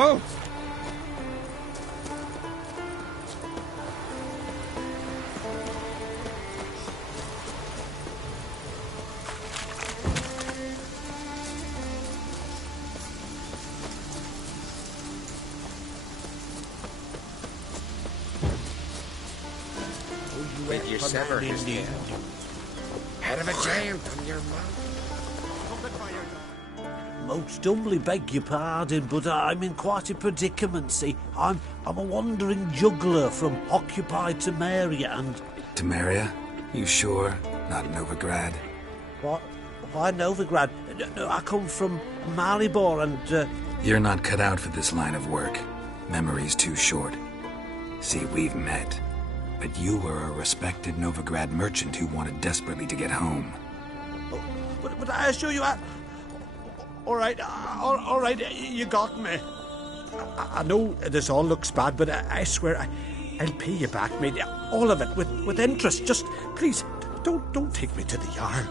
Oh! With your sever his tail. Head of a giant on your mouth. Most humbly beg your pardon, but I'm in quite a predicament, see. I'm a wandering juggler from occupied Temeria and... Temeria? You sure? Not Novigrad? What? Why Novigrad? No, I come from Maribor and... You're not cut out for this line of work. Memory's too short. See, we've met. But you were a respected Novigrad merchant who wanted desperately to get home. Oh, but I assure you, all right, you got me. I know this all looks bad, but I swear I'll pay you back, mate. All of it, with interest. Just, please, don't take me to the yard.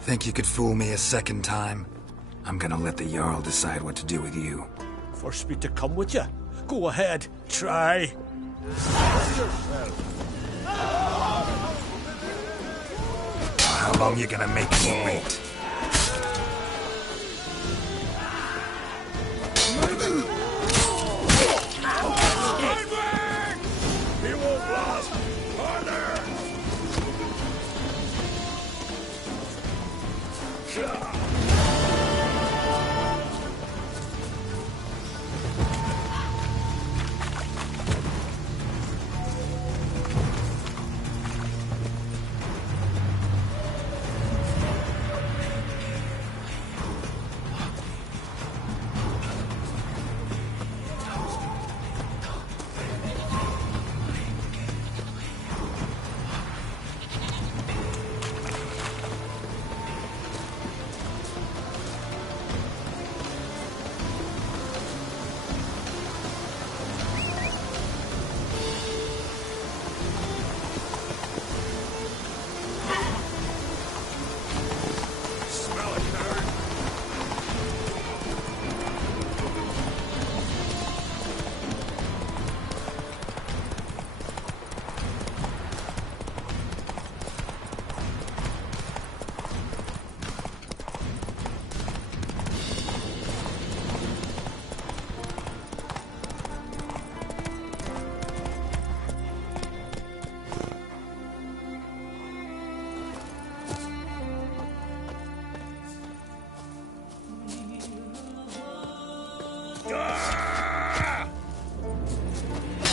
Think you could fool me a second time? I'm gonna let the Jarl decide what to do with you. Force me to come with you? Go ahead, try. How long you gonna make me wait? He won't last! Harder!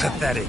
Pathetic.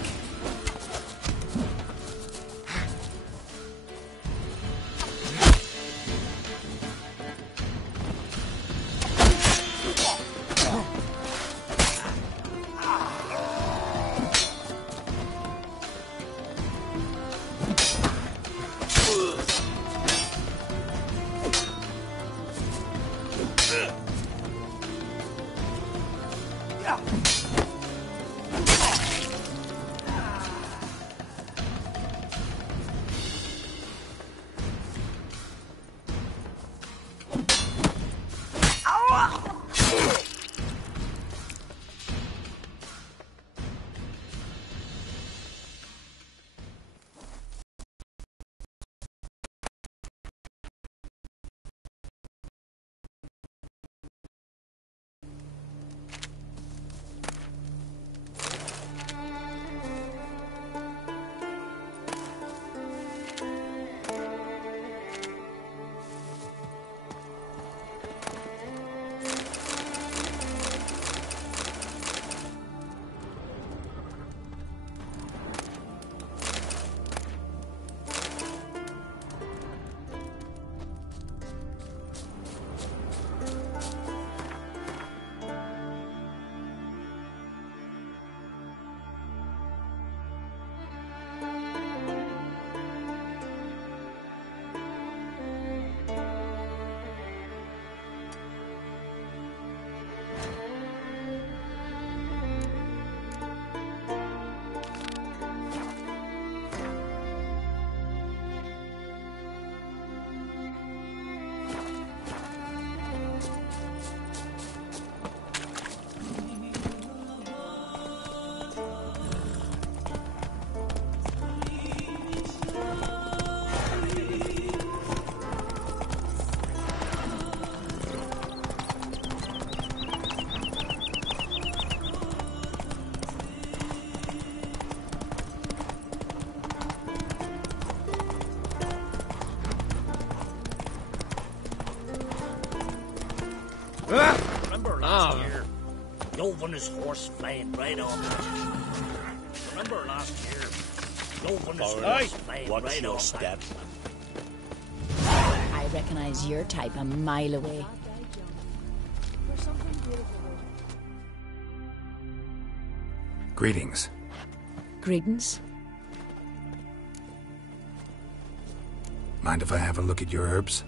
Remember last year? Yova's horse flying right off. Remember last year? Yova's horse flying right off. Step. I recognize your type a mile away. Greetings. Greetings. Mind if I have a look at your herbs?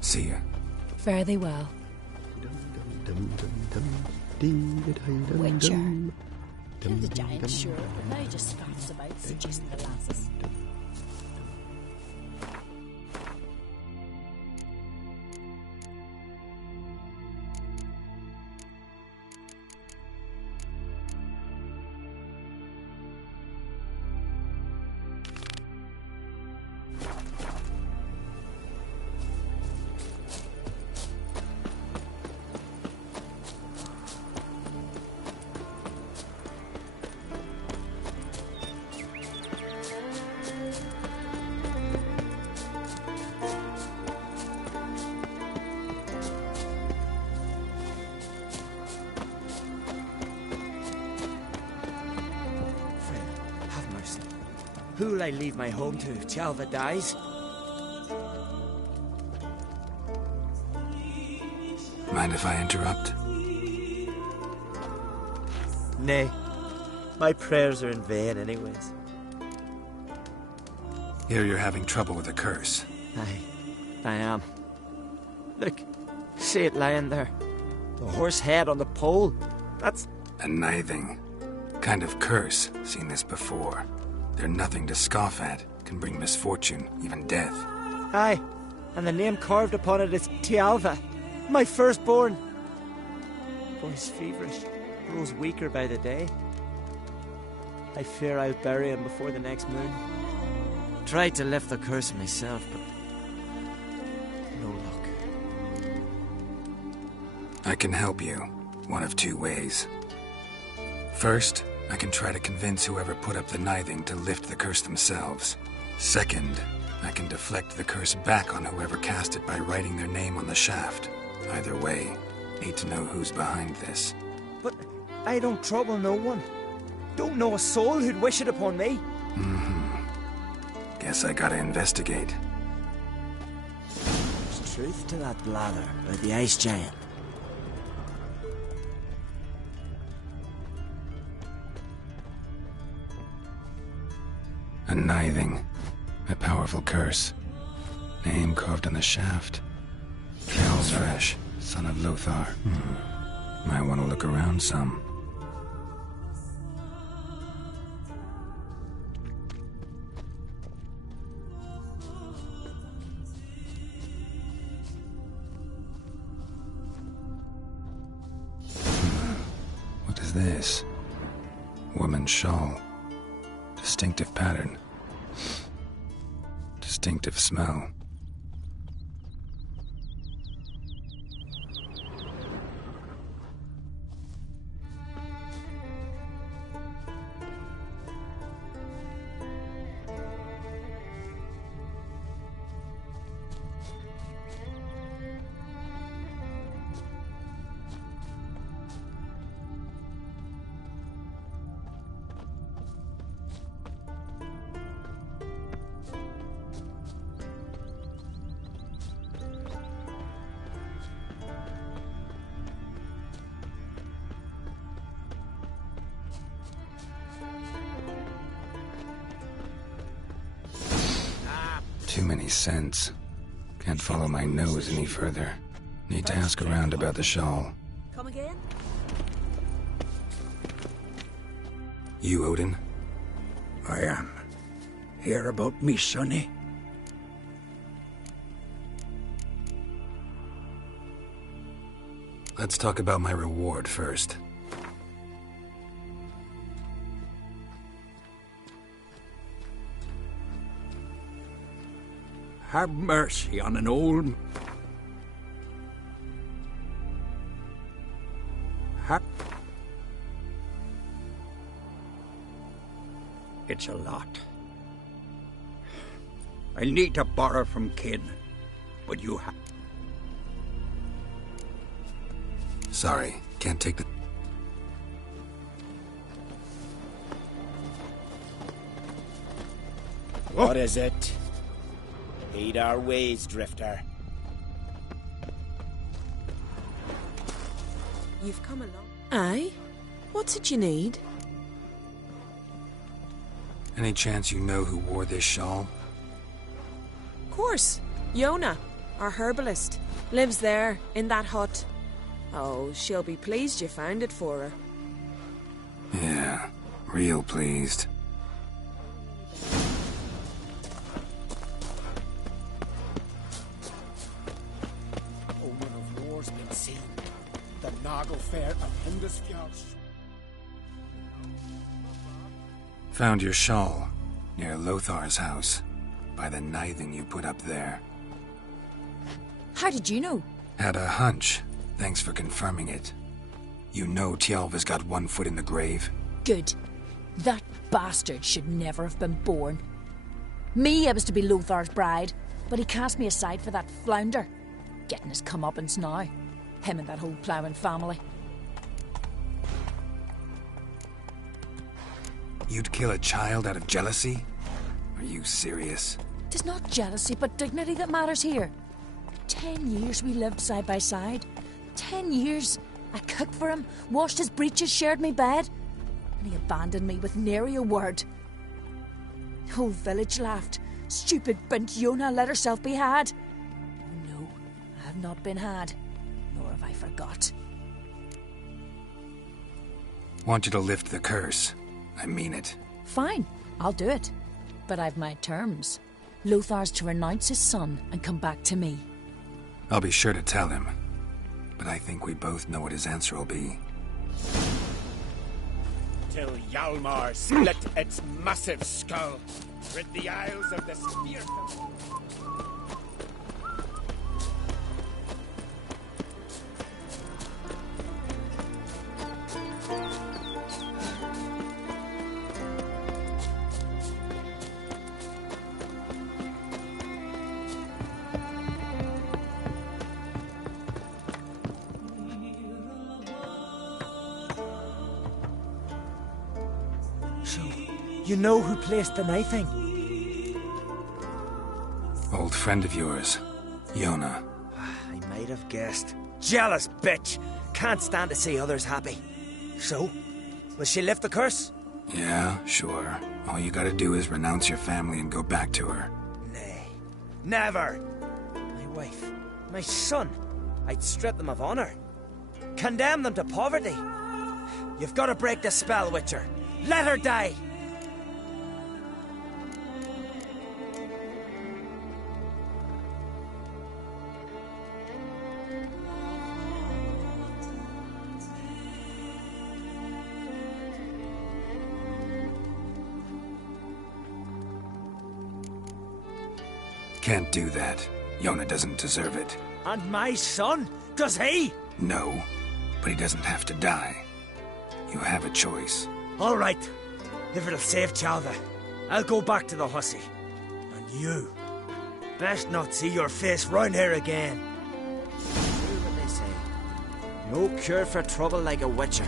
See ya. Fare thee well. Witcher. Kill the giant, sure, but now just fats about suggesting the lasses. Who'll I leave my home to? Tialva dies? Mind if I interrupt? Nay. My prayers are in vain anyways. Here you're having trouble with a curse. I am. Look, see it lying there. The horse head on the pole. That's... A nithing. Kind of curse. Seen this before. They're nothing to scoff at. Can bring misfortune, even death. Aye, and the name carved upon it is Tialva, my firstborn. Boy's feverish, grows weaker by the day. I fear I'll bury him before the next moon. Tried to lift the curse myself, but no luck. I can help you, one of two ways. First, I can try to convince whoever put up the nithing to lift the curse themselves. Second, I can deflect the curse back on whoever cast it by writing their name on the shaft. Either way, need to know who's behind this. But I don't trouble no one. Don't know a soul who'd wish it upon me. Guess I gotta investigate. There's truth to that blather about the ice giant. A nithing. A powerful curse. Name carved on the shaft. Trails fresh, son of Lothar. Might want to look around some. What is this? Woman's shawl. Distinctive pattern. Distinctive smell. Too many scents. Can't follow my nose any further. Need to ask around about the shawl. Come again? You, Odin? I am. Hear about me, sonny? Let's talk about my reward first. Have mercy on an old... It's a lot. I need to borrow from kin, but you have... Sorry, can't take the... What is it? Heed our ways, Drifter. You've come along. Aye? What's it you need? Any chance you know who wore this shawl? Course. Yona, our herbalist, lives there, in that hut. Oh, she'll be pleased you found it for her. Yeah, real pleased. Omen of war's been seen. The Noggle Fair of Hindusfjords. Found your shawl near Lothar's house, by the nithing you put up there. How did you know? Had a hunch. Thanks for confirming it. You know Tjalva's got one foot in the grave? Good. That bastard should never have been born. Me, I was to be Lothar's bride, but he cast me aside for that flounder. Getting his comeuppance now. Him and that whole ploughing family. You'd kill a child out of jealousy? Are you serious? 'Tis not jealousy, but dignity that matters here. 10 years we lived side by side. 10 years. I cooked for him, washed his breeches, shared me bed. And he abandoned me with nary a word. The whole village laughed. Stupid bint Yona let herself be had. Oh no, I have not been had. Nor have I forgot. Want you to lift the curse. I mean it. Fine, I'll do it. But I've my terms. Lothar's to renounce his son and come back to me. I'll be sure to tell him. But I think we both know what his answer will be. Till Hjalmar split its massive skull, rid the Isles of the Spear. You know who placed the knifing? Old friend of yours, Yona. I might have guessed. Jealous bitch! Can't stand to see others happy. So, will she lift the curse? Yeah, sure. All you gotta do is renounce your family and go back to her. Nay. Never! wife, my son. I'd strip them of honor. Condemn them to poverty. You've got to break the spell, Witcher. Let her die! Can't do that. Yona doesn't deserve it. And my son? Does he? No, but he doesn't have to die. You have a choice. All right. If it'll save Chalva, I'll go back to the hussy. And you, best not see your face round here again. Do what they say. No cure for trouble like a witcher.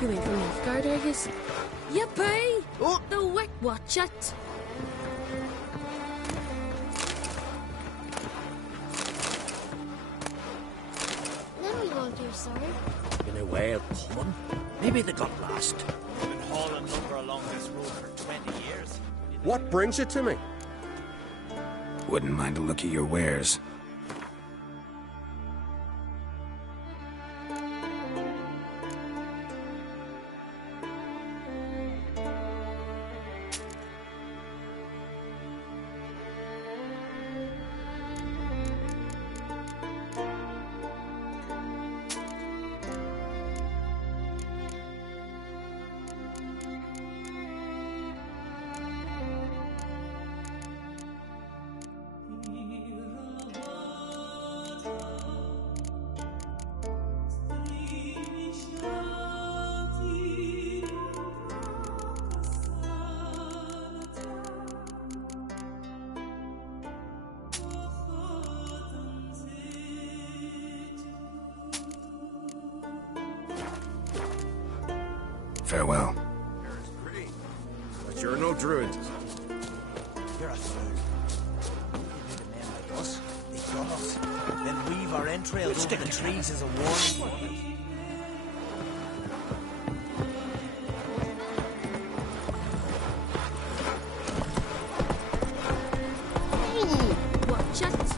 You ain't from Nilfgaard, are yous? Yippee! Oh. The Wick Watch it! What are we going to do, sir? Been a whale coming. Maybe they got lost. We've been hauling lumber along this road for 20 years. What brings you to me? Wouldn't mind a look at your wares. Farewell. But you're no druid. You're a fool. You need a man like us. They got us. Then weave our entrails over the trees as a warning. Watch it!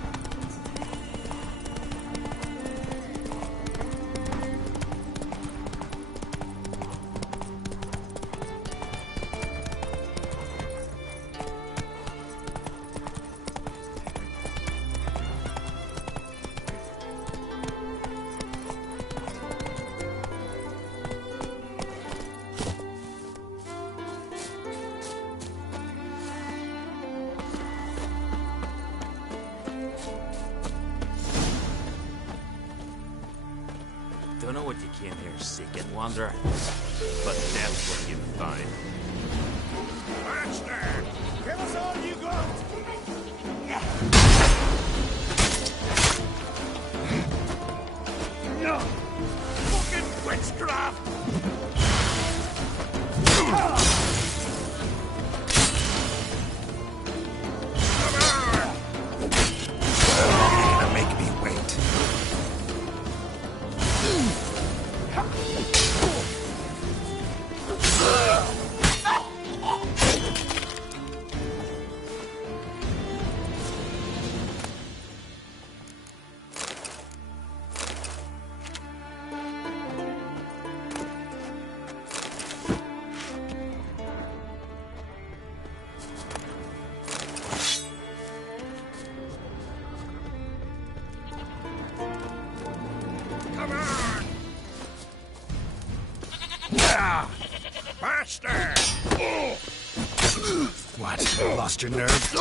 Don't know what you came here seeking, wanderer, but that's what you find. Master! Give us all you got! No! Fucking witchcraft! Make me wait. Master! What? Lost your nerve?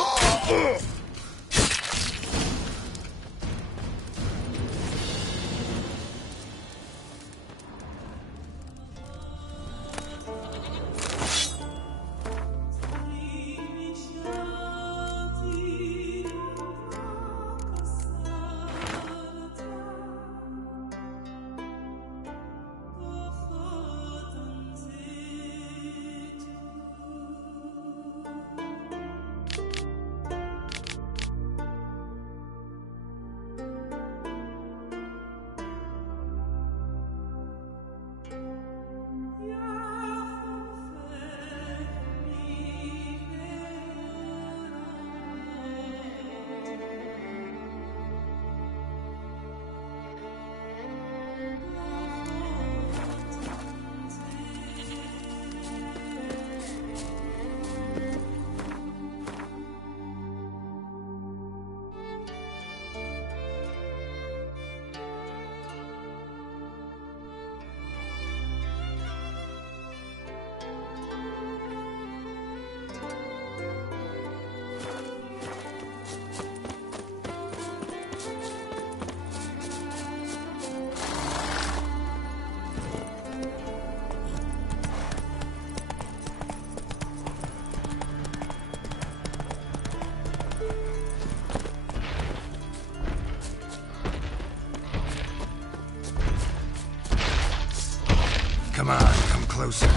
Come on, come closer.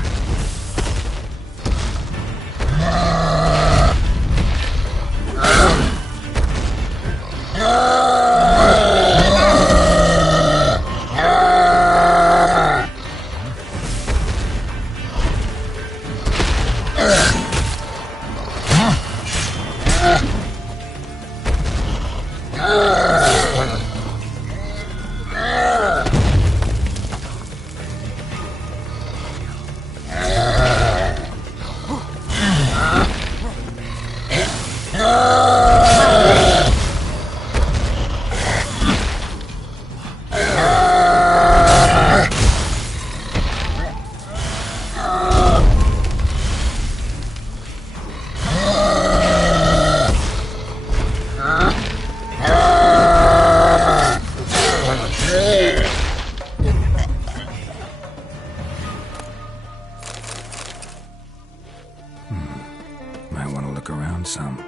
Might want to look around some.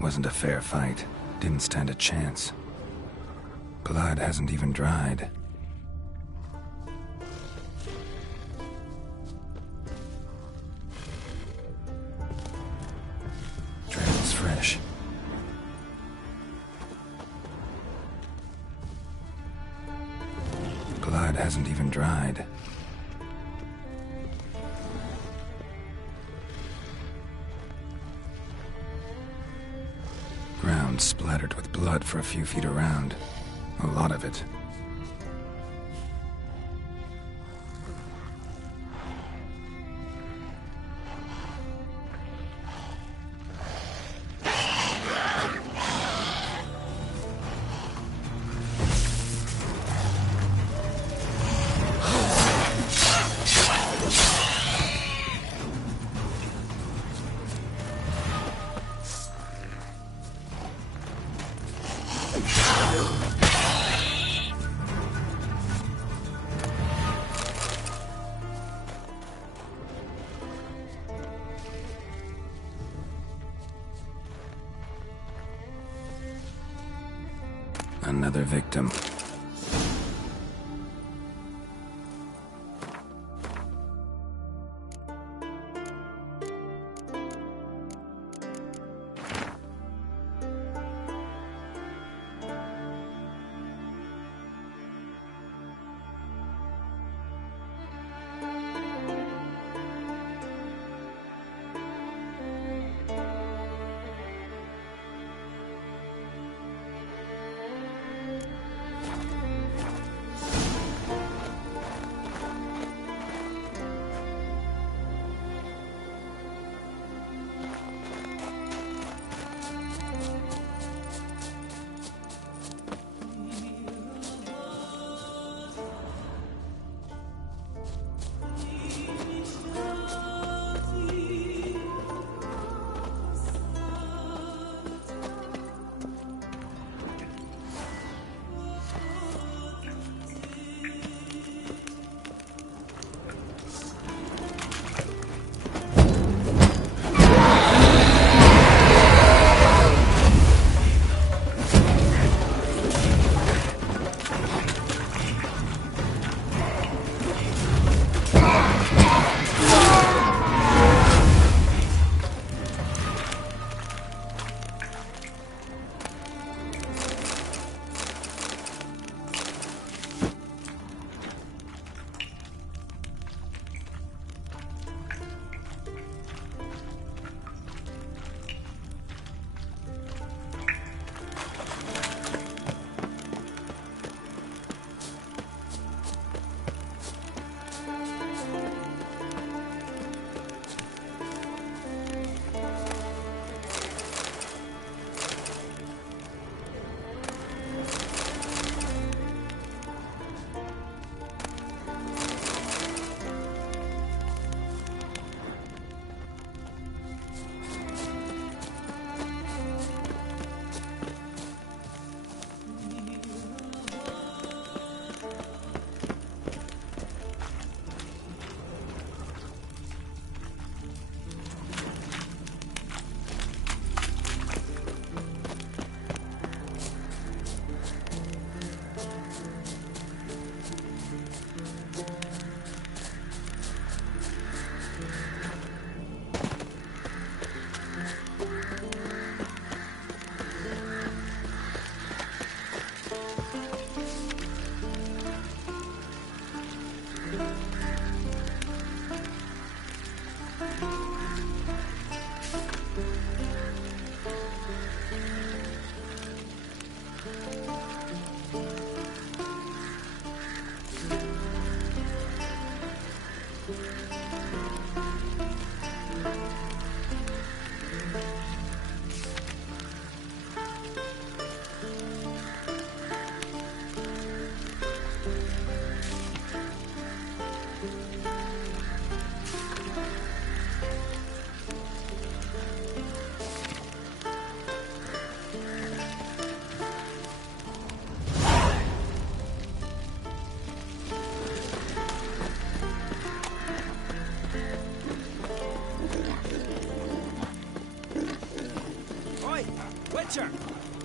Wasn't a fair fight. Didn't stand a chance. Blood hasn't even dried. Trail's fresh. Blood hasn't even dried. Ground splattered with blood for a few feet around. A lot of it. Another victim.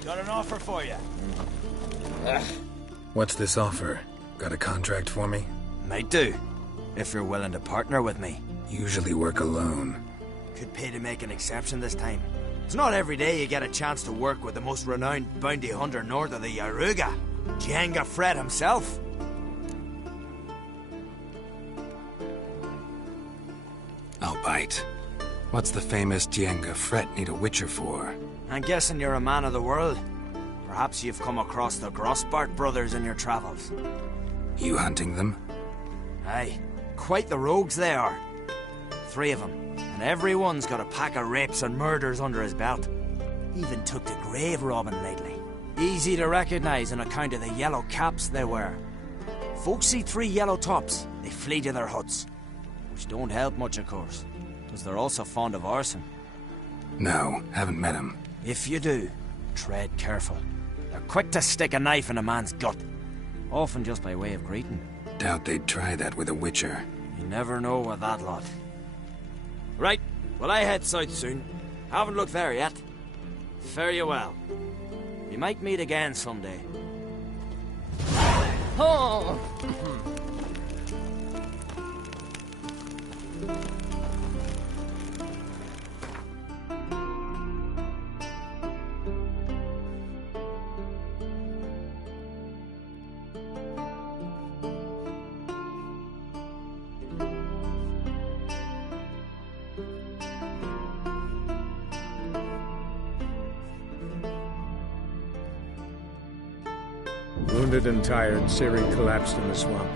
Got an offer for you. What's this offer? Got a contract for me? Might do, if you're willing to partner with me. Usually work alone. Could pay to make an exception this time. It's not every day you get a chance to work with the most renowned bounty hunter north of the Yaruga, Jenga Fred himself. I'll bite. What's the famous Jenga Fred need a witcher for? I'm guessing you're a man of the world. Perhaps you've come across the Grossbart brothers in your travels. You hunting them? Aye, quite the rogues they are. 3 of them, and every one's got a pack of rapes and murders under his belt. Even took to grave robbing lately. Easy to recognize on account of the yellow caps they wear. Folks see 3 yellow tops, they flee to their huts. Which don't help much, of course, because they're also fond of arson. No, haven't met him. If you do, tread careful. They're quick to stick a knife in a man's gut. Often just by way of greeting. Doubt they'd try that with a witcher. You never know with that lot. Right, well I head south soon. Haven't looked there yet. Fare you well. We might meet again someday. Oh! Wounded and tired, Ciri collapsed in the swamp.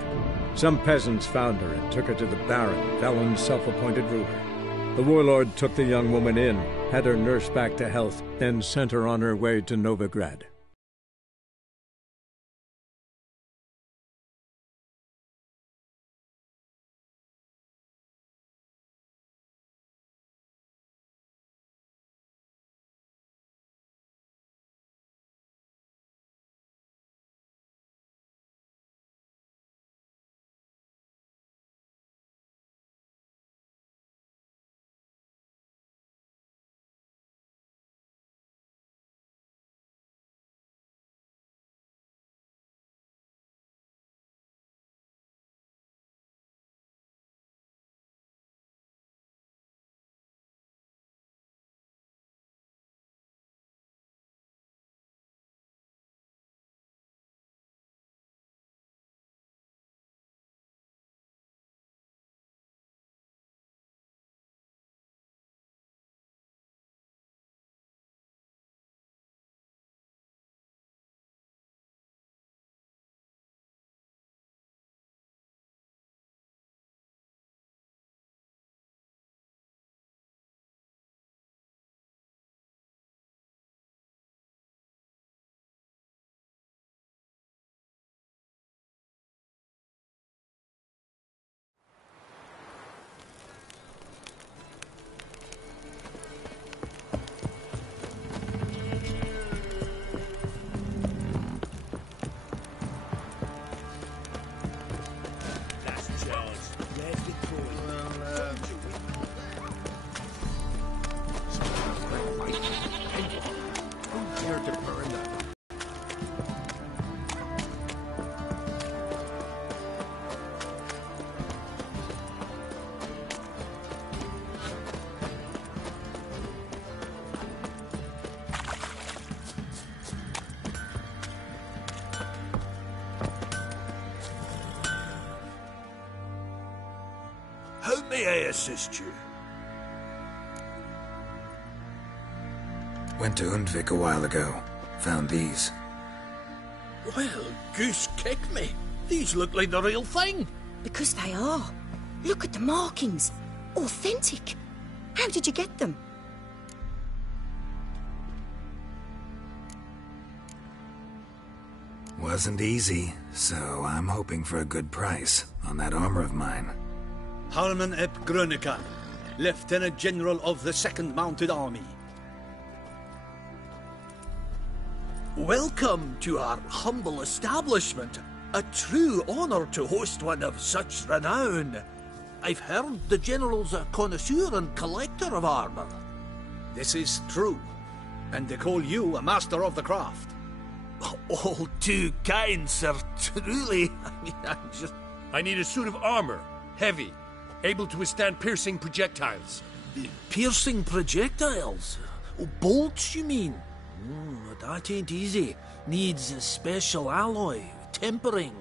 Some peasants found her and took her to the Baron, Velen's self-appointed ruler. The warlord took the young woman in, had her nursed back to health, then sent her on her way to Novigrad. How may I assist you? Went to Undvik a while ago. Found these. Well, goose kick me. These look like the real thing. Because they are. Look at the markings. Authentic. How did you get them? Wasn't easy, so I'm hoping for a good price on that armor of mine. Harman ep Grönica, Lieutenant General of the 2nd Mounted Army. Welcome to our humble establishment. A true honor to host one of such renown. I've heard the General's a connoisseur and collector of armor. This is true, and they call you a master of the craft. All too kind, sir. Truly. I need a suit of armor. Heavy. Able to withstand piercing projectiles. Piercing projectiles? Oh, bolts, you mean? That ain't easy. Needs a special alloy. Tempering.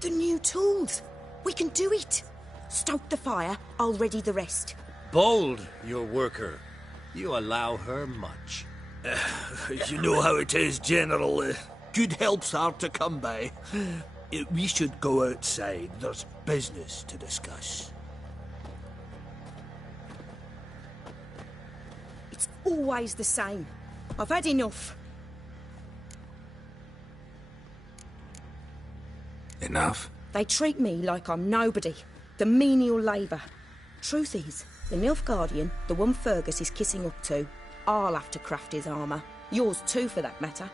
The new tools. We can do it. Stoke the fire. I'll ready the rest. Bold, your worker. You allow her much. You know how it is, General. Good help's hard to come by. We should go outside. There's business to discuss. It's always the same. I've had enough. Enough? They treat me like I'm nobody. The menial labour. Truth is, the Nilfgaardian, the one Fergus is kissing up to, I'll have to craft his armour. Yours too, for that matter.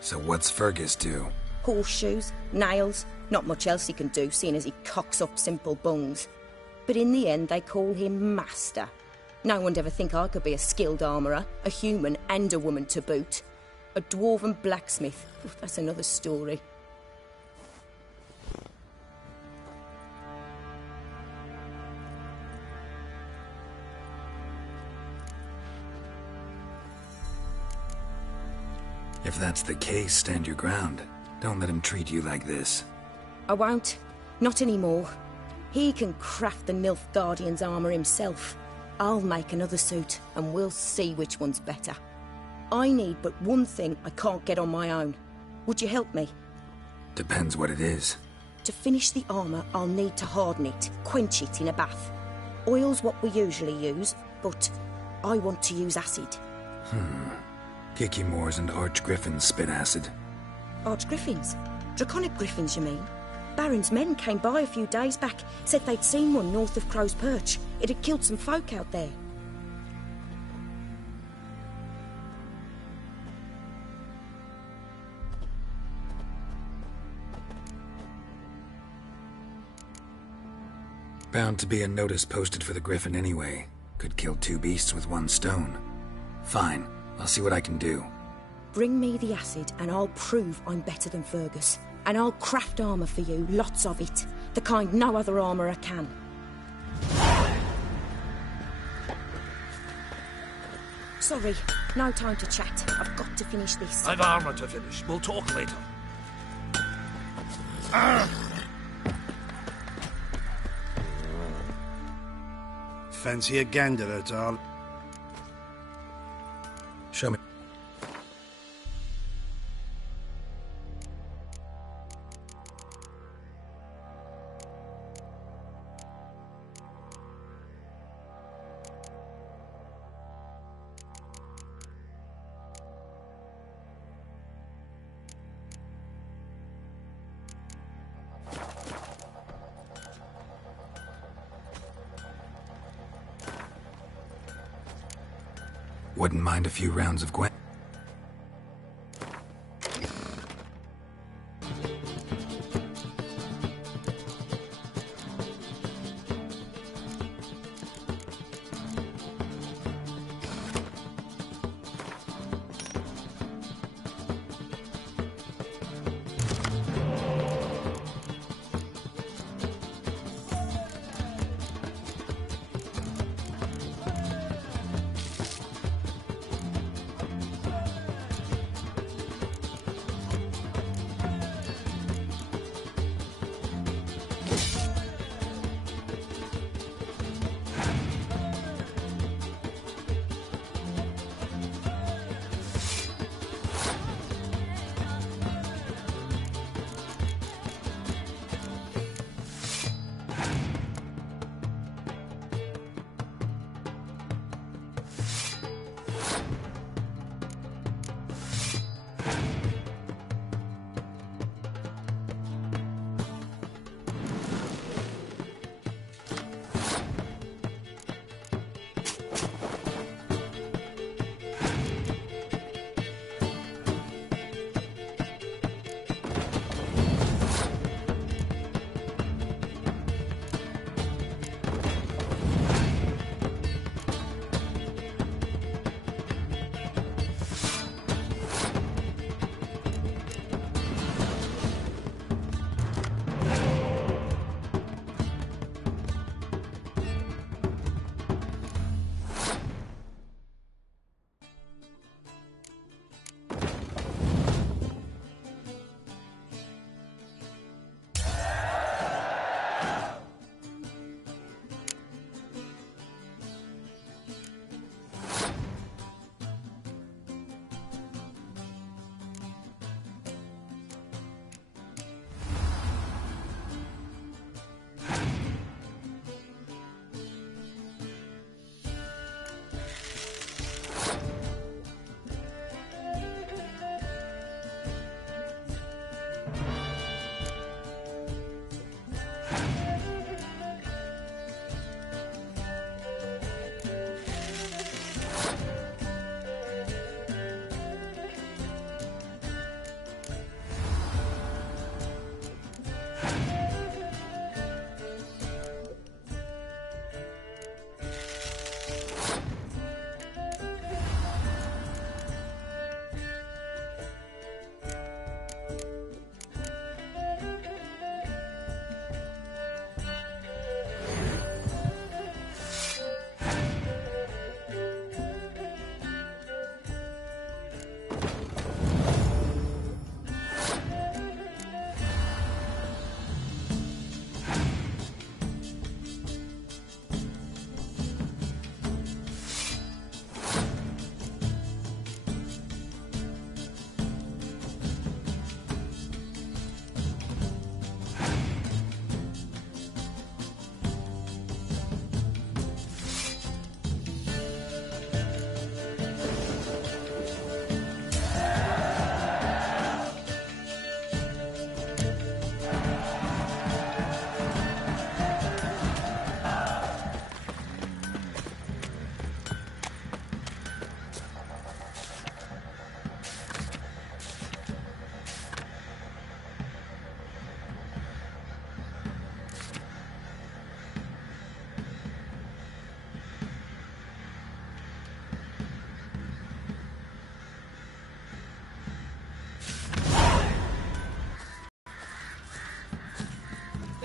So what's Fergus do? Horseshoes, nails, not much else he can do, seeing as he cocks up simple bungs. But in the end, they call him Master. No one'd ever think I could be a skilled armourer, a human and a woman to boot. A dwarven blacksmith, that's another story. If that's the case, stand your ground. Don't let him treat you like this. I won't. Not anymore. He can craft the Nilfgaardian's armour himself. I'll make another suit, and we'll see which one's better. I need but one thing I can't get on my own. Would you help me? Depends what it is. To finish the armour, I'll need to harden it, quench it in a bath. Oil's what we usually use, but I want to use acid. Kikimors and Archgriffins spit acid. Archgriffins? Draconic griffins, you mean? Baron's men came by a few days back, said they'd seen one north of Crow's Perch. It had killed some folk out there. Bound to be a notice posted for the Griffin anyway. Could kill two beasts with one stone. Fine, I'll see what I can do. Bring me the acid and I'll prove I'm better than Fergus. And I'll craft armour for you, lots of it. The kind no other armourer can. Sorry, no time to chat. I've got to finish this. I've armour to finish. We'll talk later. Fancy a gander at all? Show me. Wouldn't mind a few rounds of Gwen.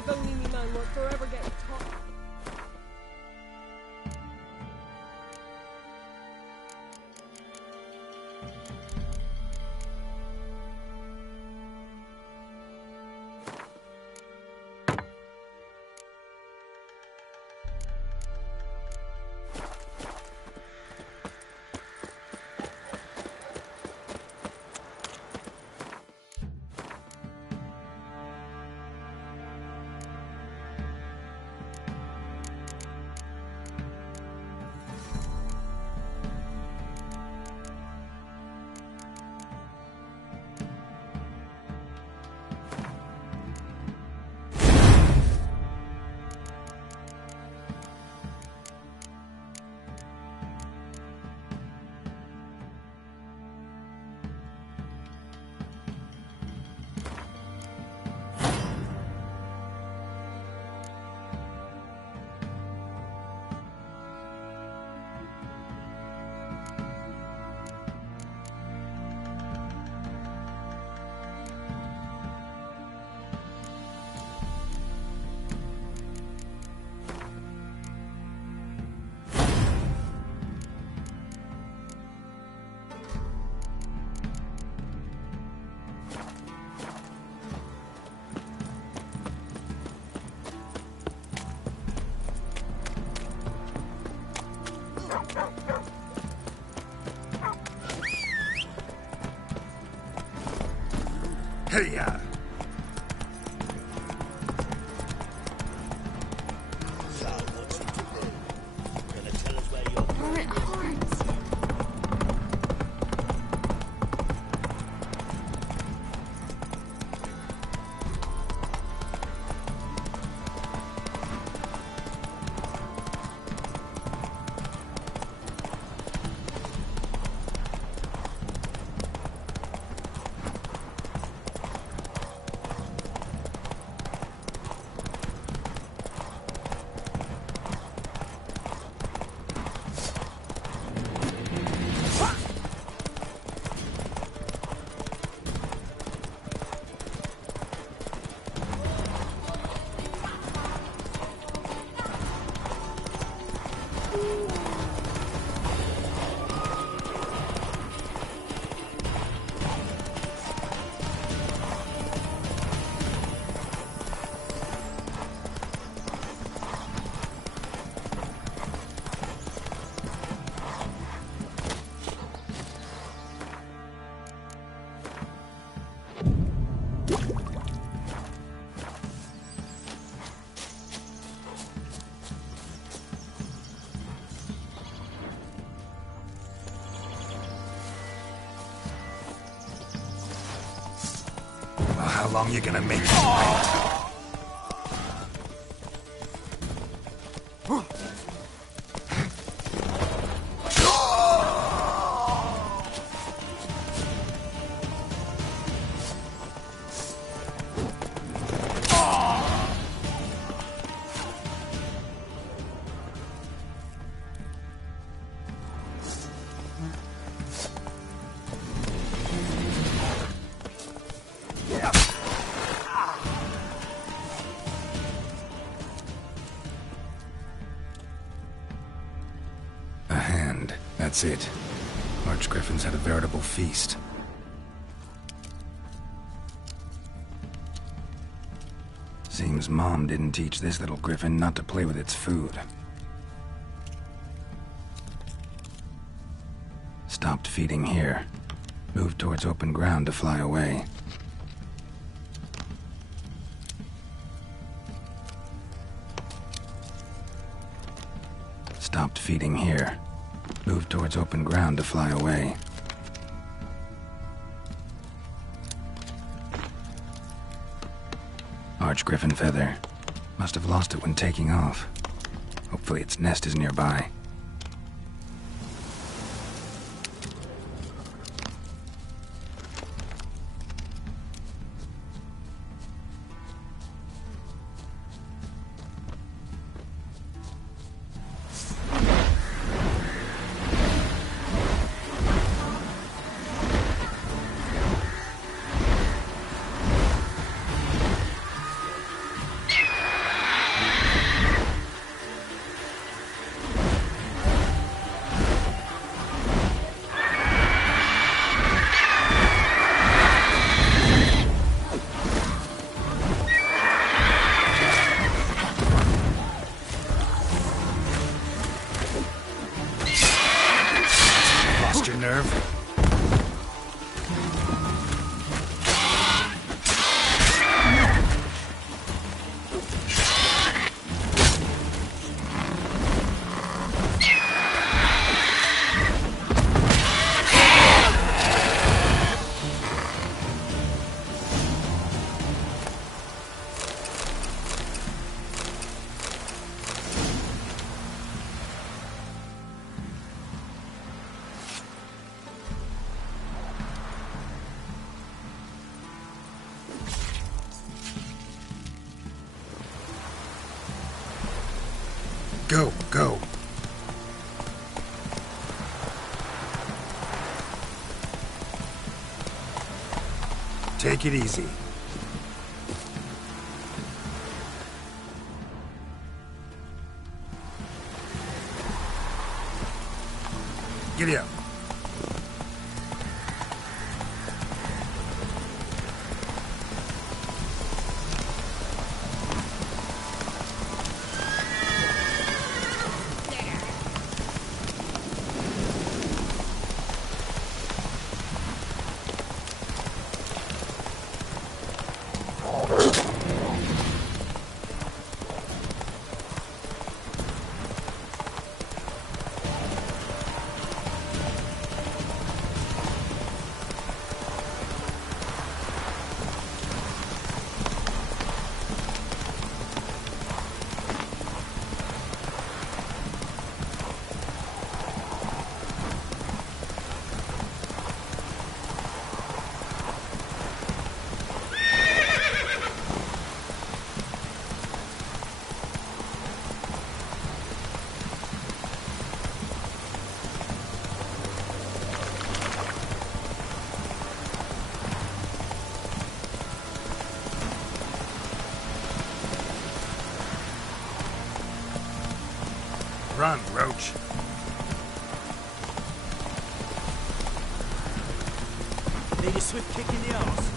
If only me man were forever getting taught. Hey-ya! How long you gonna make me wait? That's it. Archgriffins had a veritable feast. Seems Mom didn't teach this little griffin not to play with its food. Stopped feeding here. Moved towards open ground to fly away. Stopped feeding here. Moved towards open ground to fly away. Archgriffin feather. Must have lost it when taking off. Hopefully its nest is nearby. Go, go. Take it easy. Giddy up. Run, Roach. Need a swift kick in the arse.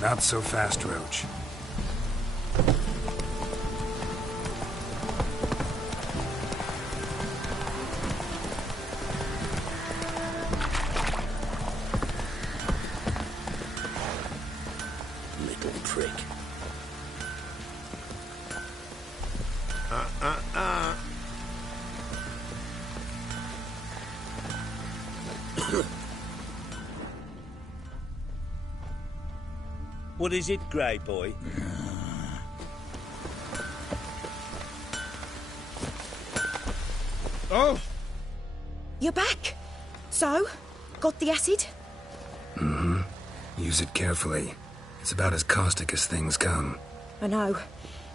Not so fast, Roach. Little prick. What is it, Grey Boy? Oh! You're back. So, got the acid? Mm-hmm. Use it carefully. It's about as caustic as things come. I know.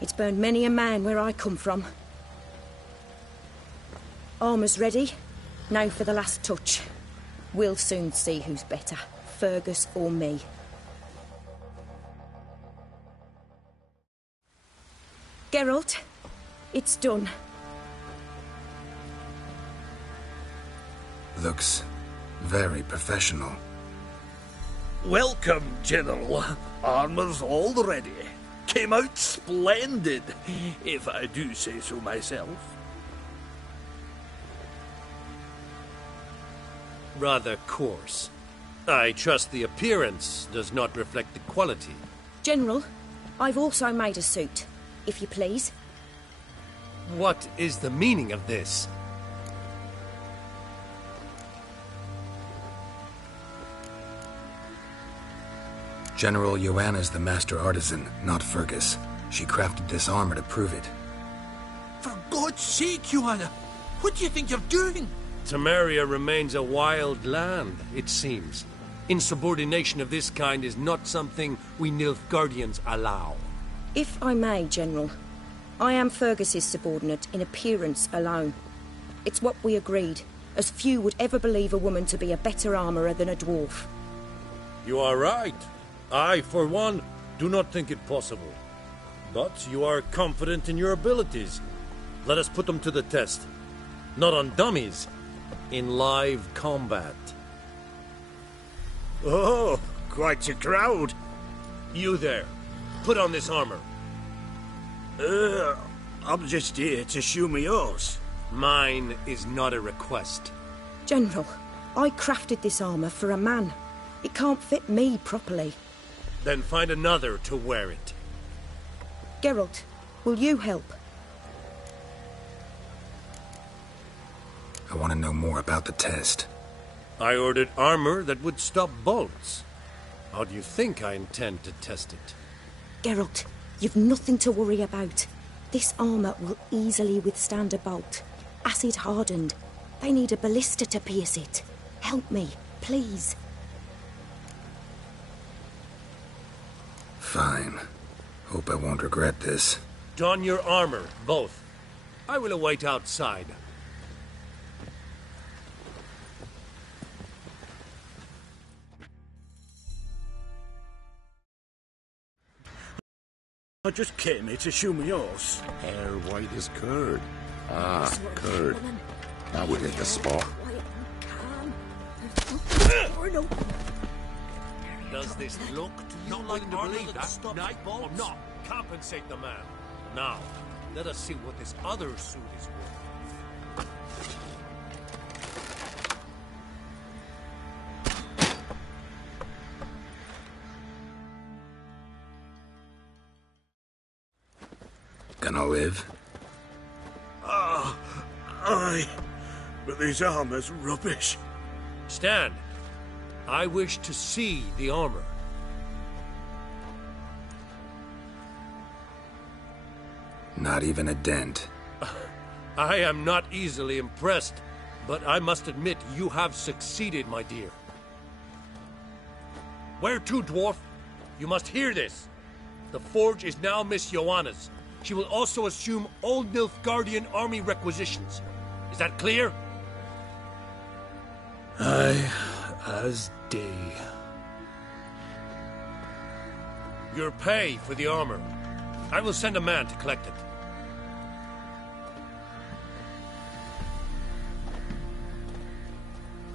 It's burned many a man where I come from. Armour's ready. Now for the last touch. We'll soon see who's better, Fergus or me. Geralt, it's done. Looks very professional. Welcome, General. Armour's all ready. Came out splendid, if I do say so myself. Rather coarse. I trust the appearance does not reflect the quality. General, I've also made a suit, if you please. What is the meaning of this? General Joanna's the master artisan, not Fergus. She crafted this armor to prove it. For God's sake, Joanna, what do you think you're doing? Temeria remains a wild land, it seems. Insubordination of this kind is not something we Nilfgaardians allow. If I may, General, I am Fergus's subordinate in appearance alone. It's what we agreed, as few would ever believe a woman to be a better armourer than a dwarf. You are right. I, for one, do not think it possible. But you are confident in your abilities. Let us put them to the test. Not on dummies, in live combat. Oh, quite a crowd. You there, put on this armor. I'm just here to show me yours. Mine is not a request. General, I crafted this armour for a man. It can't fit me properly. Then find another to wear it. Geralt, will you help? I want to know more about the test. I ordered armor that would stop bolts. How do you think I intend to test it? Geralt, you've nothing to worry about. This armour will easily withstand a bolt. Acid hardened. They need a ballista to pierce it. Help me, please. Fine. Hope I won't regret this. Don your armor, both. I will await outside. I just came here to show me yours. Hair white as curd. Ah, curd. Now we hit the spot. Does this look to you like to believe that, Nightball? Or not? Compensate the man. Now, let us see what this other suit is worth. Gonna live? Aye. But this armor's rubbish. Stand. I wish to see the armor. Not even a dent. I am not easily impressed, but I must admit you have succeeded, my dear. Where to, dwarf? You must hear this. The forge is now Miss Joanna's. She will also assume all Nilfgaardian army requisitions. Is that clear? Aye, as day. Your pay for the armor. I will send a man to collect it.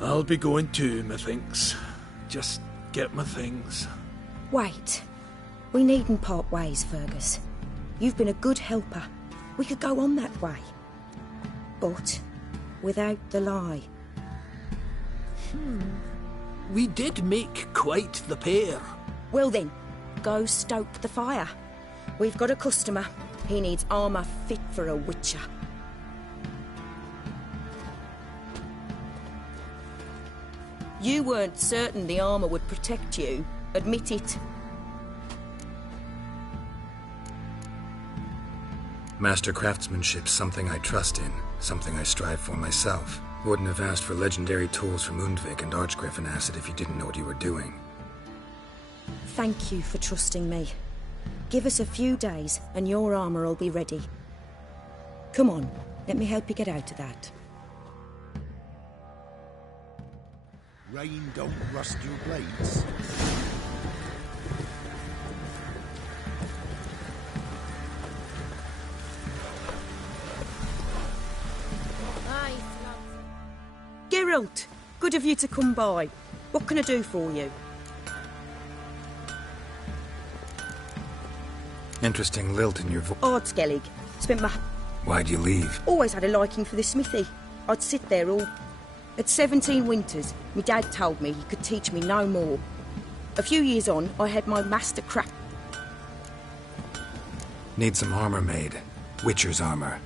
I'll be going too, methinks. Just get my things. Wait. We needn't part ways, Fergus. You've been a good helper. We could go on that way. But without the lie. We did make quite the pair. Well then, go stoke the fire. We've got a customer. He needs armour fit for a witcher. You weren't certain the armour would protect you. Admit it. Master craftsmanship's something I trust in, something I strive for myself. Wouldn't have asked for legendary tools from Undvik and Archgriffin Acid if you didn't know what you were doing. Thank you for trusting me. Give us a few days and your armour will be ready. Come on, let me help you get out of that. Rain don't rust your blades. Geralt, good of you to come by. What can I do for you? Interesting lilt in your voice. Ardskellig. Spent my... Why'd you leave? Always had a liking for the smithy. I'd sit there all... At 17 winters, my dad told me he could teach me no more. A few years on, I had my master craft... Need some armor made. Witcher's armor.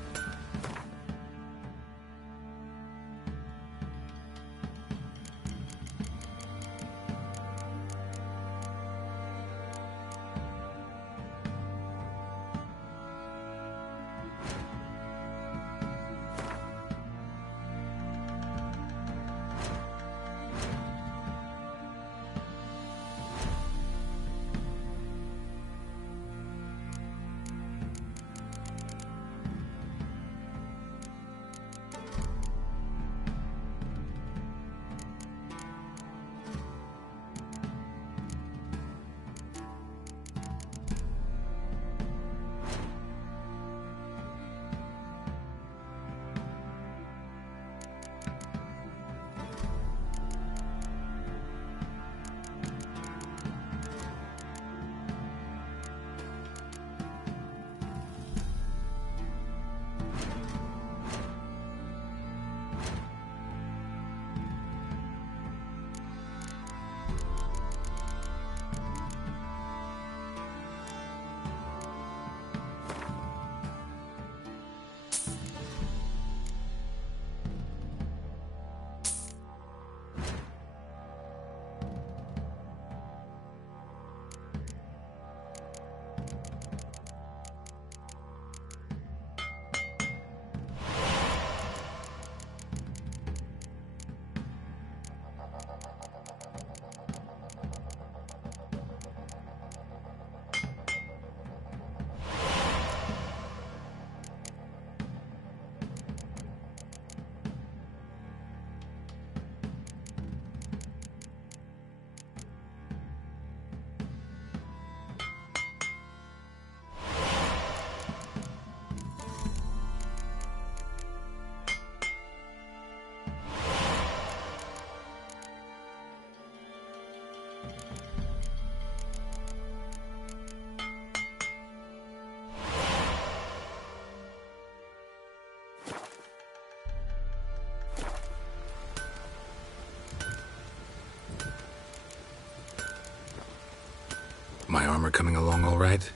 We're coming along all right?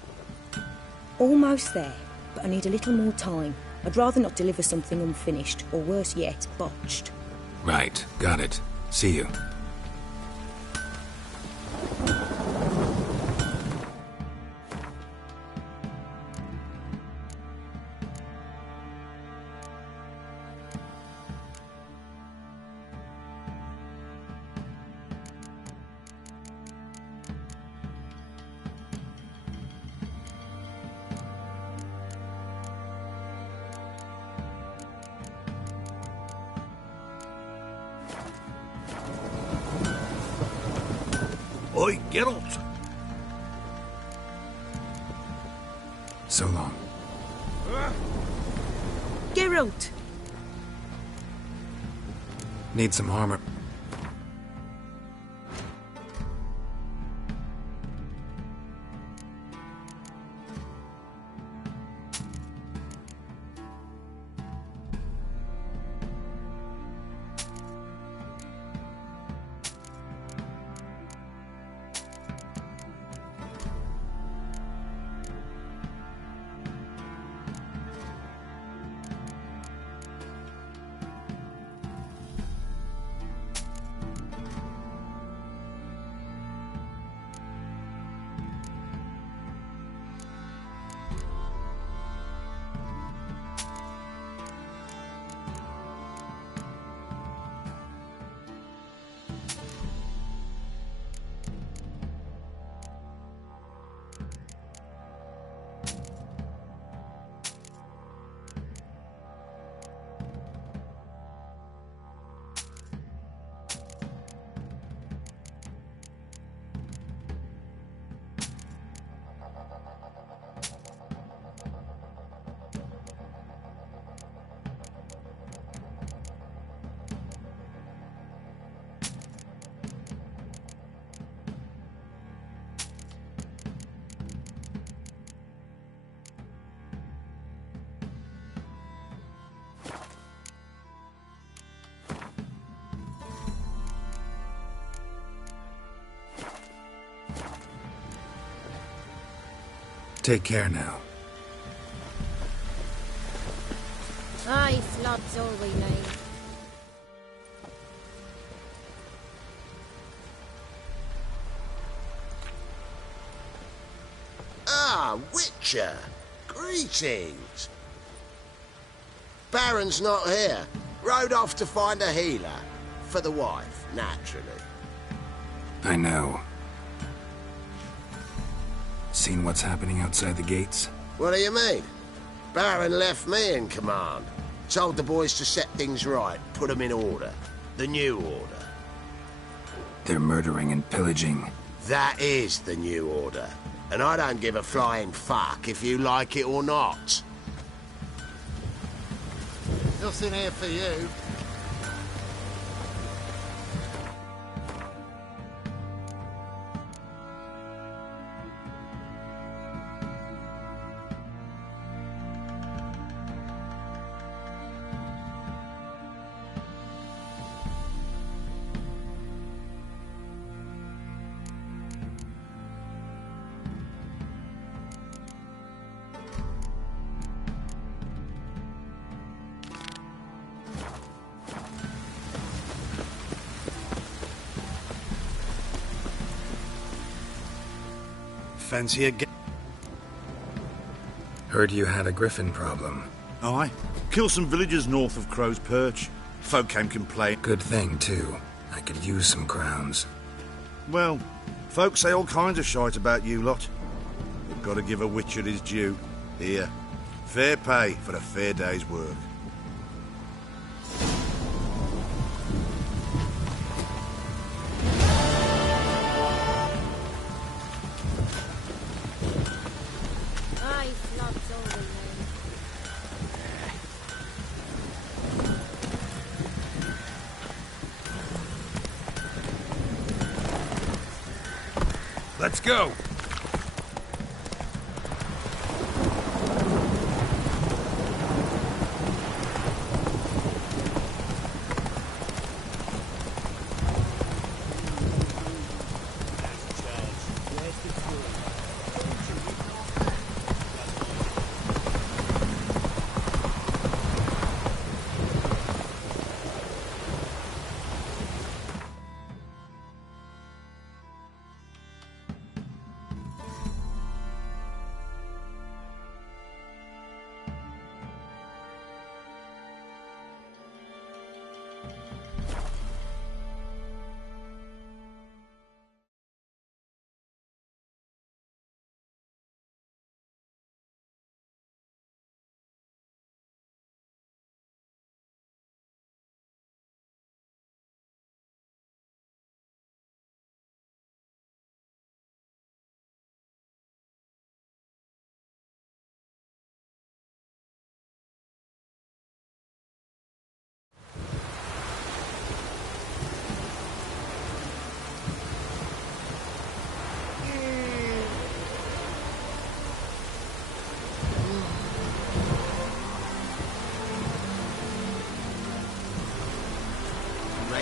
Almost there, but I need a little more time. I'd rather not deliver something unfinished, or worse yet, botched. Right, got it. See you. Oi, Geralt! So long. Geralt! Need some armor. Take care now. Aye, flood's all we need. Ah, Witcher! Greetings! Baron's not here. Rode off to find a healer. For the wife, naturally. I know. Seen what's happening outside the gates? What do you mean? Baron left me in command. Told the boys to set things right, put them in order. The new order. They're murdering and pillaging. That is the new order. And I don't give a flying fuck if you like it or not. Nothing here for you. Fancy again? Heard you had a griffin problem. Aye. Killed some villagers north of Crow's Perch. Folk came complaining. Good thing, too. I could use some crowns. Well, folk say all kinds of shite about you lot. We've got to give a witcher his due. Here. Fair pay for a fair day's work. Aye, flood's all we need. Let's go!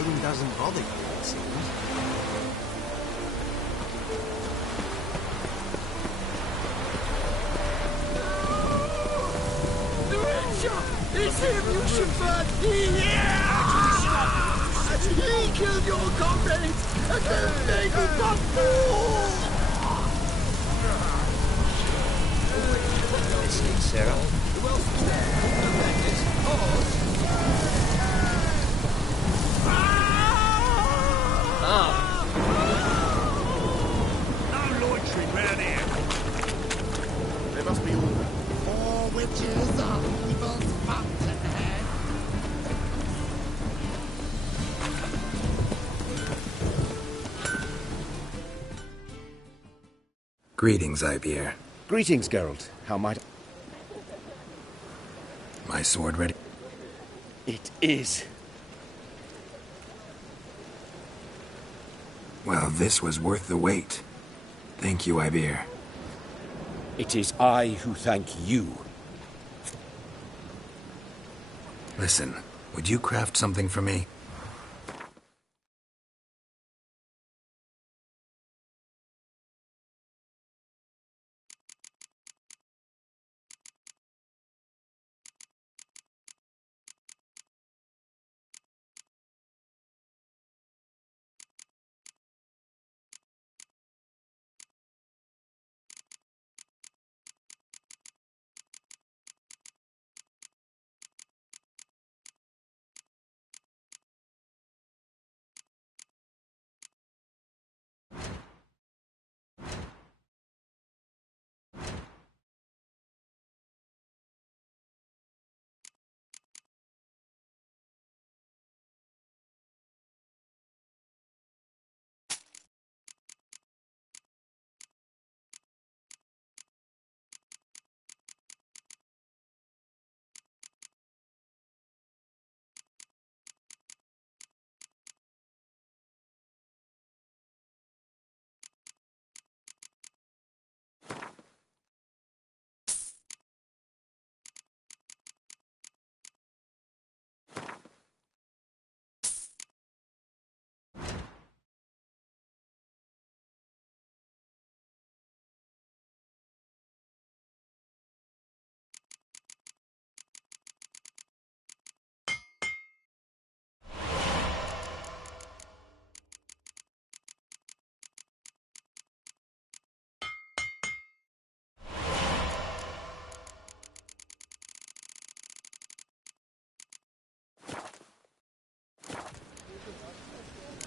Hiding doesn't bother you, it seems. It's him, you should He killed your comrades and then made me but fool! Listening, Sarah. Who else is there? No loitering round here. There must be order. 4 witches are evil's fountainhead. Greetings, Ibeer. Greetings, Geralt. How might... My sword ready? It is. Well, this was worth the wait. Thank you, Ibeer. It is I who thank you. Listen, would you craft something for me?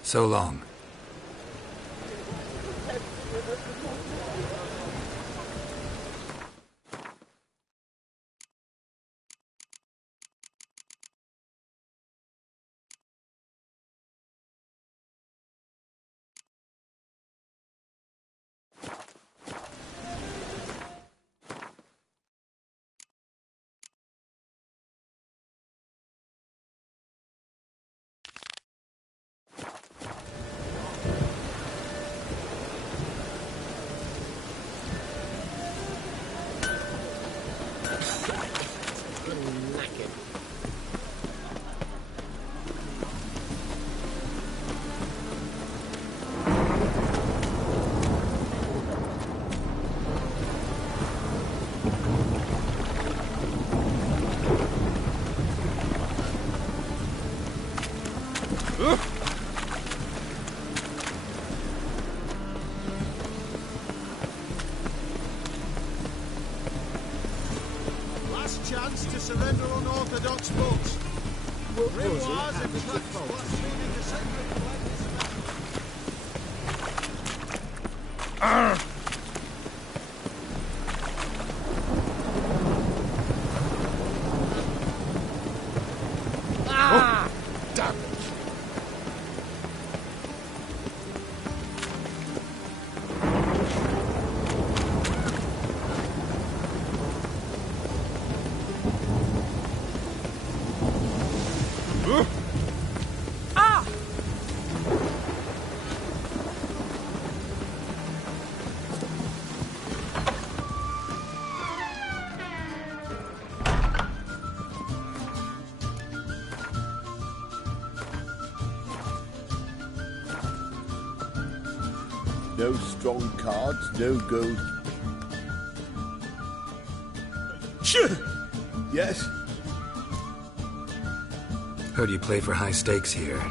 So long. Last chance to surrender unorthodox books. Grimoires and texts blaspheming the sacred pledges. Ah! Damn it. No strong cards, no gold. Yes? Heard you play for high stakes here.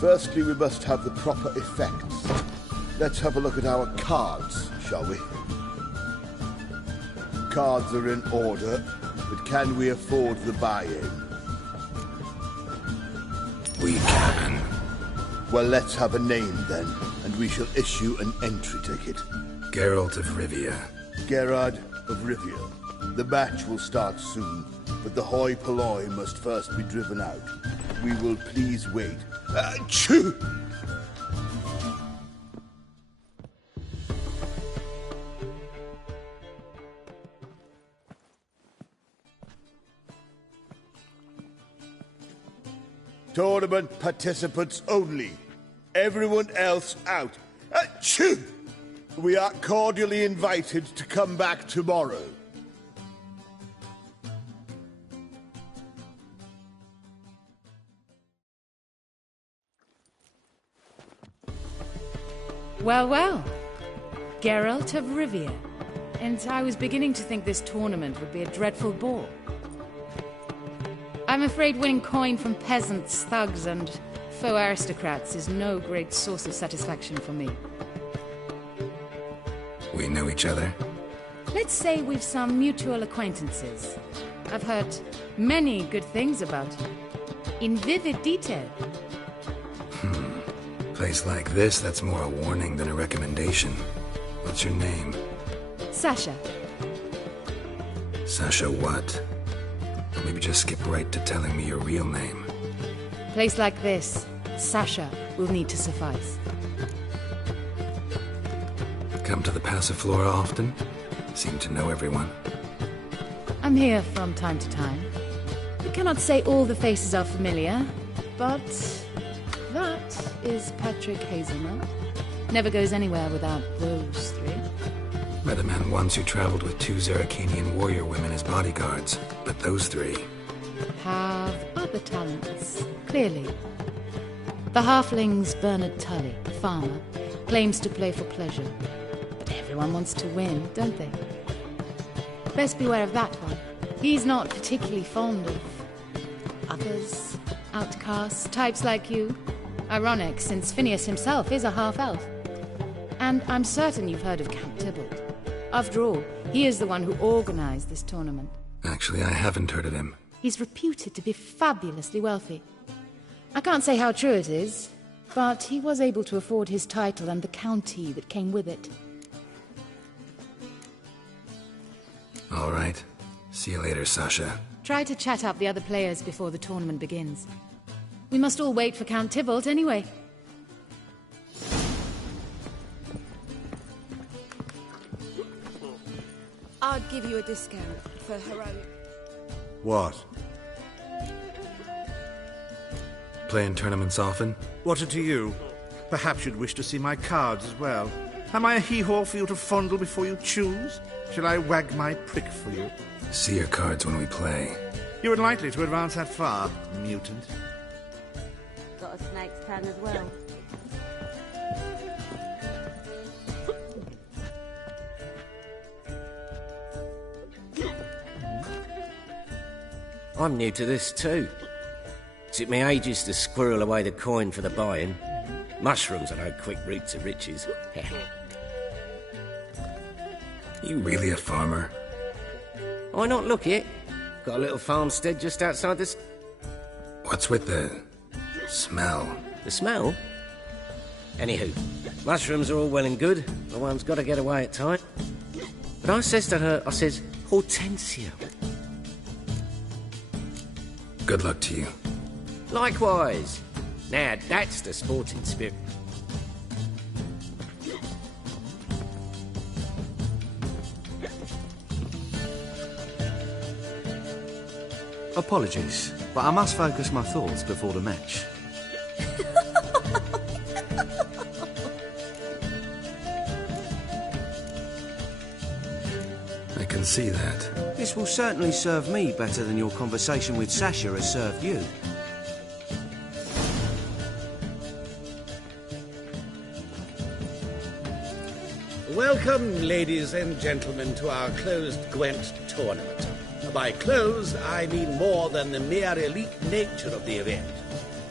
Firstly, we must have the proper effects. Let's have a look at our cards, shall we? Cards are in order, but can we afford the buy-in? We can. Well, let's have a name then, and we shall issue an entry ticket. Geralt of Rivia. Gerard of Rivia. The match will start soon, but the hoi polloi must first be driven out. We will please wait. Achoo! Tournament participants only. Everyone else out. Achoo! We are cordially invited to come back tomorrow. Well, well. Geralt of Rivia. And I was beginning to think this tournament would be a dreadful bore. I'm afraid winning coin from peasants, thugs, and faux aristocrats is no great source of satisfaction for me. We know each other? Let's say we've some mutual acquaintances. I've heard many good things about you. In vivid detail. Place like this, that's more a warning than a recommendation. What's your name? Sasha. Sasha what? Or maybe just skip right to telling me your real name. Place like this, Sasha will need to suffice. Come to the Passiflora often? Seem to know everyone. I'm here from time to time. I cannot say all the faces are familiar, but that is Patrick Hazelnut. Never goes anywhere without those three. Met a man once who traveled with 2 Zaracanian warrior women as bodyguards, but those 3... have other talents, clearly. The halfling's Bernard Tully, the farmer, claims to play for pleasure. But everyone wants to win, don't they? Best beware of that one. He's not particularly fond of others, outcasts, types like you. Ironic, since Phineas himself is a half-elf. And I'm certain you've heard of Count Tybalt. After all, he is the one who organized this tournament. Actually, I haven't heard of him. He's reputed to be fabulously wealthy. I can't say how true it is, but he was able to afford his title and the county that came with it. All right. See you later, Sasha. Try to chat up the other players before the tournament begins. We must all wait for Count Tybalt anyway. I'd give you a discount for heroic. What? Playing tournaments often? What's it to you? Perhaps you'd wish to see my cards as well. Am I a hee-haw for you to fondle before you choose? Shall I wag my prick for you? See your cards when we play. You're unlikely to advance that far, mutant. Got a snake's tongue as well. I'm new to this too. Took me ages to squirrel away the coin for the buy-in. Mushrooms are no quick route to riches. You really a farmer? Why not look it? Got a little farmstead just outside this. What's with the smell? The smell? Anywho, mushrooms are all well and good, but one's got to get away at time. But I says to her, I says, Hortensia. Good luck to you. Likewise. Now, that's the sporting spirit. Apologies, but I must focus my thoughts before the match. I can see that. This will certainly serve me better than your conversation with Sasha has served you. Welcome, ladies and gentlemen, to our closed Gwent tournament. By closed, I mean more than the mere elite nature of the event.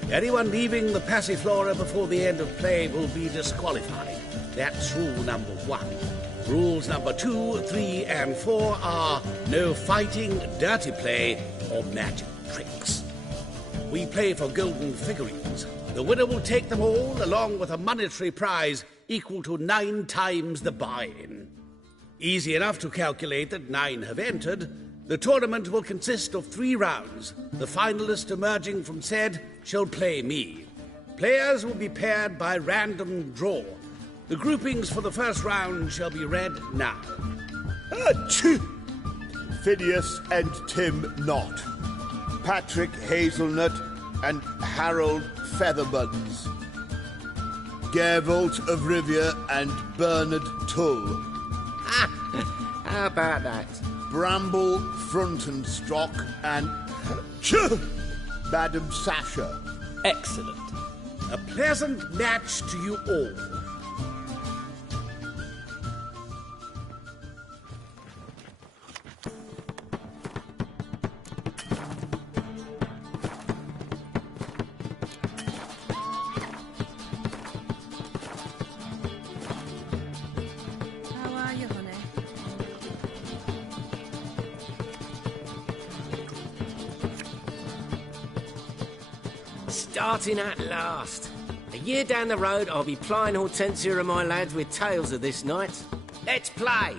Anyone leaving the Passiflora before the end of play will be disqualified. That's rule number 1. Rules number 2, 3, and 4 are no fighting, dirty play, or magic tricks. We play for golden figurines. The winner will take them all, along with a monetary prize equal to 9 times the buy-in. Easy enough to calculate that 9 have entered. The tournament will consist of 3 rounds. The finalist emerging from said shall play me. Players will be paired by random draw. The groupings for the first round shall be read now. Achoo! Phineas and Tim Knott. Patrick Hazelnut and Harold Featherbuns. Gervolt of Rivia and Bernard Tull. How about that? Bramble Frontenstock and Madam Sasha. Excellent. A pleasant match to you all. How are you, honey? Starting at last. A year down the road, I'll be plying Hortensia and my lads with tales of this night. Let's play!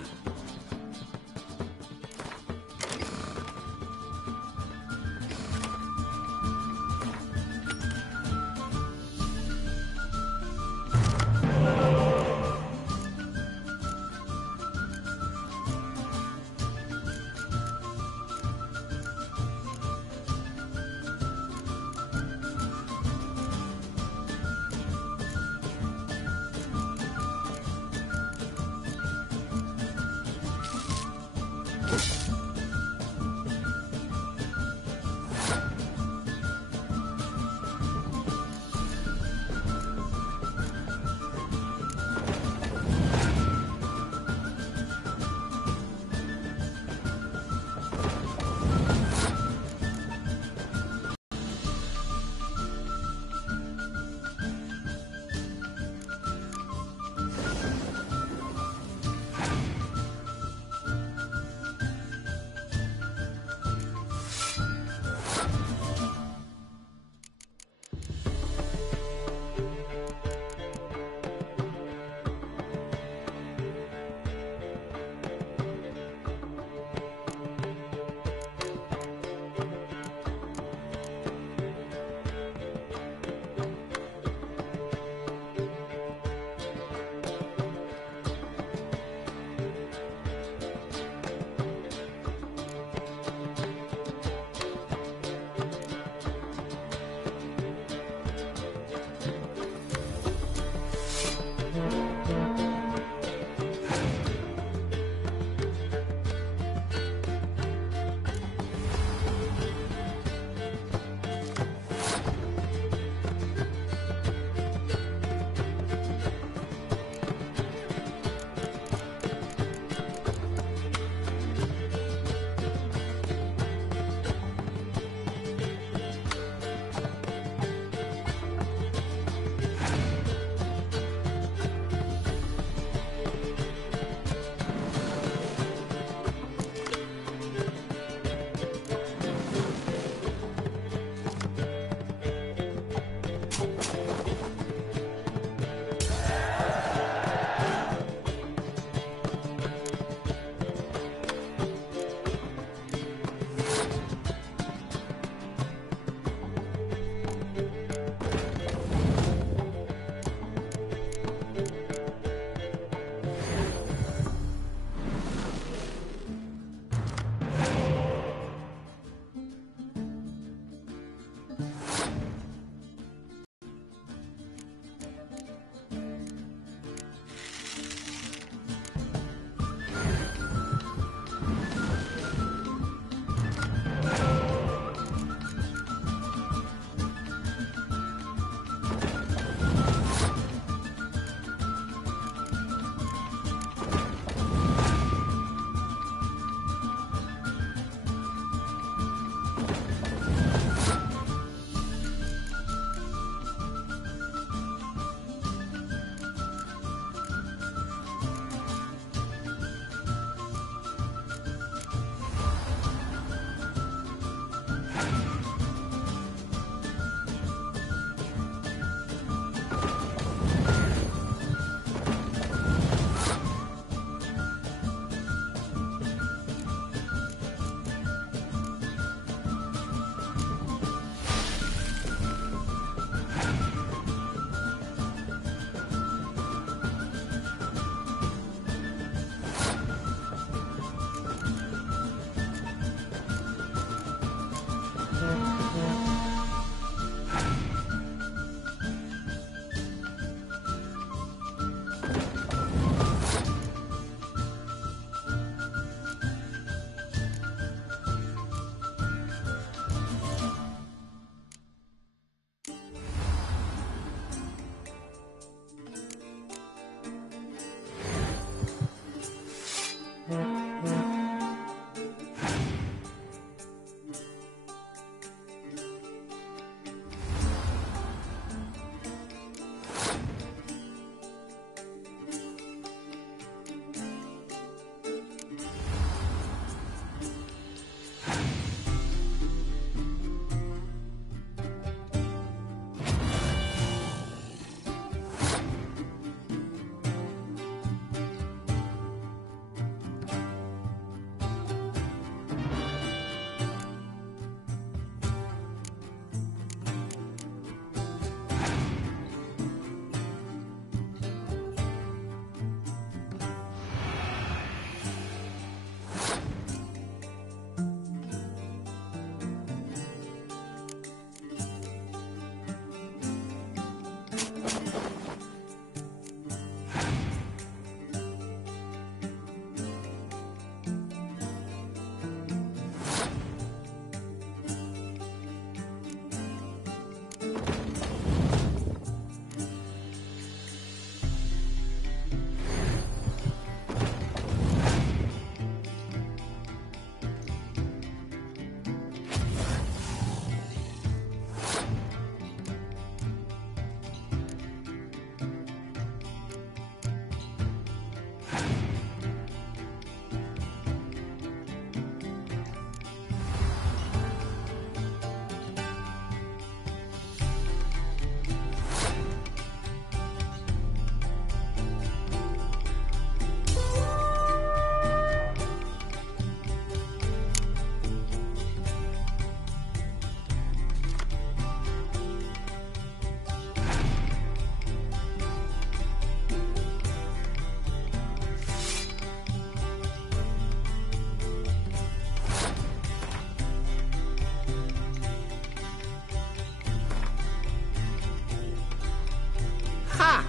Ha!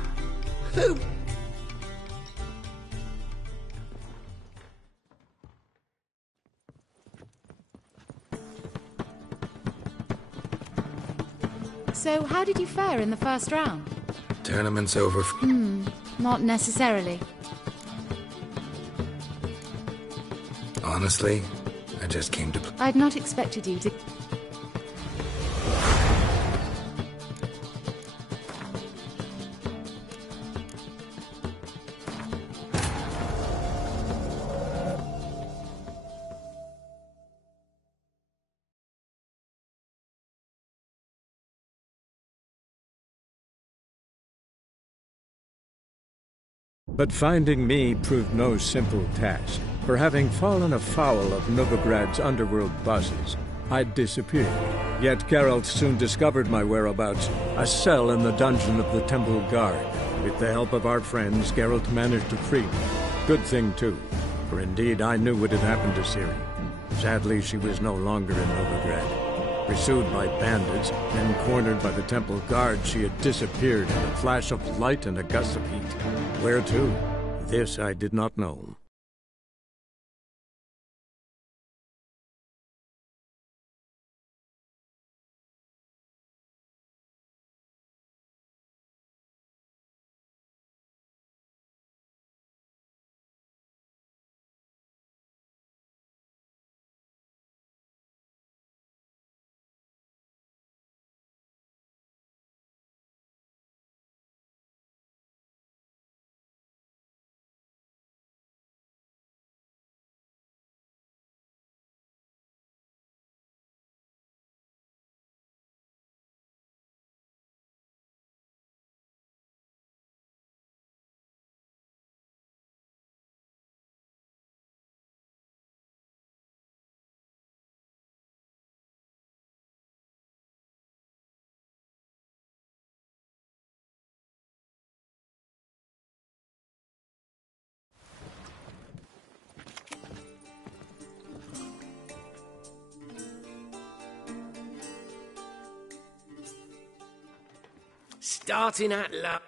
Who? So, how did you fare in the first round? Tournament's over. Not necessarily. Honestly, I just came to... I'd not expected you to... But finding me proved no simple task, for having fallen afoul of Novigrad's underworld bosses, I'd disappeared. Yet Geralt soon discovered my whereabouts, a cell in the dungeon of the Temple Guard. With the help of our friends, Geralt managed to free me. Good thing, too, for indeed I knew what had happened to Ciri. Sadly, she was no longer in Novigrad. Pursued by bandits, then cornered by the Temple Guard, she had disappeared in a flash of light and a gust of heat. Where to? This I did not know. Starting at low.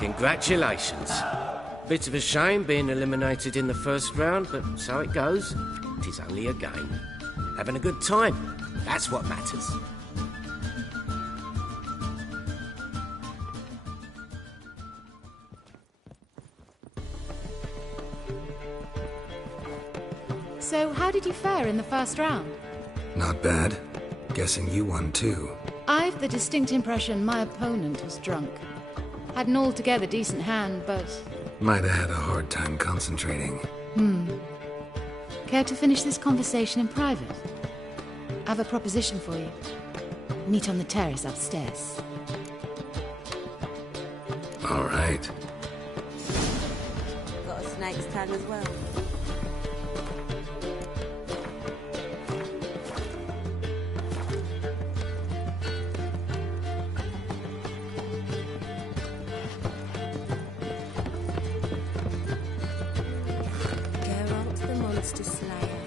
Congratulations. Bit of a shame being eliminated in the first round, but so it goes. It is only a game. Having a good time, that's what matters. So, how did you fare in the first round? Not bad. Guessing you won too. I've the distinct impression my opponent was drunk. Had an altogether decent hand, but... Might have had a hard time concentrating. Care to finish this conversation in private? I have a proposition for you. Meet on the terrace upstairs. All right. Got a snake's tongue as well. To Slayer.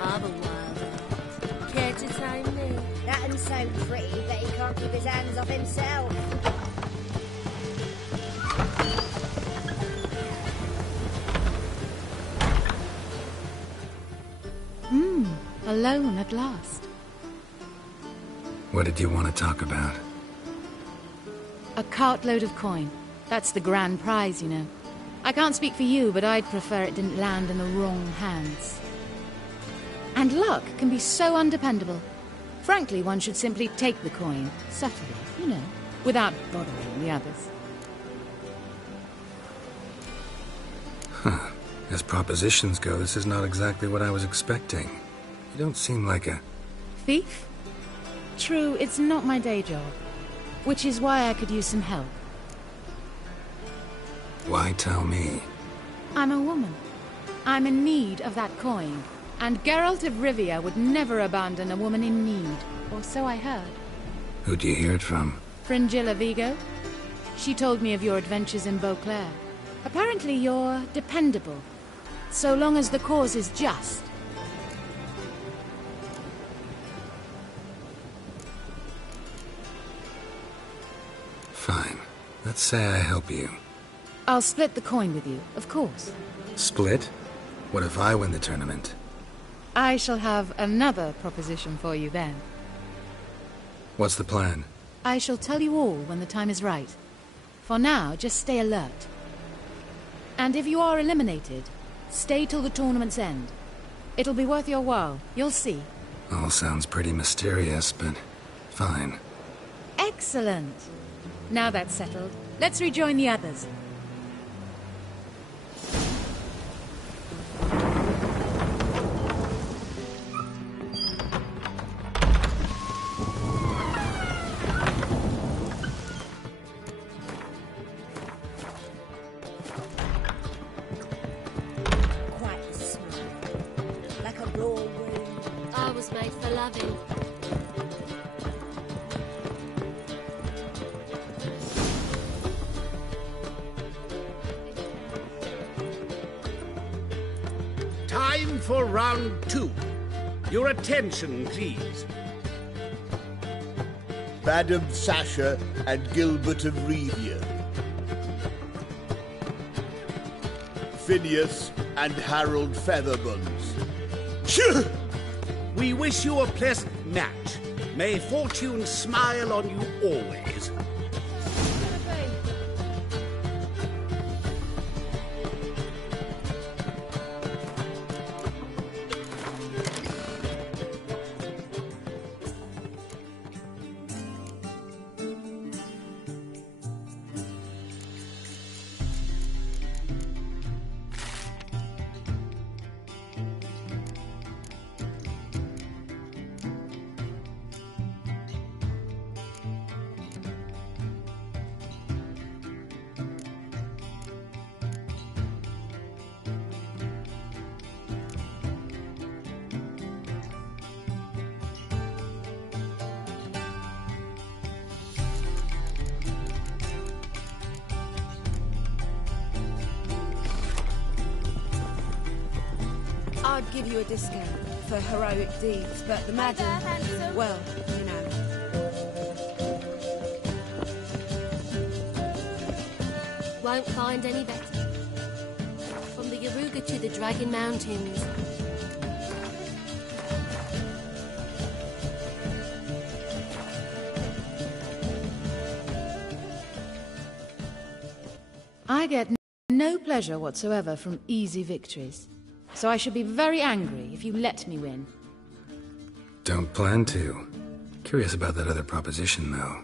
I'm a wild. Care to tame me? That'n's so pretty that he can't keep his hands off himself. Alone at last. What did you want to talk about? A cartload of coin. That's the grand prize, you know. I can't speak for you, but I'd prefer it didn't land in the wrong hands. And luck can be so undependable. Frankly, one should simply take the coin, subtly, you know, without bothering the others. Huh. As propositions go, this is not exactly what I was expecting. You don't seem like a... Thief? True, it's not my day job. Which is why I could use some help. Why tell me? I'm a woman. I'm in need of that coin. And Geralt of Rivia would never abandon a woman in need, or so I heard. Who'd you hear it from? Fringilla Vigo. She told me of your adventures in Beauclair. Apparently you're dependable, so long as the cause is just. Fine. Let's say I help you. I'll split the coin with you, of course. Split? What if I win the tournament? I shall have another proposition for you then. What's the plan? I shall tell you all when the time is right. For now, just stay alert. And if you are eliminated, stay till the tournament's end. It'll be worth your while, you'll see. All sounds pretty mysterious, but fine. Excellent. Now that's settled, let's rejoin the others. Quite the smell. Like a raw wound. I was made for loving. Time for round 2. Your attention, please. Madam Sasha and Gilbert of Revia. Phineas and Harold Featherbones. We wish you a pleasant match. May fortune smile on you always. I'd give you a discount for heroic deeds, but the madam, well, you know. Won't find any better. From the Yaruga to the Dragon Mountains. I get no pleasure whatsoever from easy victories. So I should be very angry if you let me win. Don't plan to. Curious about that other proposition, though.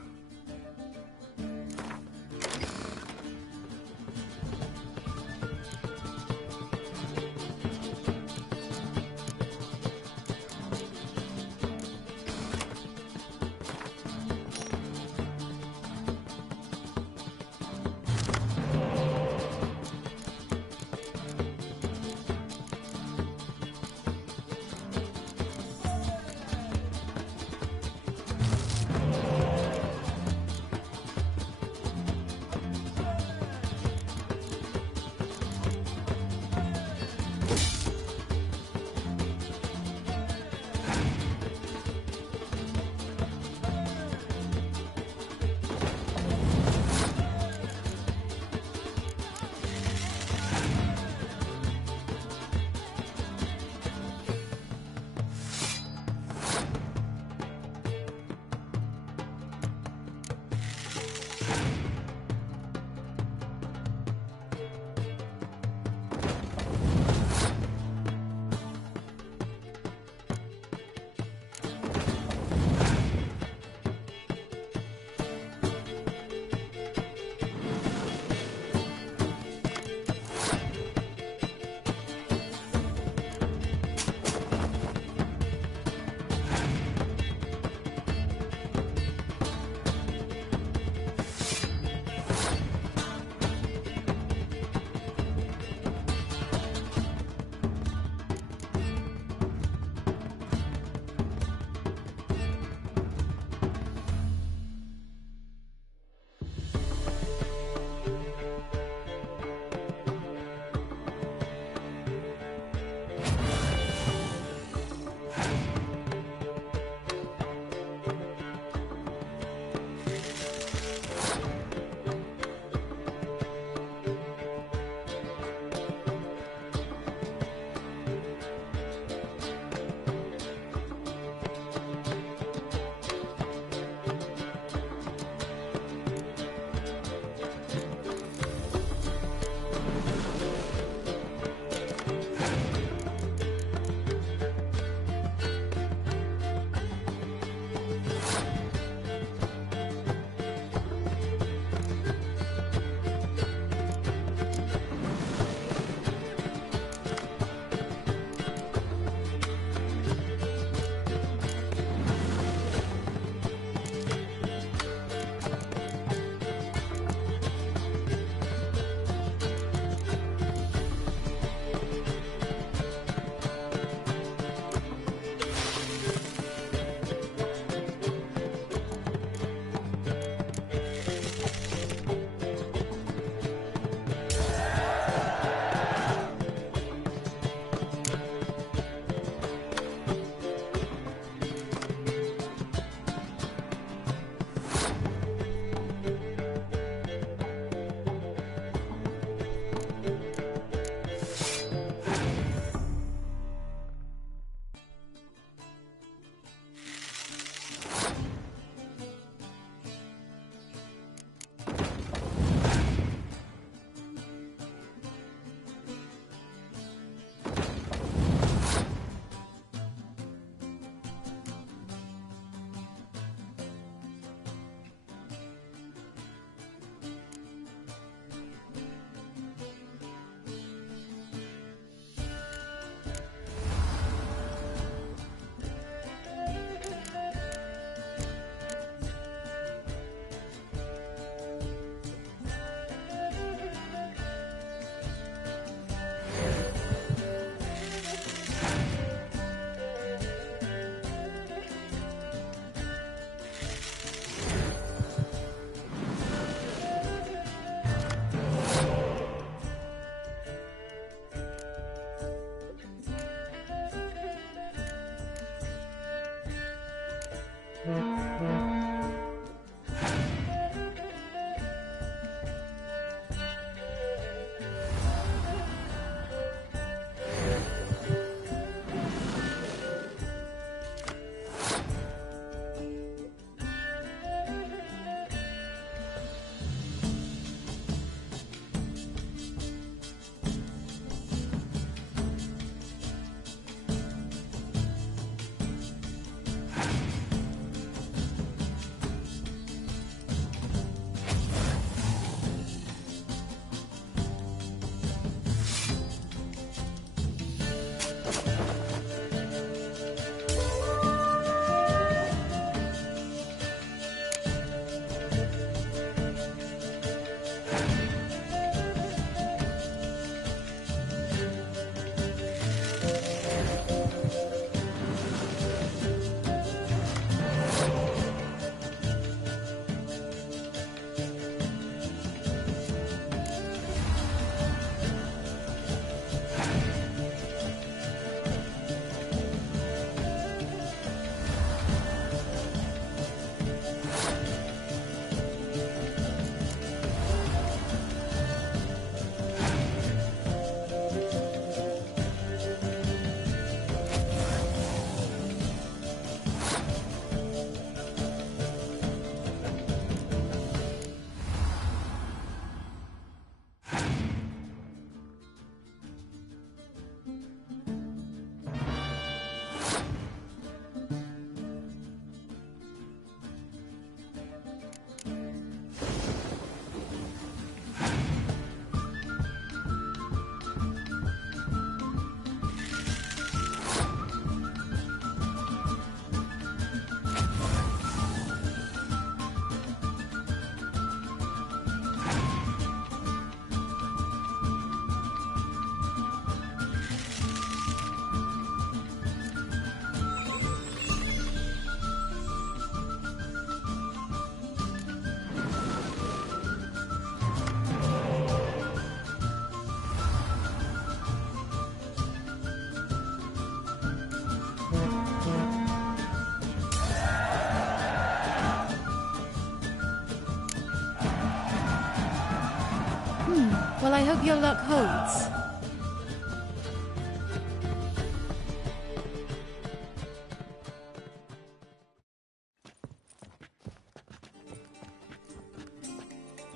I hope your luck holds.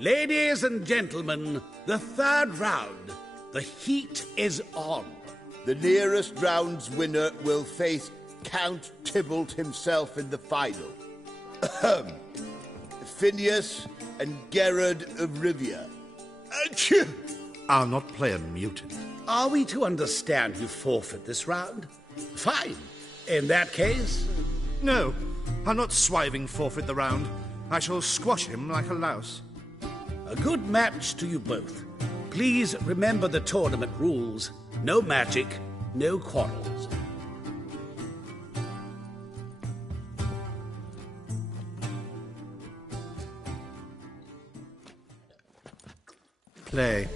Ladies and gentlemen, the third round. The heat is on. The nearest round's winner will face Count Tybalt himself in the final. Phineas and Gerard of Rivia. Achoo! I'll not play a mutant. Are we to understand you forfeit this round? Fine. In that case... No, I'll not swiving forfeit the round. I shall squash him like a louse. A good match to you both. Please remember the tournament rules. No magic, no quarrels. Play.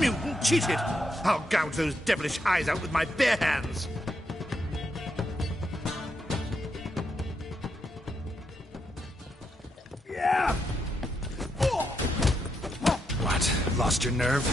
mutant cheated! I'll gouge those devilish eyes out with my bare hands! Yeah! What? Lost your nerve?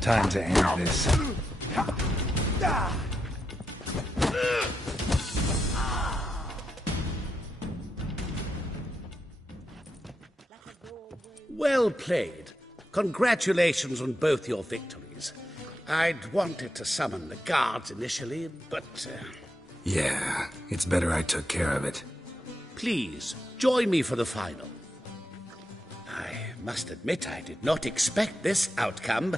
Time to end this. Well played. Congratulations on both your victories. I'd wanted to summon the guards initially, but... Yeah, it's better I took care of it. Please, join me for the final. I must admit I did not expect this outcome.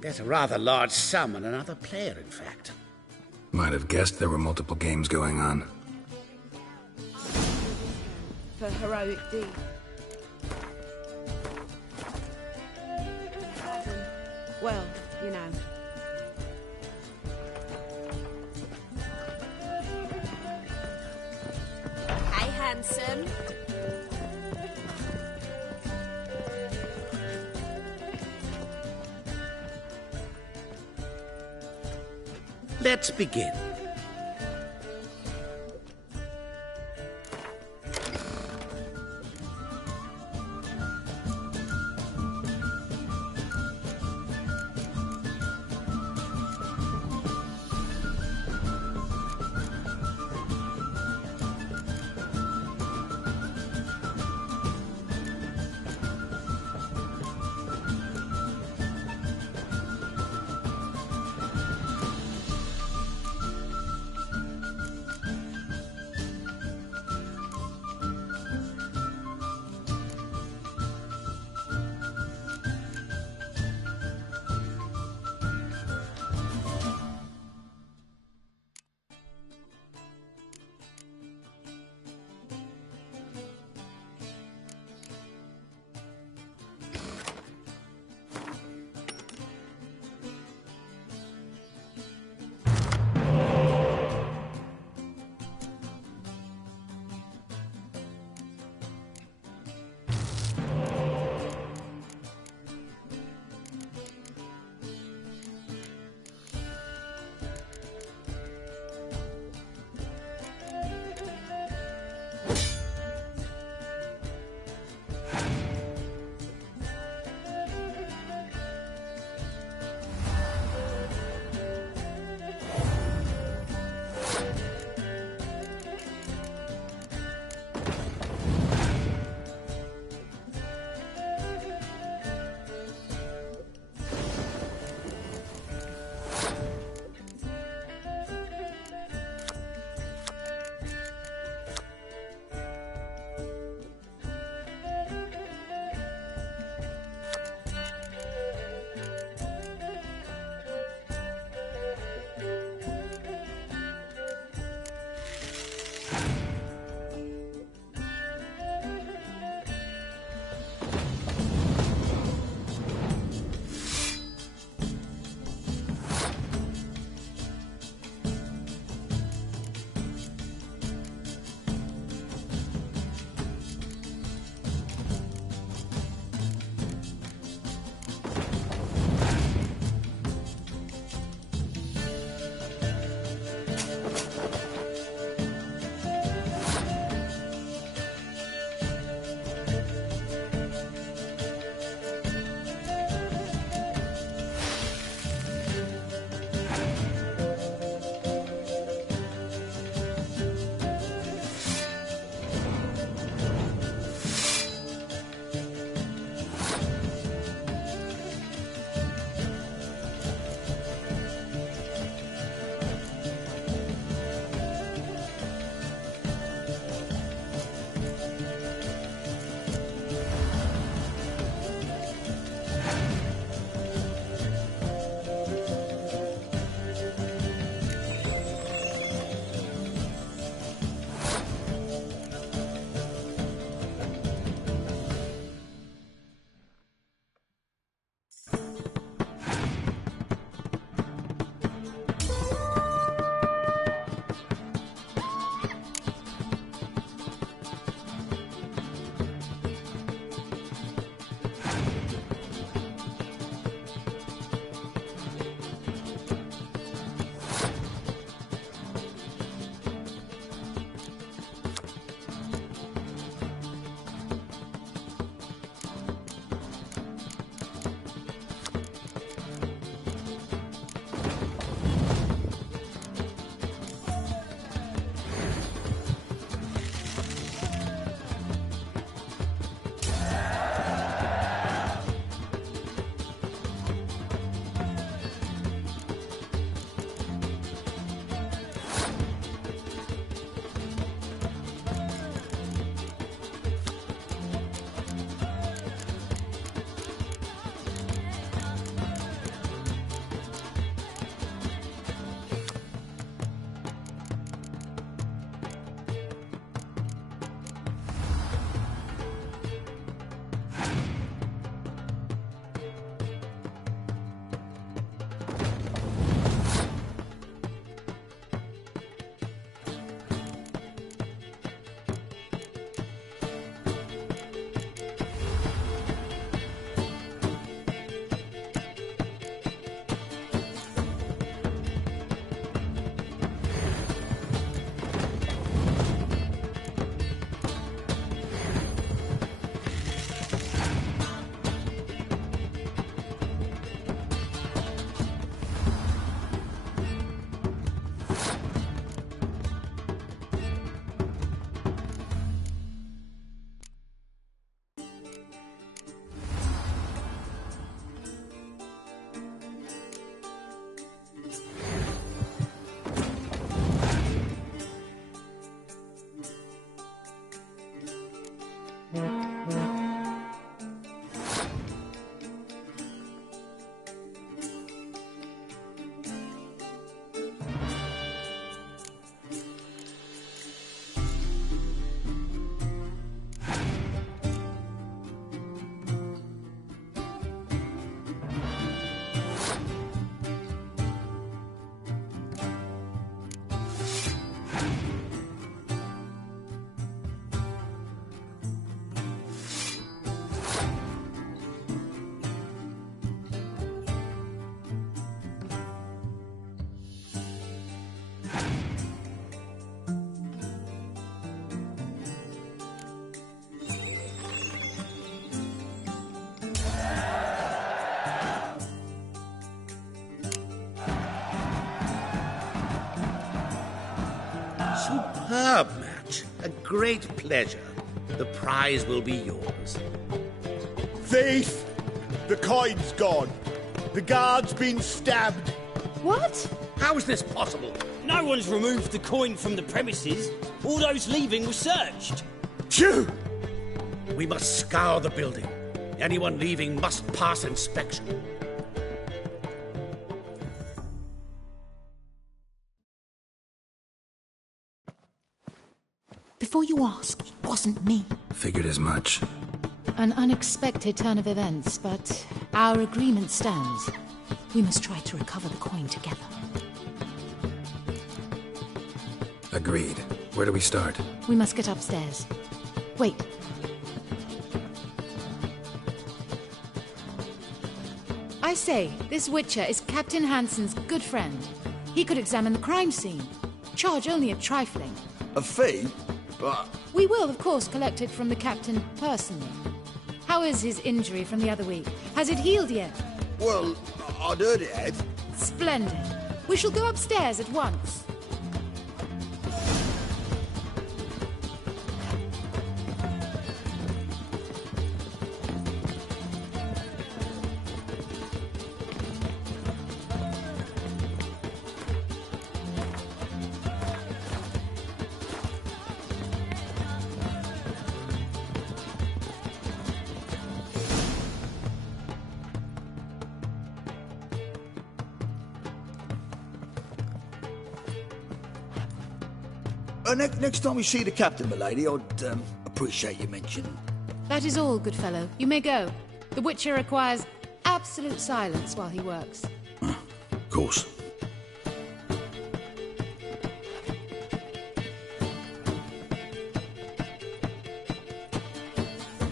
Bet a rather large sum on another player, in fact. Might have guessed there were multiple games going on. For heroic deed. Well, you know. Hey, handsome. Let's begin. Superb match. A great pleasure. The prize will be yours. Thief! The coin's gone. The guard's been stabbed. What? How is this possible? No one's removed the coin from the premises. All those leaving were searched. Phew! We must scour the building. Anyone leaving must pass inspection. Before you ask, it wasn't me. Figured as much. An unexpected turn of events, but our agreement stands. We must try to recover the coin together. Agreed. Where do we start? We must get upstairs. Wait. I say, this Witcher is Captain Hansen's good friend. He could examine the crime scene. Charge only a trifling. A fee? But... We will, of course, collect it from the captain personally. How is his injury from the other week? Has it healed yet? Well, I'd heard it had. Splendid. We shall go upstairs at once. Next time we see the captain, milady, I'd appreciate you mentioning. That is all, good fellow. You may go. The Witcher requires absolute silence while he works. Of course.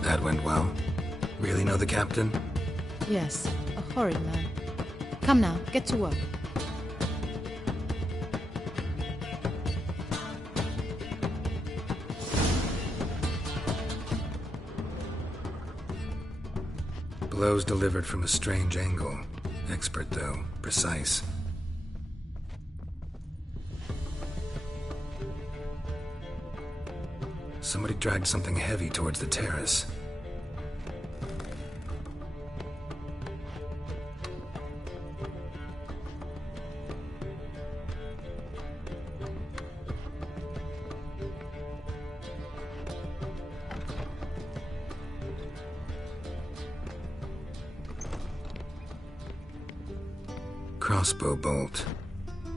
That went well. Really know the captain? Yes, a horrid man. Come now, get to work. Blows delivered from a strange angle. Expert, though. Precise. Somebody dragged something heavy towards the terrace. Crossbow bolt.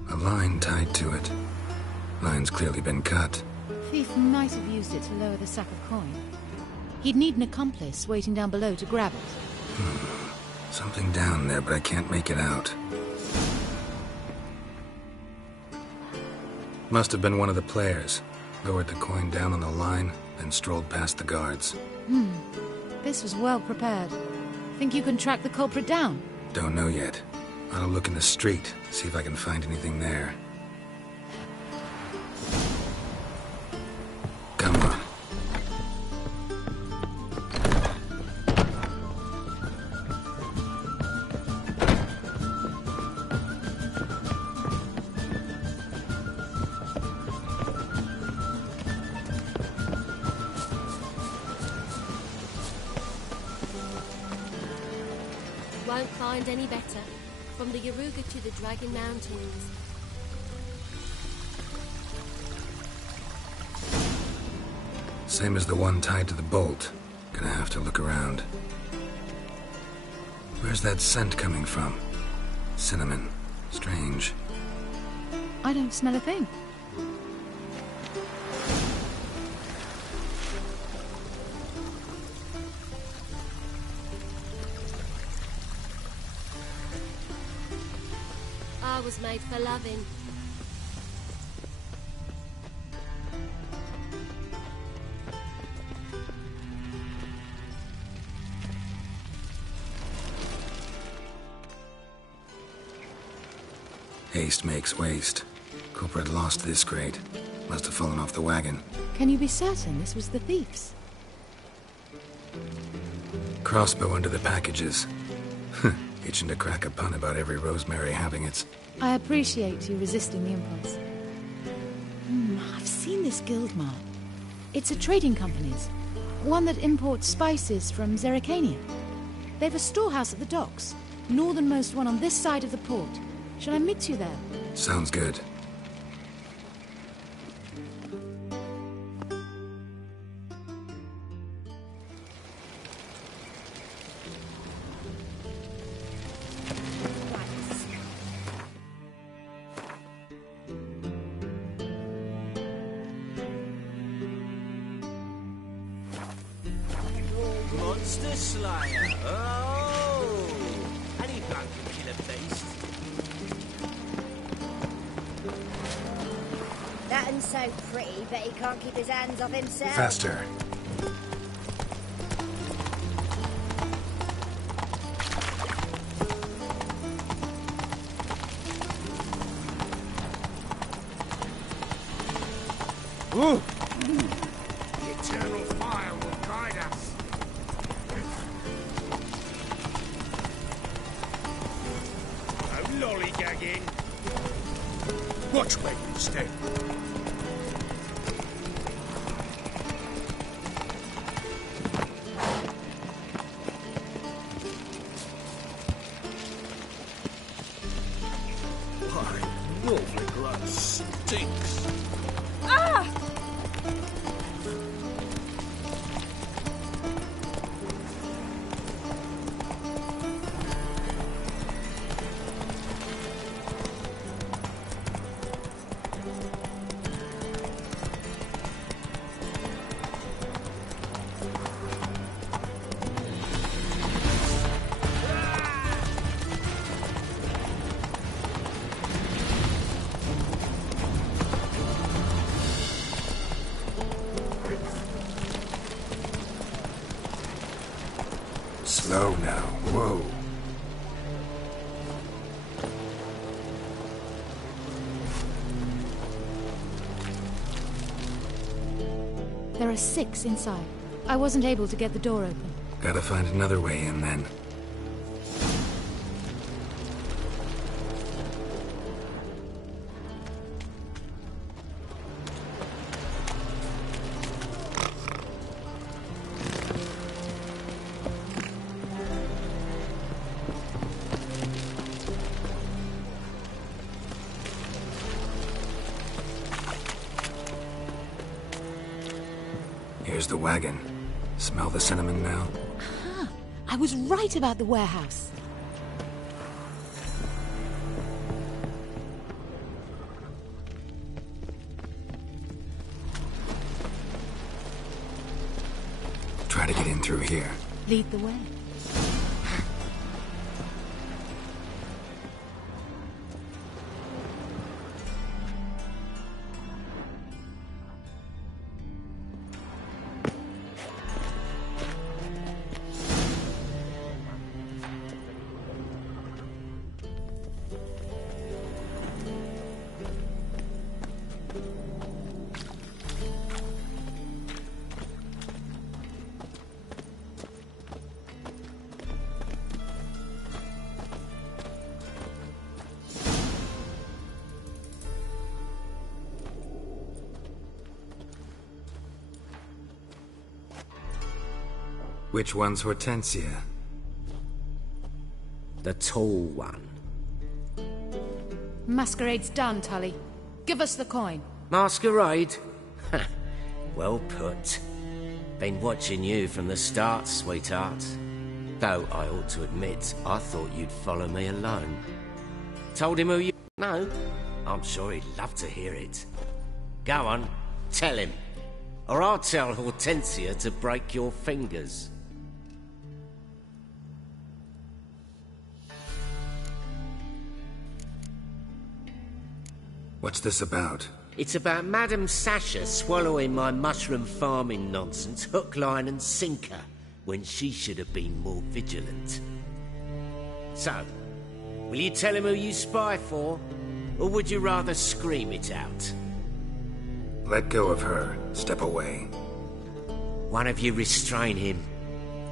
A line tied to it. Line's clearly been cut. Thief might have used it to lower the sack of coin. He'd need an accomplice waiting down below to grab it. Something down there, but I can't make it out. Must have been one of the players. Lowered the coin down on the line, then strolled past the guards. This was well prepared. Think you can track the culprit down? Don't know yet. I'll look in the street, see if I can find anything there. Come on. Won't find any better. From the Yaruga to the Dragon Mountains. Same as the one tied to the bolt. Gonna have to look around. Where's that scent coming from? Cinnamon. Strange. I don't smell a thing. I was made for loving. Haste makes waste. Culprit lost this crate. Must have fallen off the wagon. Can you be certain this was the thief's? Crossbow under the packages. Itching to crack a pun about every rosemary having its... I appreciate you resisting the impulse. I've seen this this guild, Ma? It's a trading company's. One that imports spices from Zerrikania. They've a storehouse at the docks. Northernmost one on this side of the port. Shall I meet you there? Sounds good. Monster Slayer. Oh! Any bloke can kill a beast. That one's so pretty, but he can't keep his hands off himself. Faster. Ooh. The eternal fire will guide us. No lollygagging. Watch where you step. Why, Novigrad stinks. Ah! Slow now. Whoa. There are 6 inside. I wasn't able to get the door open. Gotta find another way in then. Here's the wagon. Smell the cinnamon now? Aha! I was right about the warehouse. Try to get in through here. Lead the way. Which one's Hortensia? The tall one. Masquerade's done, Tully. Give us the coin. Masquerade? Ha! Well put. Been watching you from the start, sweetheart. Though I ought to admit, I thought you'd follow me alone. Told him who you... No, I'm sure he'd love to hear it. Go on, tell him. Or I'll tell Hortensia to break your fingers. What's this about? It's about Madame Sasha swallowing my mushroom farming nonsense hook, line and sinker when she should have been more vigilant. So, will you tell him who you spy for? Or would you rather scream it out? Let go of her. Step away. One of you restrain him,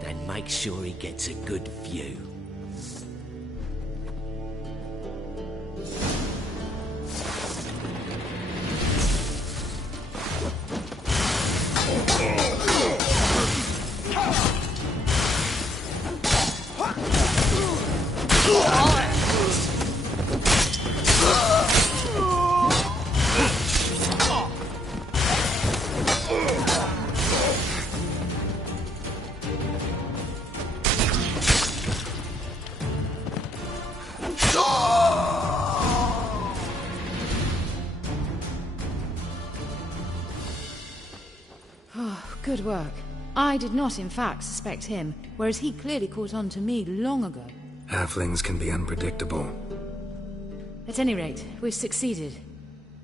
then make sure he gets a good view. Oh, good work. I did not, in fact, suspect him, whereas he clearly caught on to me long ago. Halflings can be unpredictable. At any rate, we've succeeded.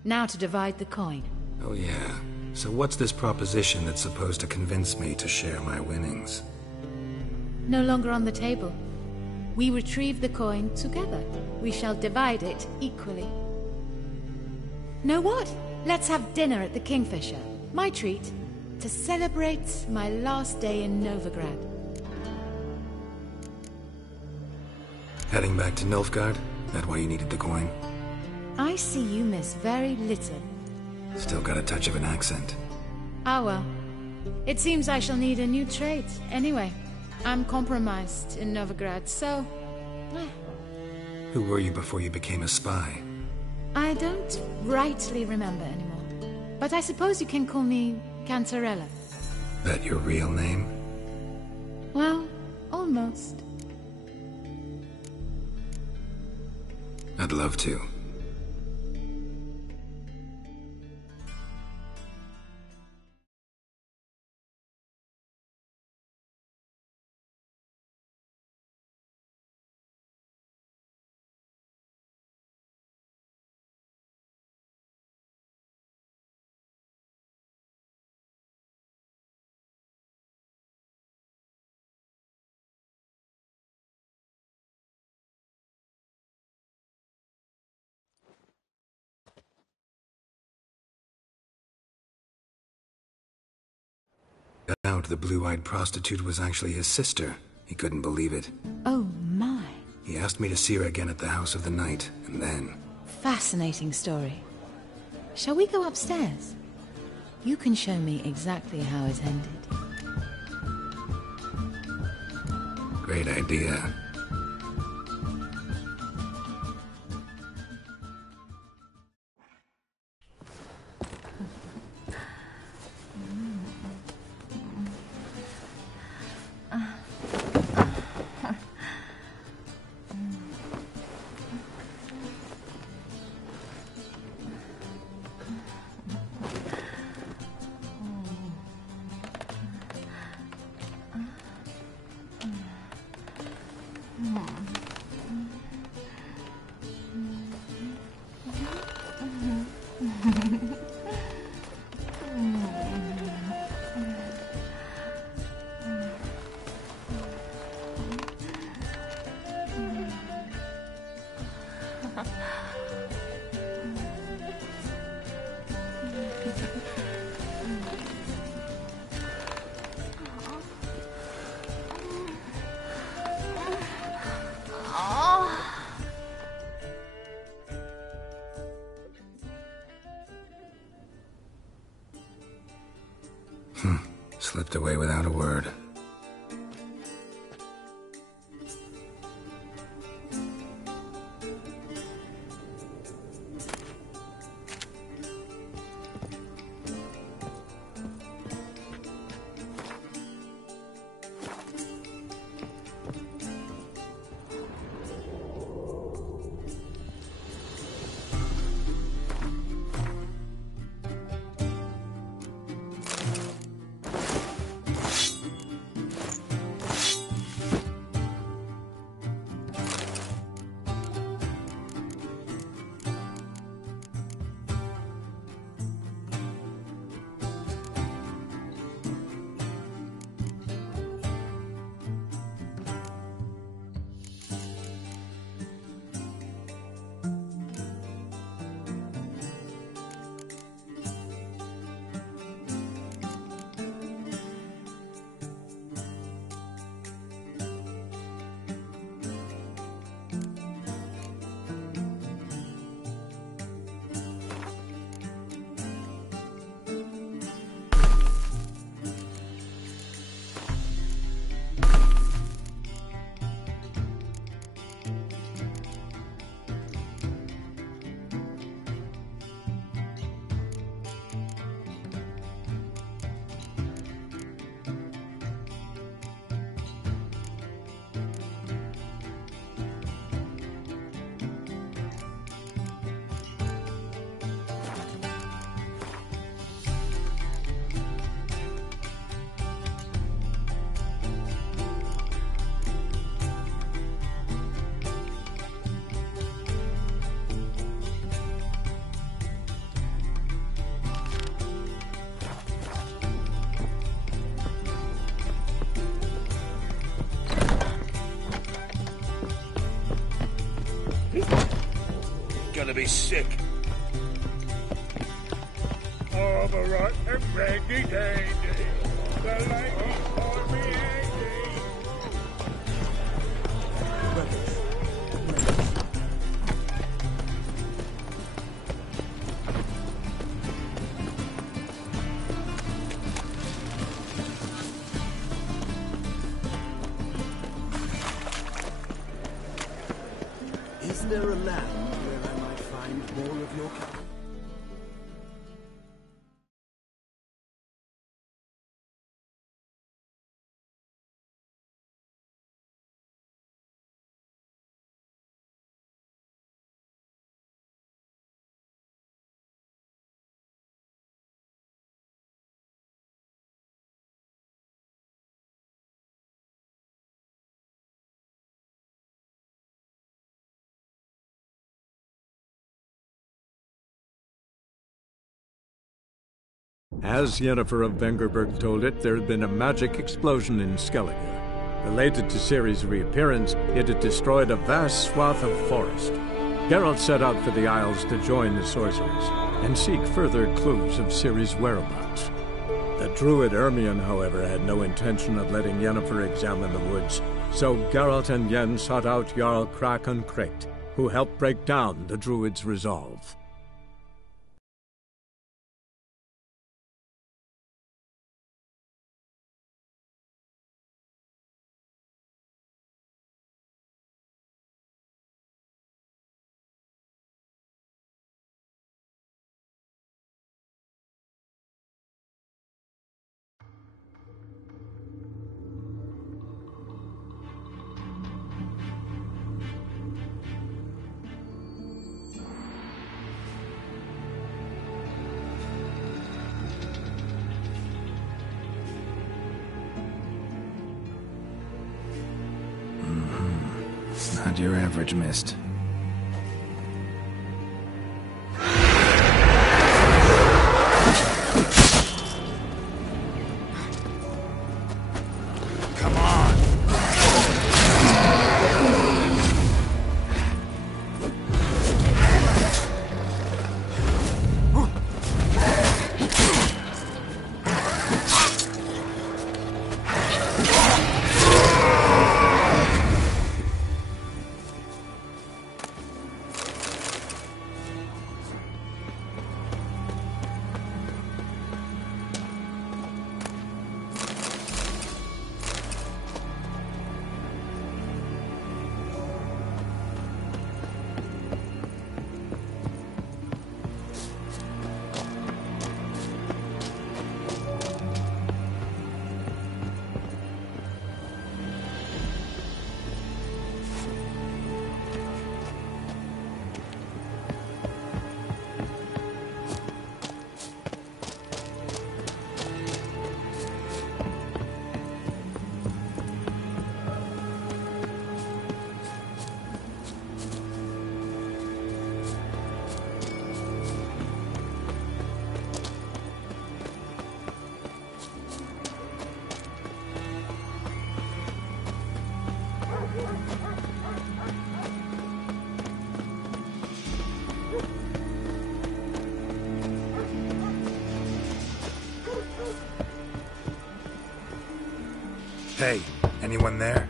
Now to divide the coin. Oh yeah. So what's this proposition that's supposed to convince me to share my winnings? No longer on the table. We retrieve the coin together. We shall divide it equally. Know what? Let's have dinner at the Kingfisher. My treat. To celebrate my last day in Novigrad. Heading back to Nilfgaard? That why you needed the coin? I see you miss very little. Still got a touch of an accent. Ah well. It seems I shall need a new trade. Anyway, I'm compromised in Novigrad, so... Who were you before you became a spy? I don't rightly remember anymore. But I suppose you can call me Cantarella. That your real name? Well, almost. I'd love to. Out the blue-eyed prostitute was actually his sister. He couldn't believe it. Oh my. He asked me to see her again at the House of the Night, and then... Fascinating story. Shall we go upstairs? You can show me exactly how it ended. Great idea. Slipped away without a word. Gonna be sick. Of a rotten brandy dandy, the ladies call me Andy. Is there a land where I might find more of your kind? As Yennefer of Vengerberg told it, there had been a magic explosion in Skellige. Related to Ciri's reappearance, it had destroyed a vast swath of forest. Geralt set out for the Isles to join the sorcerers and seek further clues of Ciri's whereabouts. The druid Ermion, however, had no intention of letting Yennefer examine the woods, so Geralt and Yen sought out Jarl Krakon Krekt, who helped break down the druid's resolve. Not your average mist. Hey, anyone there?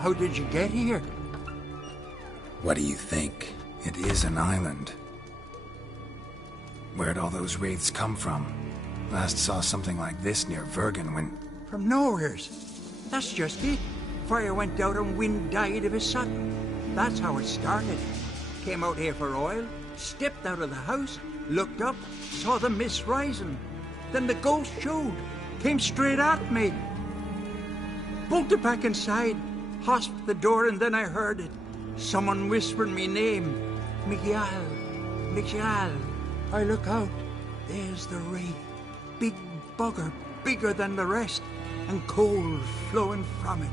How did you get here? What do you think? It is an island. Where'd all those wraiths come from? Last saw something like this near Vergen when... From nowheres. That's just it. Fire went out and wind died of a sudden. That's how it started. Came out here for oil, stepped out of the house, looked up, saw the mist rising. Then the ghost showed, came straight at me. Bolted back inside, hosped the door, and then I heard it. Someone whispered me name. Miguel. I look out. There's the wraith. Big bugger, bigger than the rest, and cold flowing from it.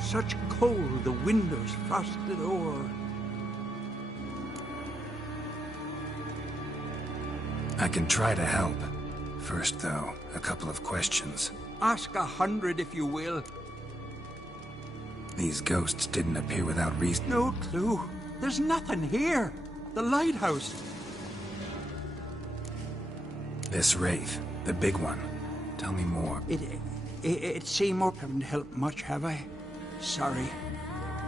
Such cold the windows frosted o'er. I can try to help. First, though, a couple of questions. Ask 100 if you will. These ghosts didn't appear without reason. No clue. There's nothing here. The lighthouse. This wraith, the big one. Tell me more. It Seymour haven't helped much, have I? Sorry.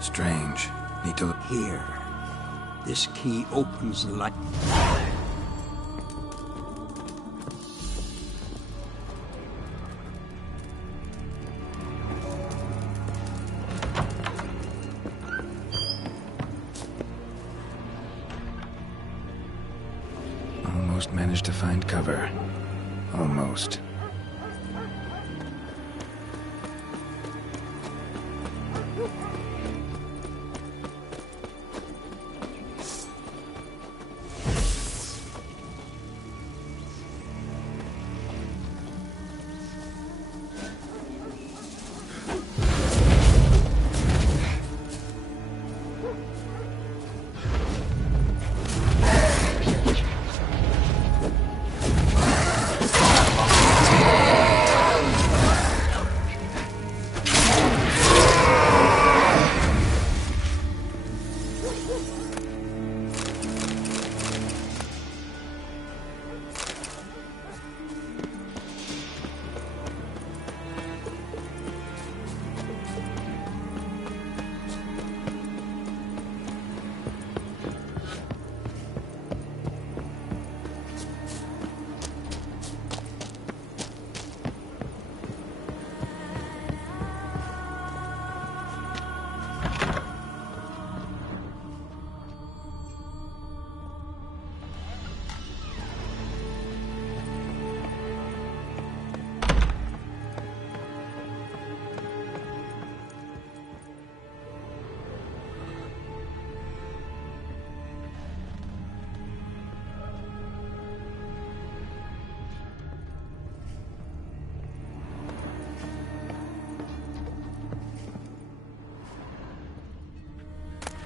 Strange. Need to look here. This key opens the light. Almost managed to find cover. Almost.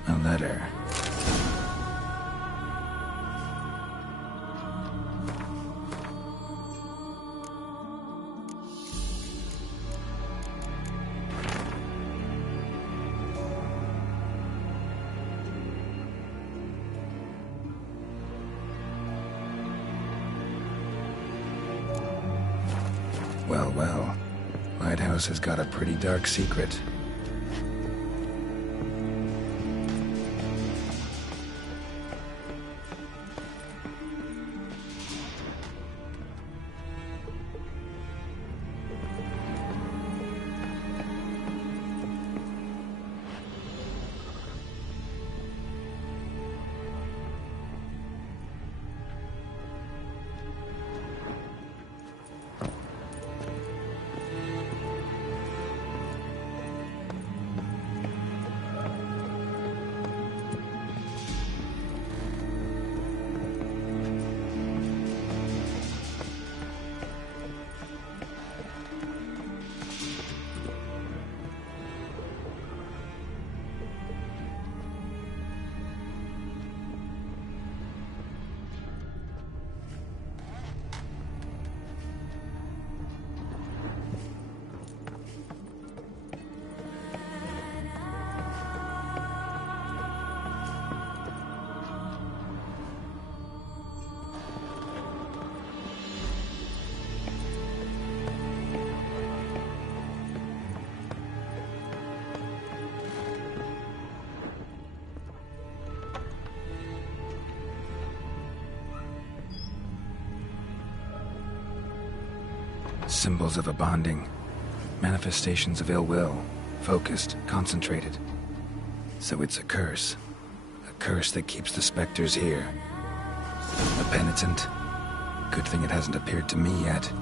A letter. Well, well. Lighthouse has got a pretty dark secret. Symbols of a bonding. Manifestations of ill will. Focused, concentrated. So it's a curse. A curse that keeps the specters here. A penitent. Good thing it hasn't appeared to me yet.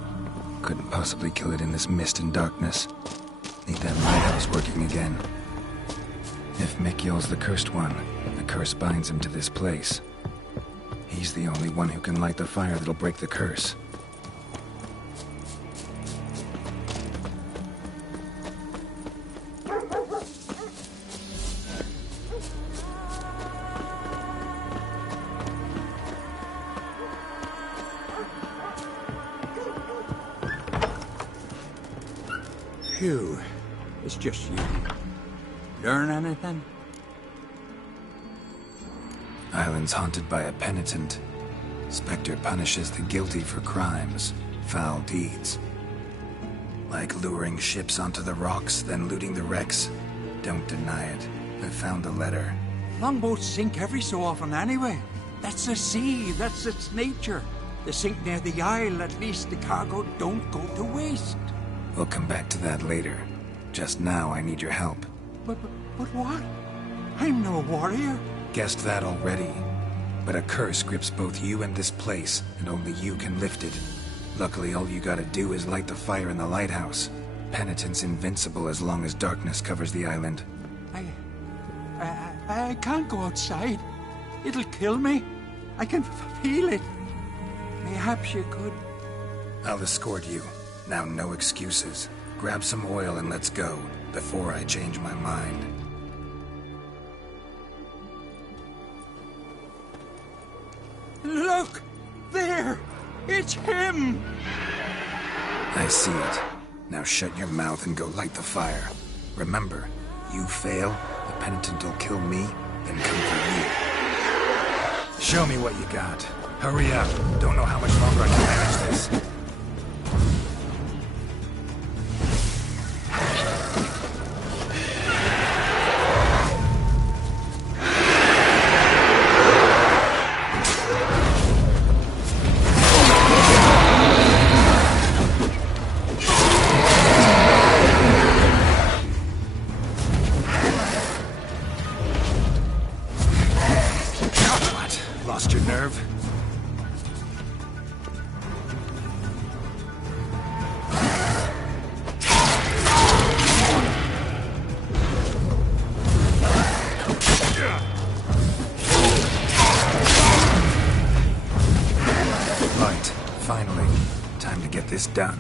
Couldn't possibly kill it in this mist and darkness. Need that lighthouse working again. If Mikyol's the cursed one, the curse binds him to this place. He's the only one who can light the fire that'll break the curse. Phew. It's just you. Learn anything? Island's haunted by a penitent. Spectre punishes the guilty for crimes, foul deeds. Like luring ships onto the rocks, then looting the wrecks. Don't deny it. I found the letter. Longboats sink every so often anyway. That's the sea, that's its nature. They sink near the isle, at least the cargo don't go to waste. We'll come back to that later. Just now, I need your help. But what? I'm no warrior. Guessed that already. But a curse grips both you and this place, and only you can lift it. Luckily, all you gotta do is light the fire in the lighthouse. Penitent's invincible as long as darkness covers the island. I can't go outside. It'll kill me. I can feel it. Perhaps you could. I'll escort you. Now, no excuses. Grab some oil and let's go, before I change my mind. Look! There! It's him! I see it. Now shut your mouth and go light the fire. Remember, you fail, the penitent will kill me, then come for you. Show me what you got. Hurry up. Don't know how much longer I can manage this. Lost your nerve? Right, finally. Time to get this done.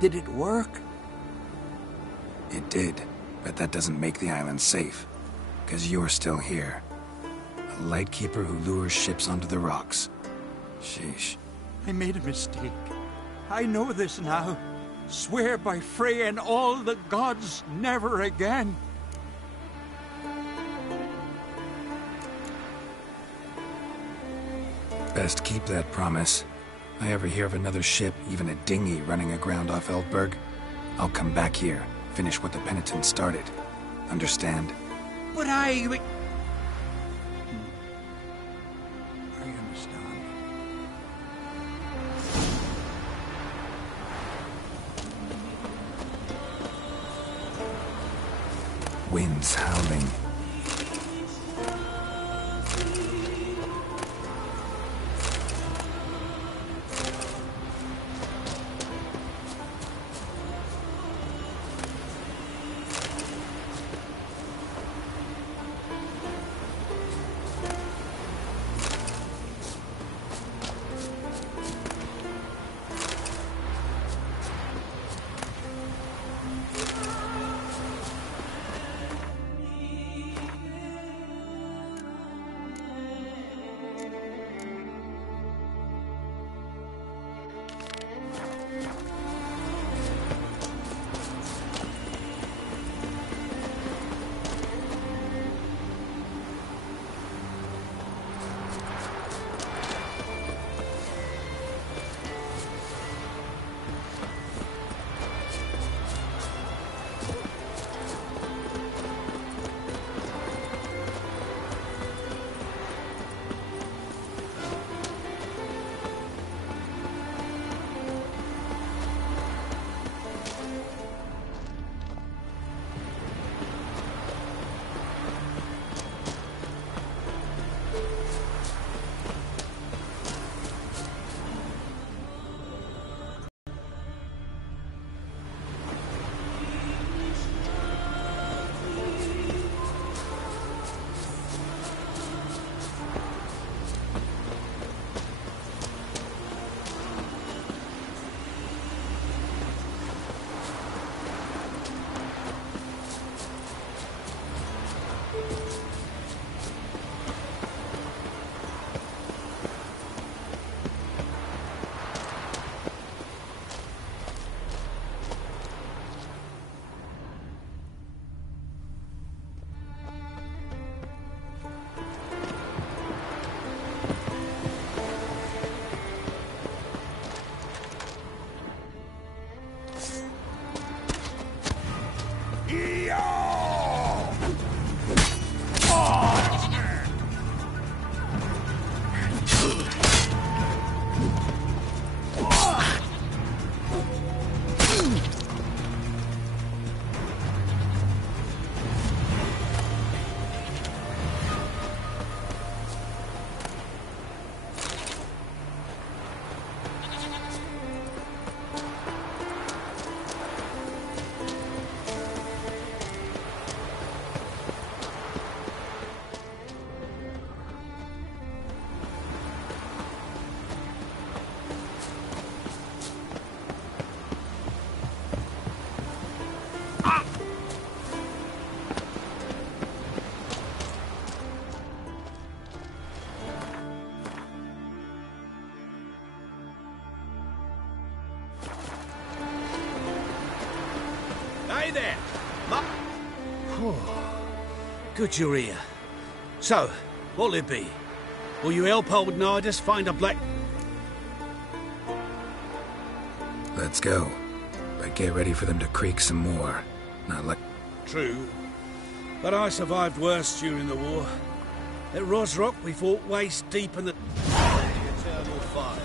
Did it work? It did, but that doesn't make the island safe. 'Cause you're still here. A lightkeeper who lures ships onto the rocks. Sheesh. I made a mistake. I know this now. Swear by Frey and all the gods, never again. Best keep that promise. I ever hear of another ship, even a dinghy, running aground off Eldberg, I'll come back here, finish what the penitents started. Understand? But I understand. Winds howling. Hey there! Good you're here. So, what'll it be? Will you help old Nidus find a black... Let's go. But get ready for them to creak some more. Not like... True. But I survived worse during the war. At Rosrock, we fought waist deep in the... eternal fire.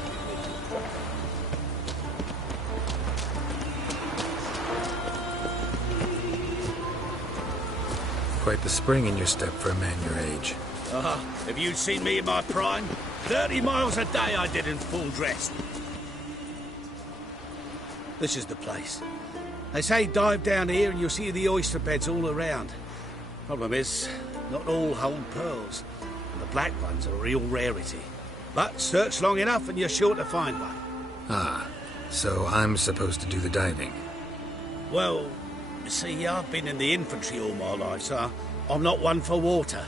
Quite the spring in your step for a man your age. Have you seen me in my prime? 30 miles a day I did in full dress. This is the place. They say dive down here and you'll see the oyster beds all around. Problem is, not all hold pearls, and the black ones are a real rarity. But search long enough and you're sure to find one. Ah, so I'm supposed to do the diving. Well, you see, I've been in the infantry all my life, so I'm not one for water.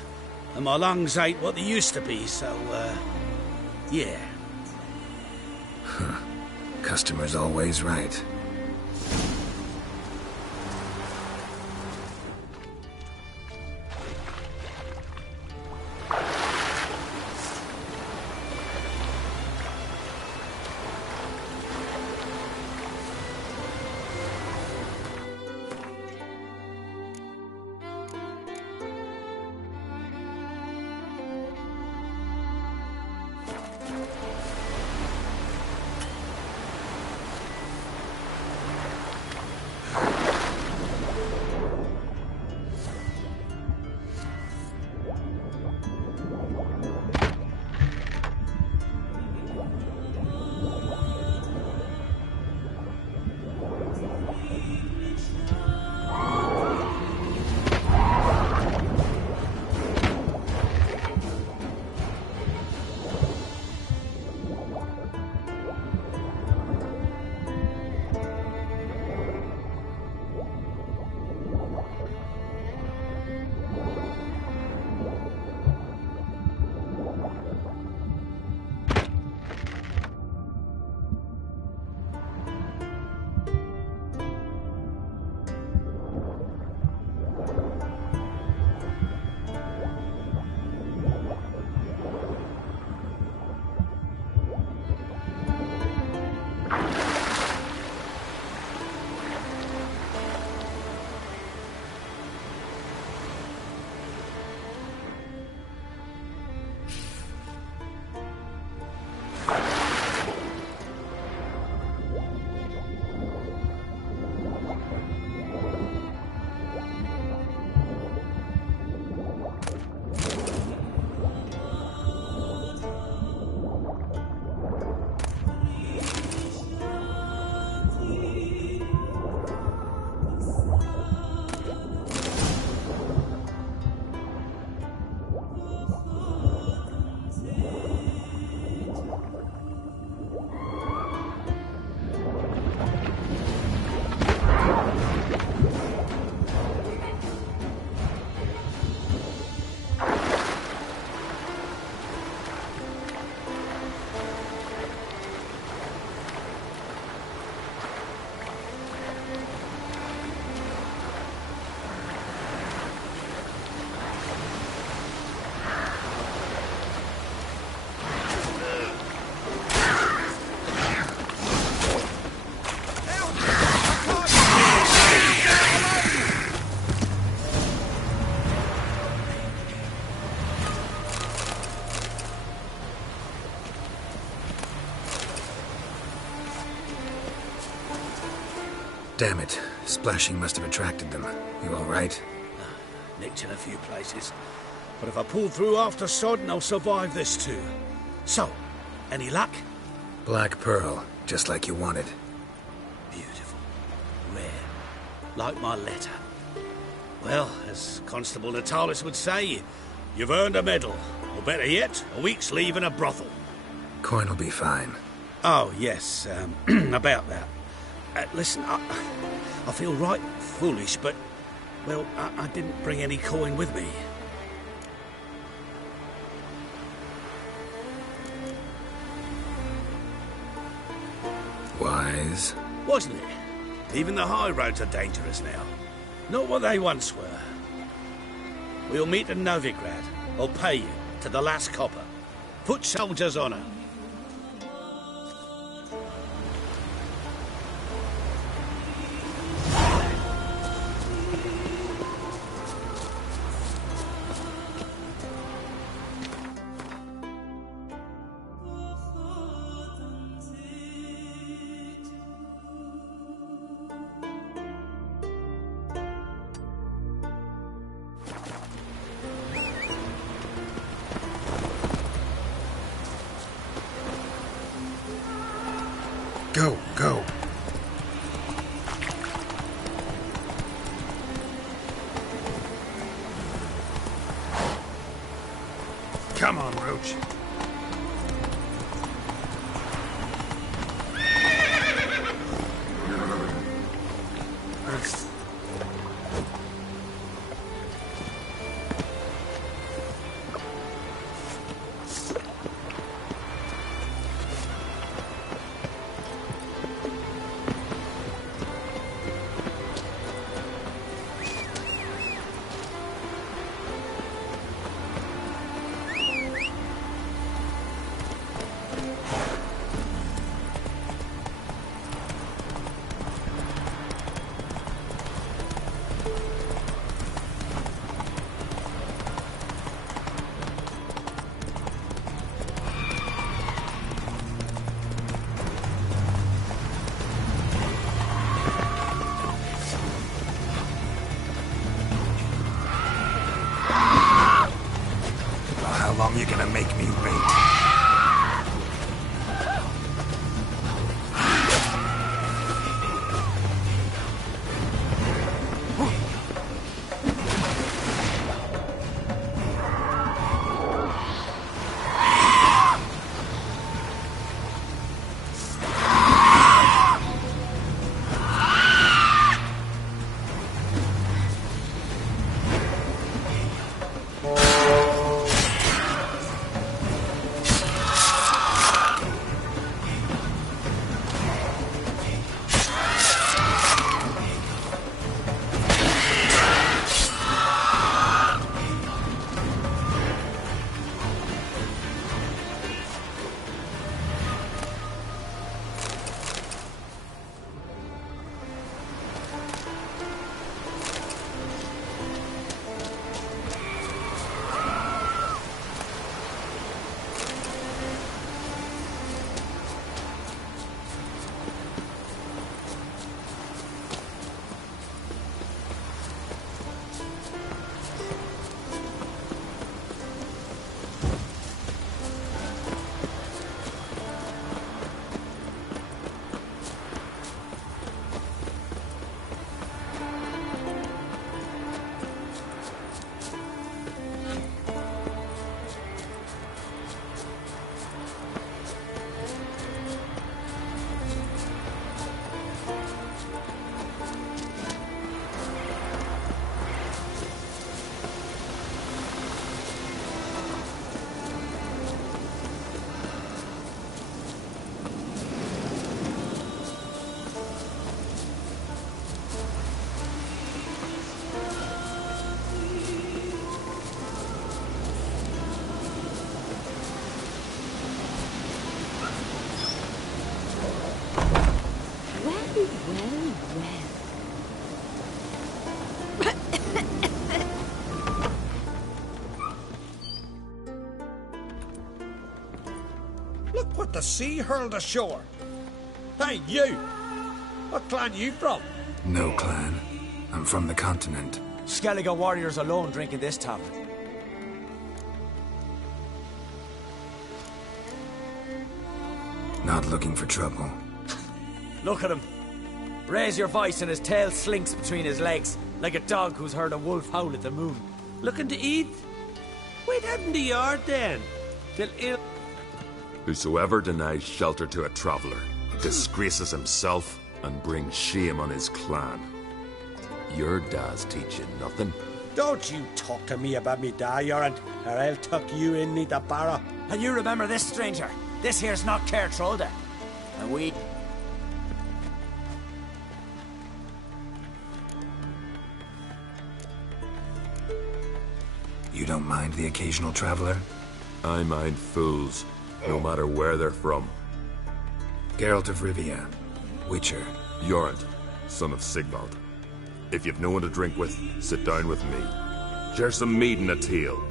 And my lungs ain't what they used to be, so, yeah. Customer's always right. Damn it. Splashing must have attracted them. You all right? Nicked in a few places. But if I pull through after sodding, I'll survive this too. So, any luck? Black pearl, just like you wanted. Beautiful. Rare. Like my letter. Well, as Constable Natalis would say, you've earned a medal. Or better yet, a week's leave in a brothel. Coin will be fine. Oh, yes, about that. Listen, I feel right foolish, but, well, I didn't bring any coin with me. Wise. Wasn't it? Even the high roads are dangerous now. Not what they once were. We'll meet in Novigrad. I'll pay you to the last copper. Foot soldier's honour. Go, go. Come on, Roach. How long you gonna make me wait? Look what the sea hurled ashore. Hey, you! What clan you from? No clan. I'm from the continent. Skellige warriors alone drink in this tavern. Not looking for trouble. Look at him. Raise your voice and his tail slinks between his legs, like a dog who's heard a wolf howl at the moon. Looking to eat? Wait out in the yard then. Till ill. Whosoever denies shelter to a traveller disgraces himself and brings shame on his clan. Your dad's teach you nothing. Don't you talk to me about me da, Yorant, or I'll tuck you in neath the barrow. And you remember this, stranger. This here's not Caer Trolde. And we... You don't mind the occasional traveler? I mind fools, no matter where they're from. Geralt of Rivia, Witcher. Jorund, son of Sigvald. If you've no one to drink with, sit down with me. Share some mead and a tale.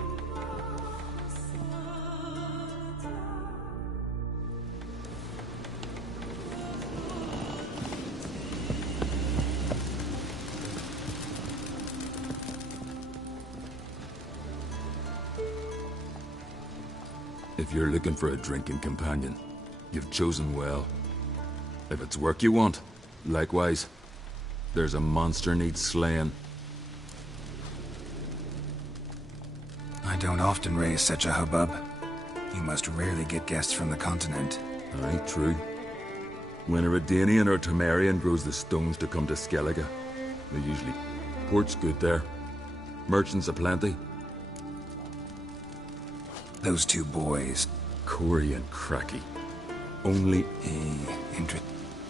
If you're looking for a drinking companion, you've chosen well. If it's work you want, likewise, there's a monster needs slaying. I don't often raise such a hubbub. You must rarely get guests from the continent. Aye, true. When a Redanian or Temerian grows the stones to come to Skellige, they usually... Port's good there. Merchants aplenty. Those two boys. Corey and Cracky. Only...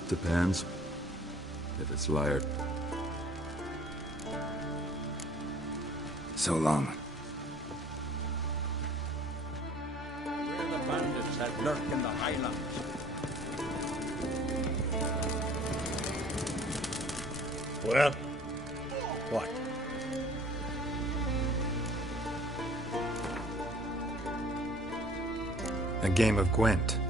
Depends. If it's Liar. So long. We're the bandits that lurk in the highlands. Well? What? A game of Gwent.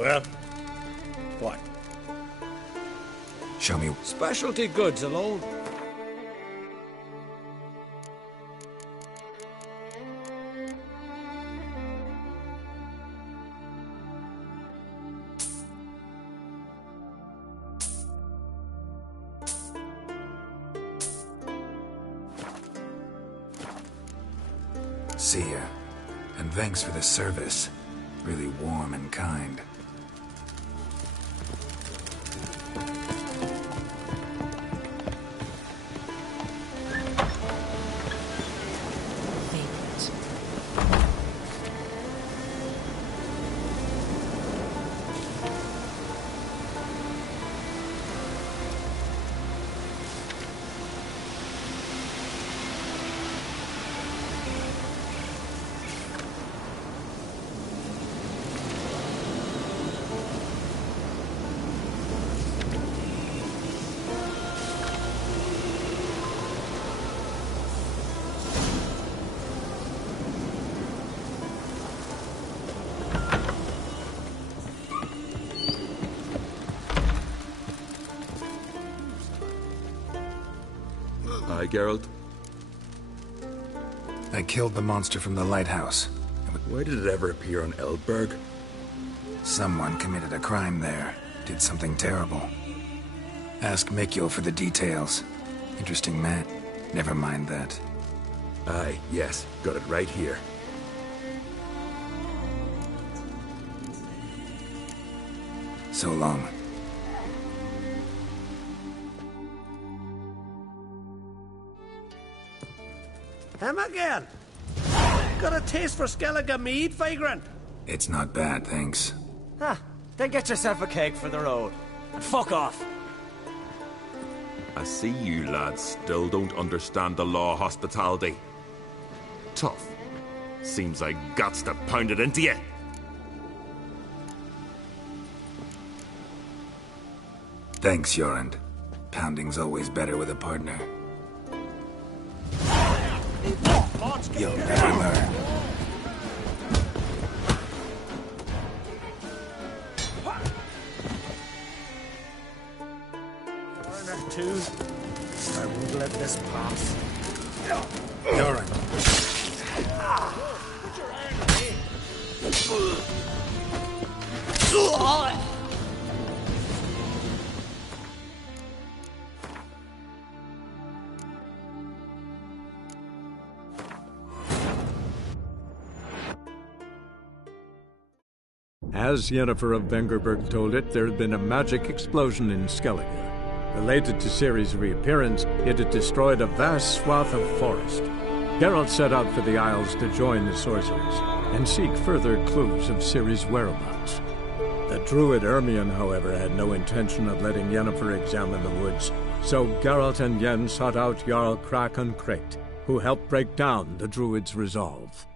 Well, what? Show me. Specialty goods alone. See ya. And thanks for the service. Really warm and kind. Hi, Geralt. I killed the monster from the lighthouse. Why did it ever appear on Eldberg? Someone committed a crime there. Did something terrible. Ask Mikkel for the details. Interesting man. Never mind that. Aye, yes. Got it right here. So long. Him again. Got a taste for Skellige mead, vagrant? It's not bad, thanks. Huh. Then get yourself a cake for the road. And fuck off. I see you lads still don't understand the law of hospitality. Tough. Seems like guts to pound it into you. Thanks, Jorund. Pounding's always better with a partner. You'll never learn. Foreigner too. I won't let this pass. Jorund. Put your hand on me. As Yennefer of Vengerberg told it, there had been a magic explosion in Skellige. Related to Ciri's reappearance, it had destroyed a vast swath of forest. Geralt set out for the Isles to join the sorcerers and seek further clues of Ciri's whereabouts. The druid Ermion, however, had no intention of letting Yennefer examine the woods, so Geralt and Yen sought out Jarl Krakon Krekt, who helped break down the druid's resolve.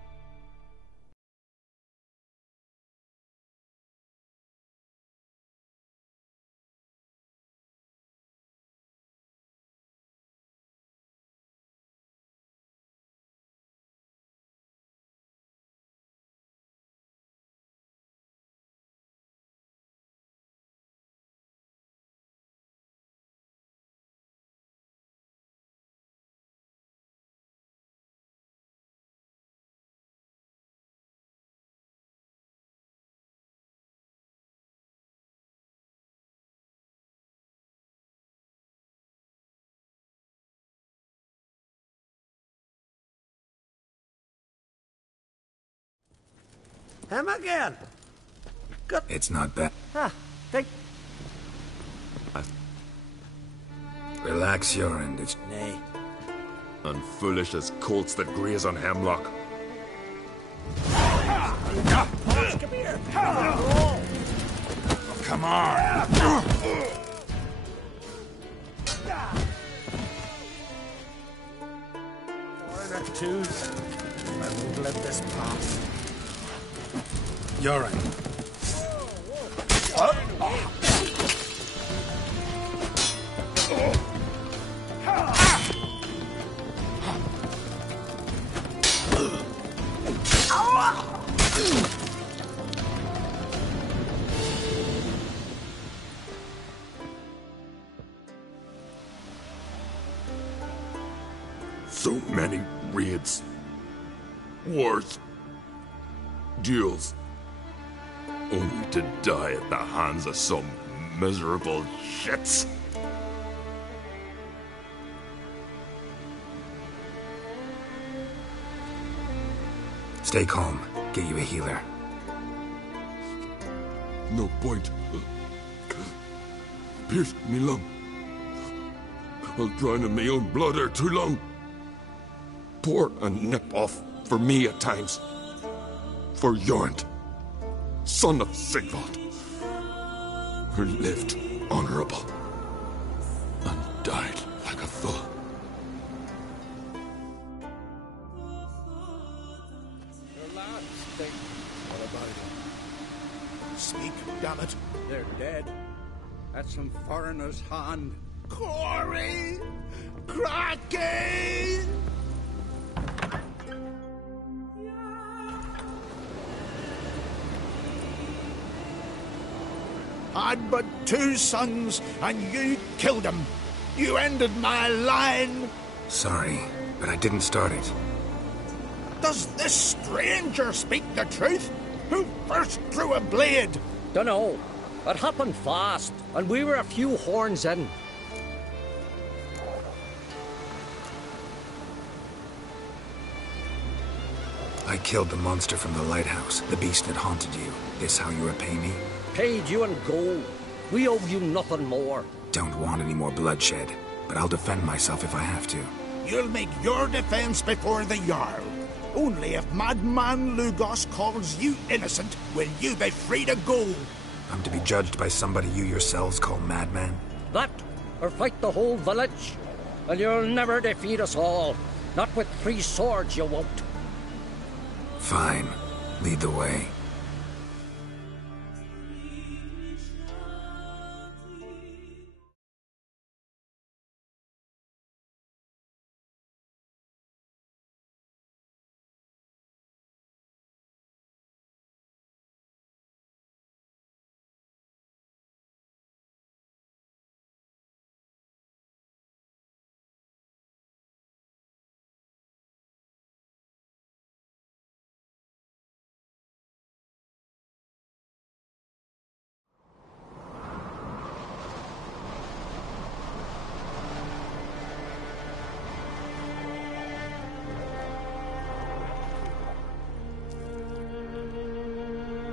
Him again. It's not bad. Huh. Think. Relax, Jorund. It's... Nay. And foolish as colts that graze on hemlock. Come here. Oh, come on. Foreigner too. I won't let this pass. Jorund. So many raids, wars, duels, only to die at the hands of some miserable shits. Stay calm. Get you a healer. No point. Pierced me lung. I'll drown in my own blood ere too long. Pour a nip off for me at times. For Jornd, son of Sigvald, who lived honorable and died like a thug. Your last thing. What about it? Speak, damn it. They're dead. At some foreigner's hand. Corey! Kraken! Had but 2 sons, and you killed them. You ended my line. Sorry, but I didn't start it. Does this stranger speak the truth? Who first drew a blade? Dunno. It happened fast, and we were a few horns in. I killed the monster from the lighthouse, the beast that haunted you. This how you repay me? Paid you in gold. We owe you nothing more. Don't want any more bloodshed, but I'll defend myself if I have to. You'll make your defense before the Jarl. Only if Madman Lugos calls you innocent will you be free to go. I'm to be judged by somebody you yourselves call madman? That, or fight the whole village. And you'll never defeat us all. Not with 3 swords, you won't. Fine. Lead the way.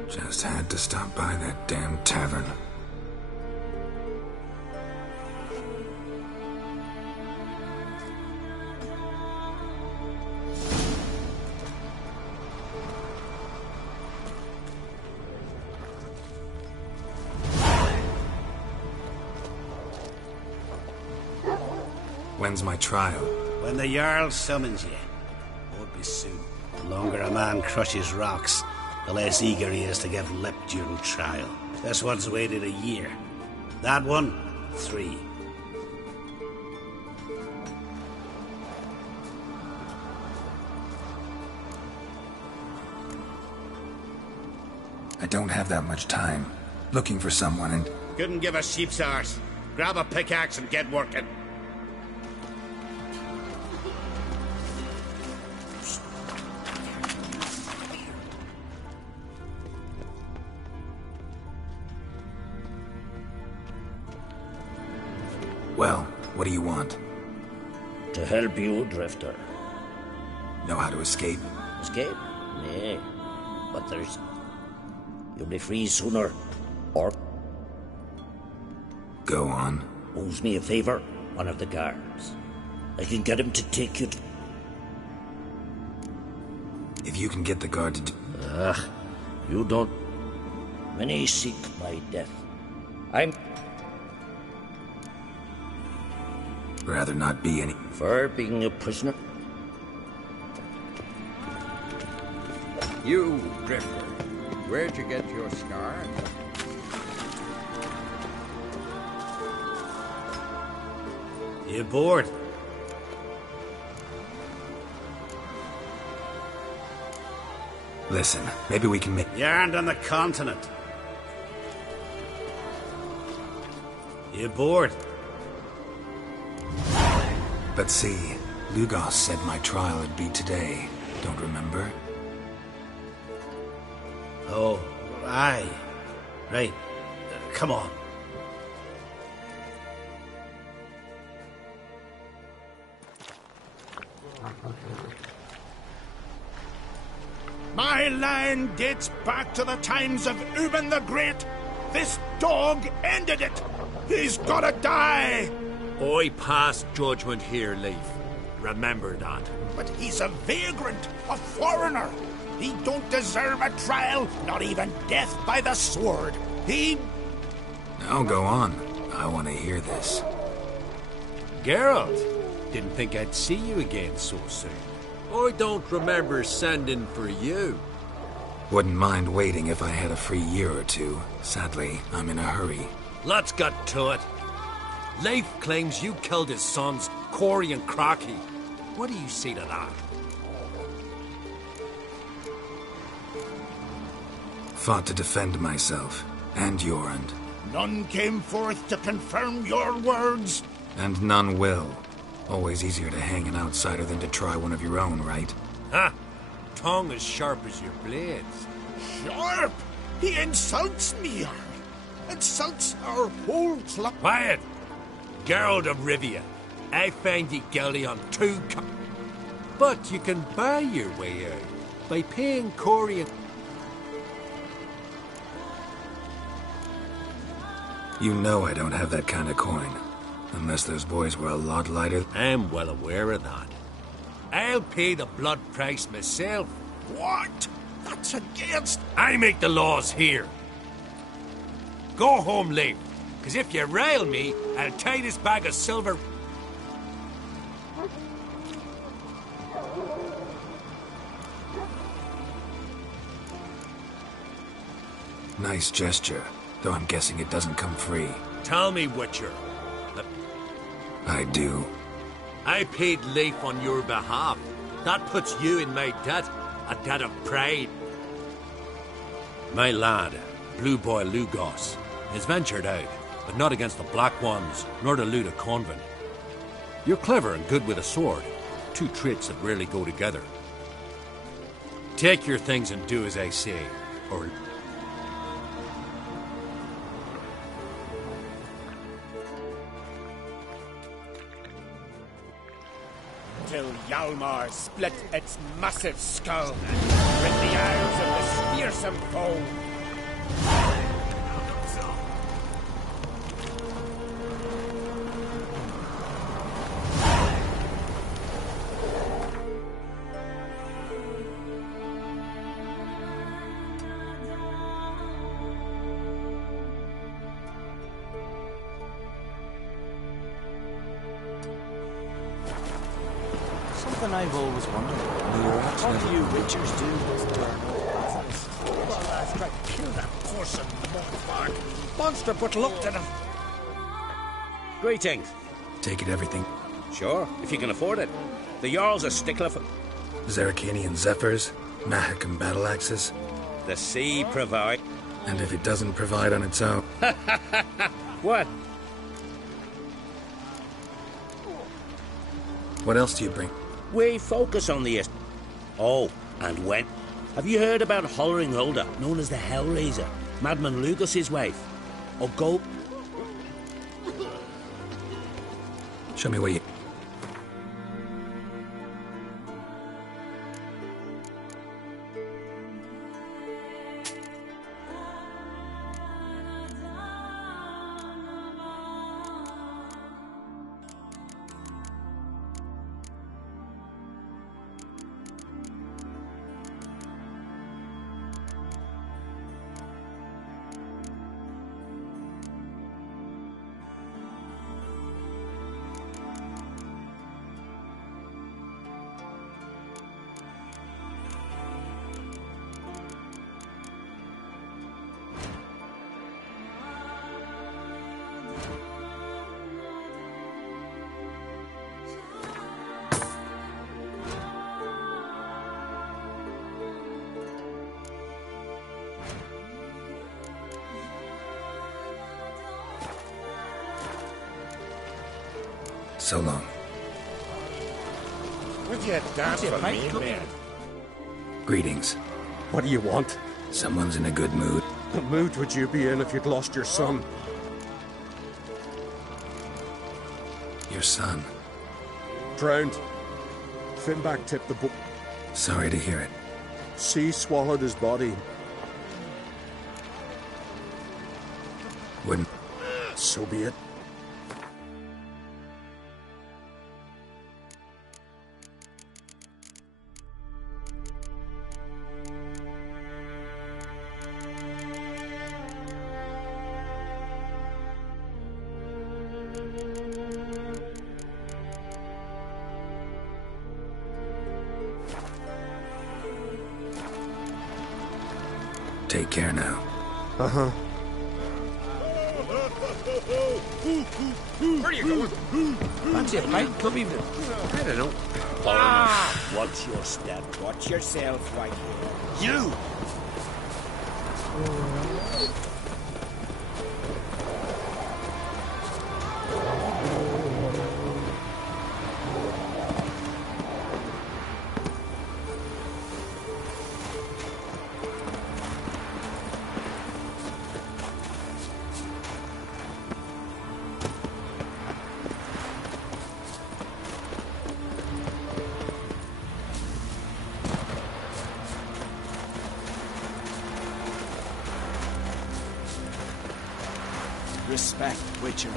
Just had to stop by that damn tavern. When's my trial? When the Jarl summons you. Won't be soon. The longer a man crushes rocks, the less eager he is to give lip during trial. This one's waited a year. That one, 3. I don't have that much time. Looking for someone and... Couldn't give a sheep's arse. Grab a pickaxe and get working. Well, what do you want? To help you, Drifter. Know how to escape? Escape? Nay. But there's... You'll be free sooner. Or... Go on. Owes me a favor, one of the guards. I can get him to take you to... If you can get the guard to do... You don't... Many seek my death. I'm... Rather not be any... For being a prisoner? You, Drifter, where'd you get your scar? You bored? Listen, maybe we can make... Yarned on the continent. You bored? But see, Lugos said my trial would be today. Don't remember? Oh, aye. Right. Come on. My land dates back to the times of Uben the Great. This dog ended it. He's gotta die. I pass judgment here, Leif. Remember that. But he's a vagrant, a foreigner. He don't deserve a trial, not even death by the sword. He... Now go on. I want to hear this. Geralt, didn't think I'd see you again so soon. I don't remember sending for you. Wouldn't mind waiting if I had a free year or two. Sadly, I'm in a hurry. Let's get to it. Leif claims you killed his sons, Corey and Crocky. What do you say to that? Fought to defend myself, and Jorund. None came forth to confirm your words. And none will. Always easier to hang an outsider than to try one of your own, right? Ha! Tongue as sharp as your blades. Sharp? He insults me. Insults our whole club. Quiet! Geralt of Rivia, I find you guilty on two But you can buy your way out by paying Corey and... You know I don't have that kind of coin. Unless those boys were a lot lighter. I'm well aware of that. I'll pay the blood price myself. What? That's against... I make the laws here. Go home, Leif. Because if you rile me, I'll tie this bag of silver... Nice gesture, though I'm guessing it doesn't come free. Tell me, Witcher. I do. I paid Leif on your behalf. That puts you in my debt, a debt of pride. My lad, Blue Boy Lugos, has ventured out, but not against the Black Ones, nor to loot a convent. You're clever and good with a sword, two traits that rarely go together. Take your things and do as I say, or... Till Hjalmar split its massive skull and rent the arms of this fearsome foe. Something I've always wondered. What do you witchers do with their... Well, lads, try to kill that porcelain mothbag. Monster put luck to them. Greetings. Take it everything. Sure, if you can afford it. The Jarl's a stickler for... Zerrikanian Zephyrs, Mahakam battle axes. The sea provide. And if it doesn't provide on its own... What? What else do you bring? We focus on the... Oh, and when? Have you heard about Hollering Hulda, known as the Hellraiser? Madman Lugos' wife? Or go... Show me where you... So long. Would you dance for me, man? Greetings. What do you want? Someone's in a good mood. What mood would you be in if you'd lost your son? Your son. Drowned. Finback tipped the boat. Sorry to hear it. Sea swallowed his body. Wouldn't. So be it. Take care now. Uh-huh. Where are you going? Fancy a pint? Club evening? I don't know. Watch your step. Watch yourself right here. You! Respect, Witcher.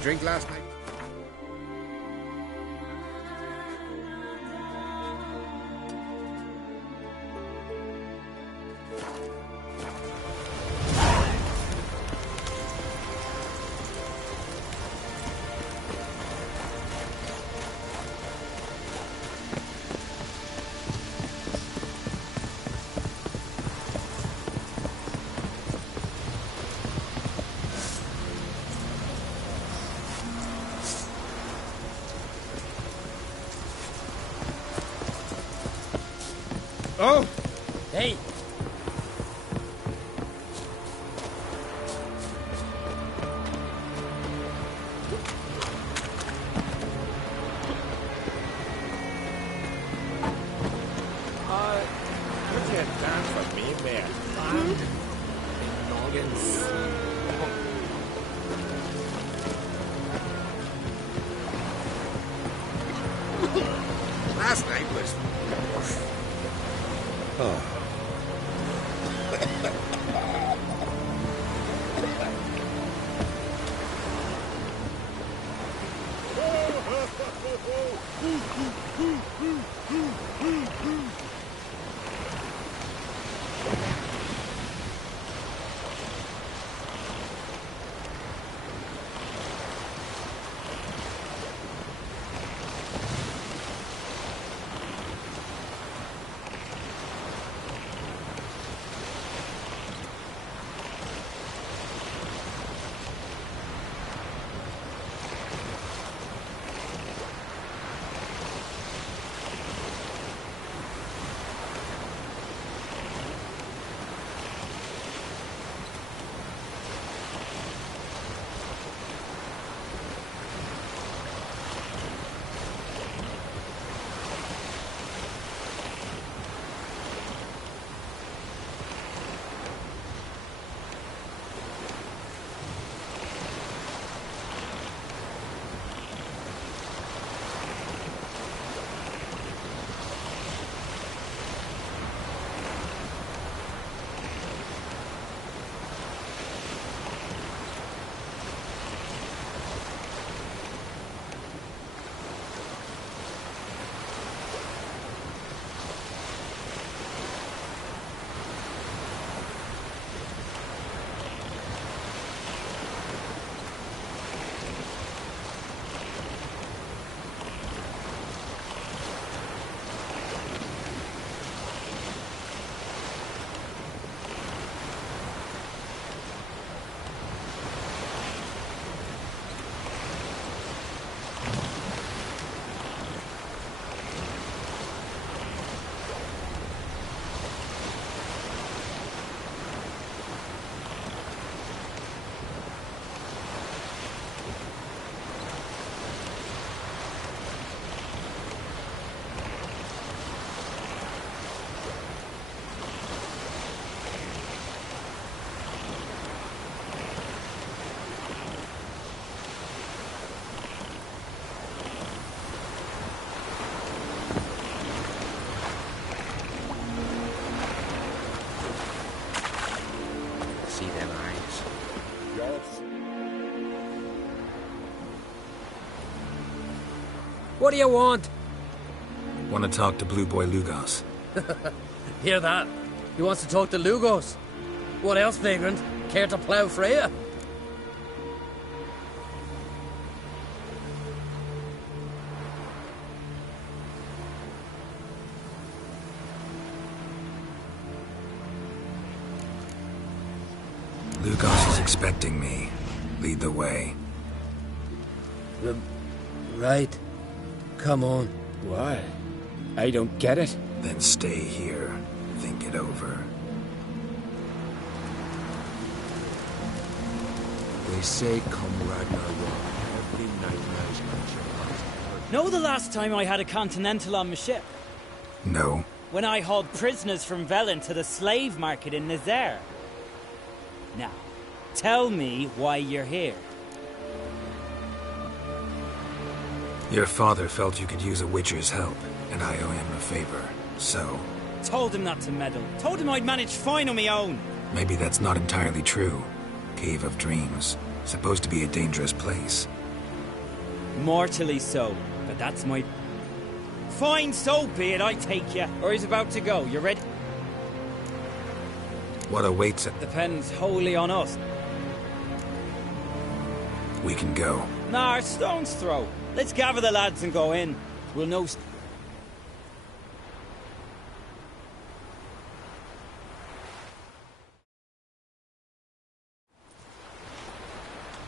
You drink last night? Oh! Hey! Would you dance for me, man? Noggins. Last night was... What do you want? Want to talk to Blue Boy Lugos. Hear that? He wants to talk to Lugos. What else, vagrant? Care to plough Freya? Lugos is expecting me. Lead the way. Right. Come on. Why? I don't get it. Then stay here. Think it over. They say come Ragnarok, every night night comes. Know the last time I had a Continental on my ship? No. When I hauled prisoners from Velen to the slave market in Nazaire. Now, tell me why you're here. Your father felt you could use a Witcher's help, and I owe him a favor, so... Told him not to meddle. Told him I'd manage fine on my own. Maybe that's not entirely true. Cave of Dreams. Supposed to be a dangerous place. Mortally so, but that's my... Fine, so be it, I take you. Or he's about to go. You ready? What awaits it? Depends wholly on us. We can go. Nah, stone's throw. Let's gather the lads and go in. We'll know...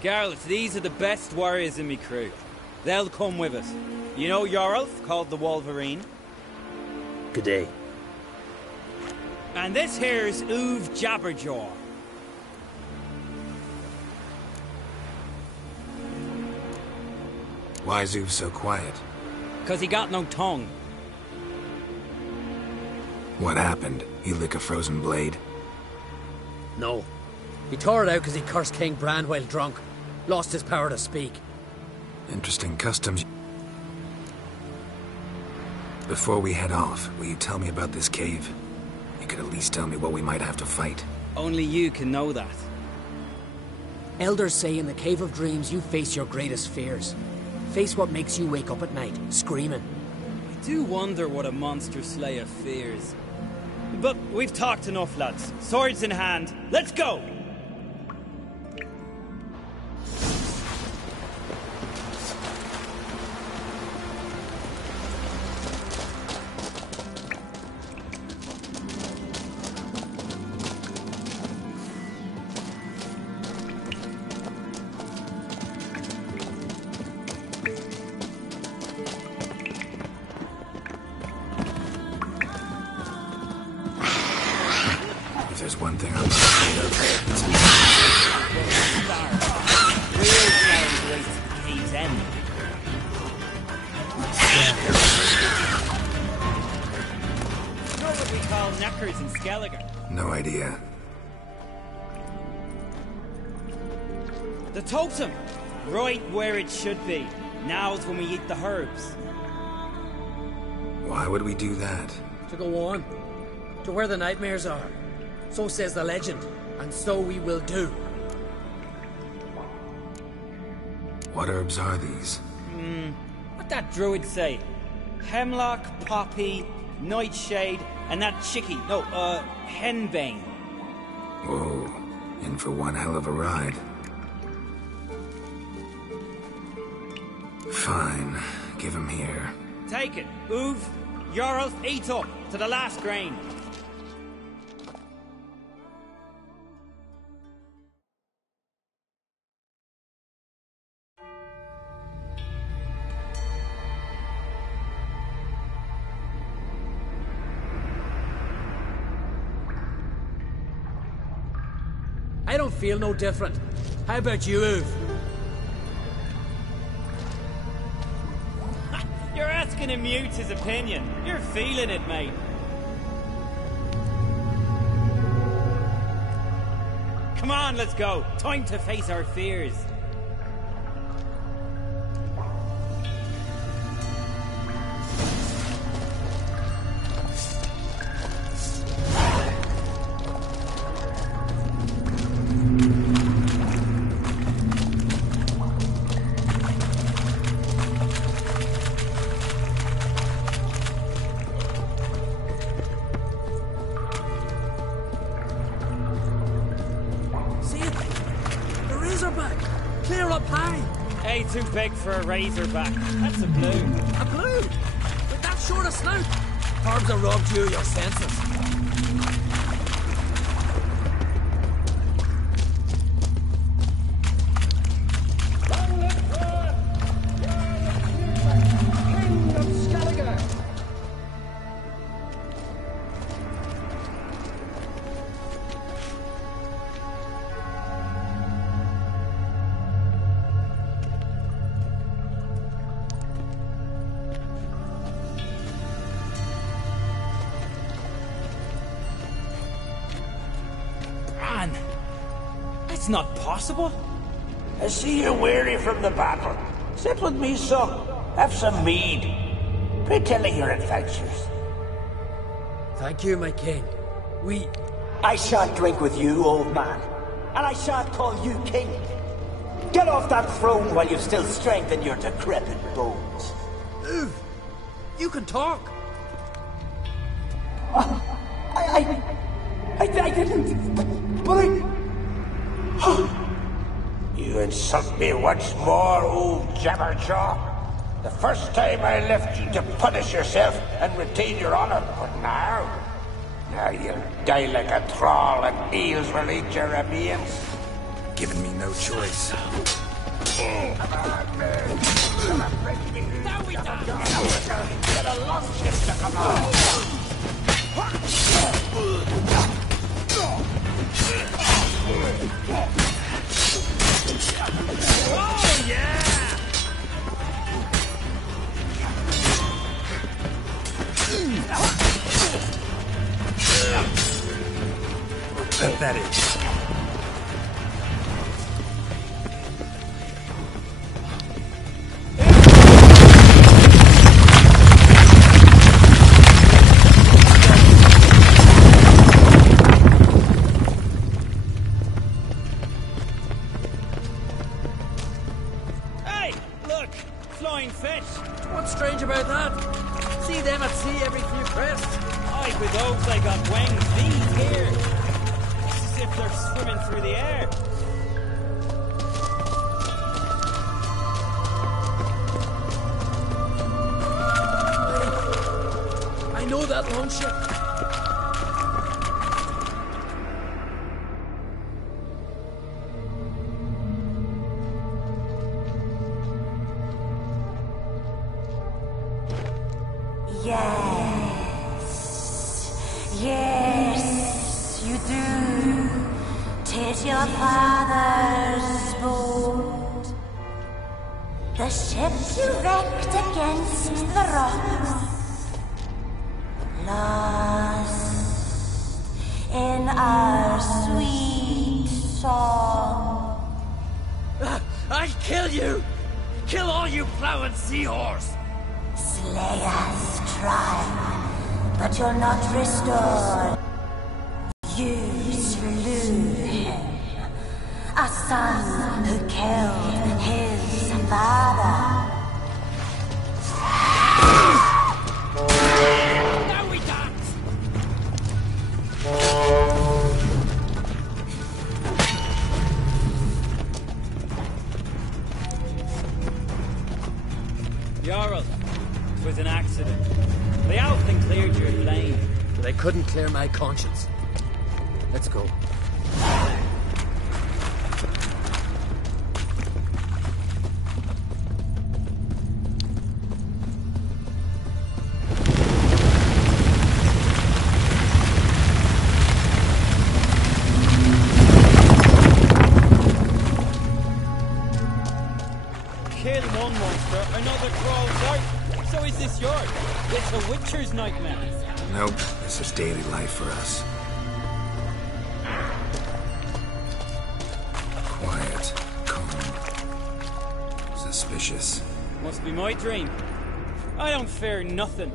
Garlet, these are the best warriors in me crew. They'll come with us. You know Yorulf, called the Wolverine? Good day. And this here's Uve Jabberjaw. Why's Uve so quiet? 'Cause he got no tongue. What happened? He lick a frozen blade? No. He tore it out because he cursed King Bran while drunk. Lost his power to speak. Interesting customs. Before we head off, will you tell me about this cave? You could at least tell me what we might have to fight. Only you can know that. Elders say in the Cave of Dreams you face your greatest fears. Face what makes you wake up at night, screaming. I do wonder what a monster slayer fears. But we've talked enough, lads. Swords in hand. Let's go! There's one thing I'm afraid of. It's Real ground waits at the cave's end. You know what we call knackers in Skelliger? no idea. The totem! Right where it should be. Now's when we eat the herbs. Why would we do that? To go on. To where the nightmares are. So says the legend. And so we will do. What herbs are these? What that druid say? Hemlock, poppy, nightshade, and that chickie. No, henbane. Whoa, in for one hell of a ride. Fine, give him here. Take it. Uve, Yorulf, eat up to the last grain. I don't feel no different. How about you, Uve? You're asking him mute his opinion. You're feeling it, mate. Come on, let's go. Time to face our fears. too big for a razorback. That's a blue. A blue? With that short a snout? Harbs have robbed you of your senses. It's not possible. I see you're weary from the battle. Sit with me, son. Have some mead. Pray tell of your adventures. Thank you, my king. I shan't drink with you, old man. And I shan't call you king. Get off that throne while you've still strength in your decrepit bones. Move! You can talk. I didn't. But I... You insult me once more, old Jabberjaw. The first time I left you to punish yourself and retain your honor, but now you'll die like a thrall and eels will eat your remains. Given me no choice. Oh, yeah! Pathetic. Hey, look! Flying fish! What's strange about that? See them at sea every few crests. Aye, with those they got wings. These here. It's as if they're swimming through the air. I know that long ship. Yes, you do. 'Tis your father's boat. The ship you wrecked against the rocks. Lost in our sweet song. I'll kill you! Kill all you plowing seahorse! Slay us, try. But you're not restored. You slew him. A son who killed his father. Now we dance! Jarl, it was an accident. They often cleared your lane. But they couldn't clear my conscience. Let's go. Kill one monster, another crawls out. So is this yours? It's a witcher's nightmare. Nope, this is daily life for us. Quiet, calm, suspicious. Must be my dream. I don't fear nothing.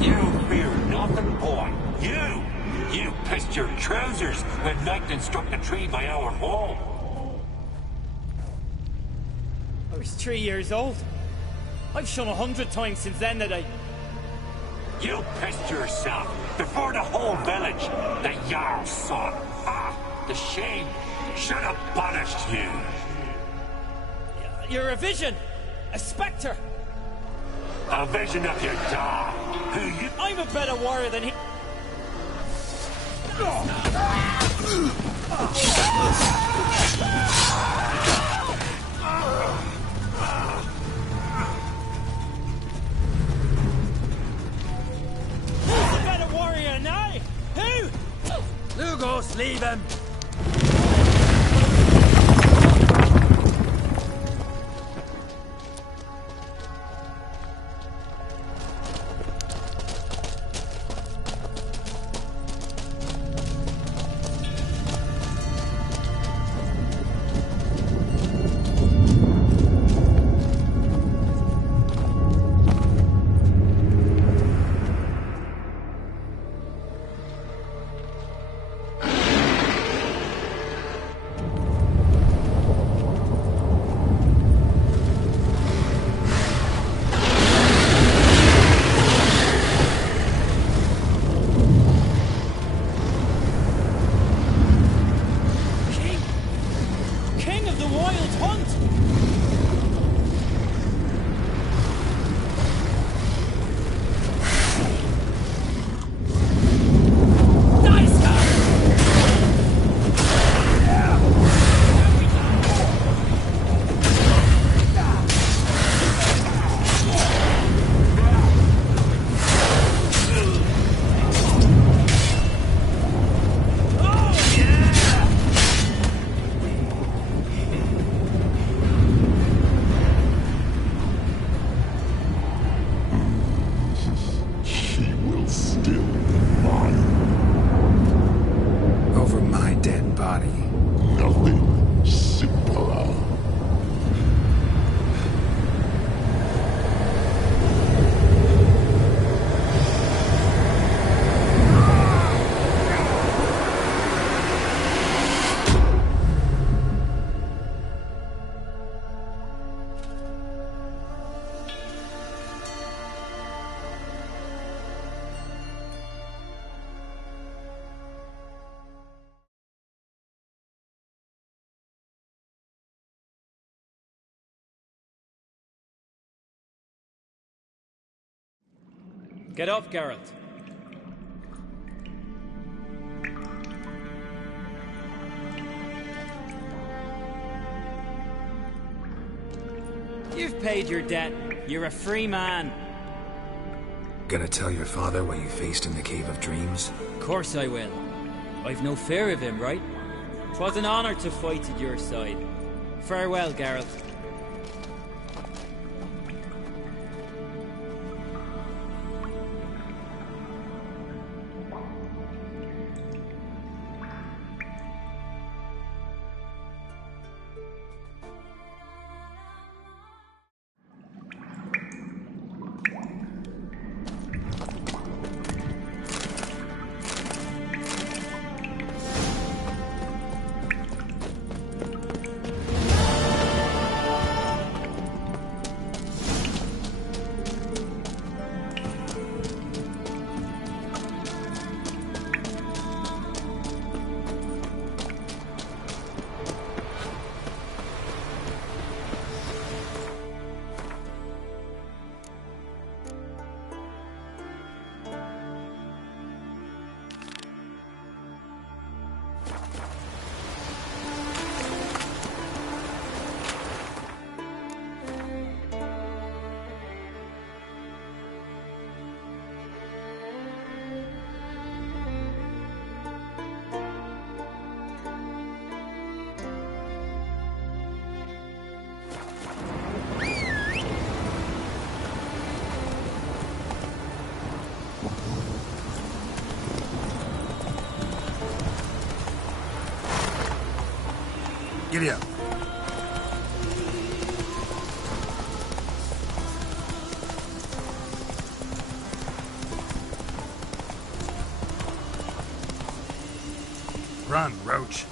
You fear nothing, boy. You pissed your trousers losers when lightning struck the tree by our home. I was 3 years old. I've shone 100 times since then that I... You pissed yourself before the whole village. The Jarl's son. Ah, the shame should have punished you. You're a vision! A spectre! A vision of your dog. Who you... I'm a better warrior than he... Who's a better warrior than I? Who? Lugos, leave him! Get up, Geralt. You've paid your debt. You're a free man. Gonna tell your father what you faced in the Cave of Dreams? Of course I will. I've no fear of him, right? 'Twas an honor to fight at your side. Farewell, Geralt. Giddy up. Run, Roach.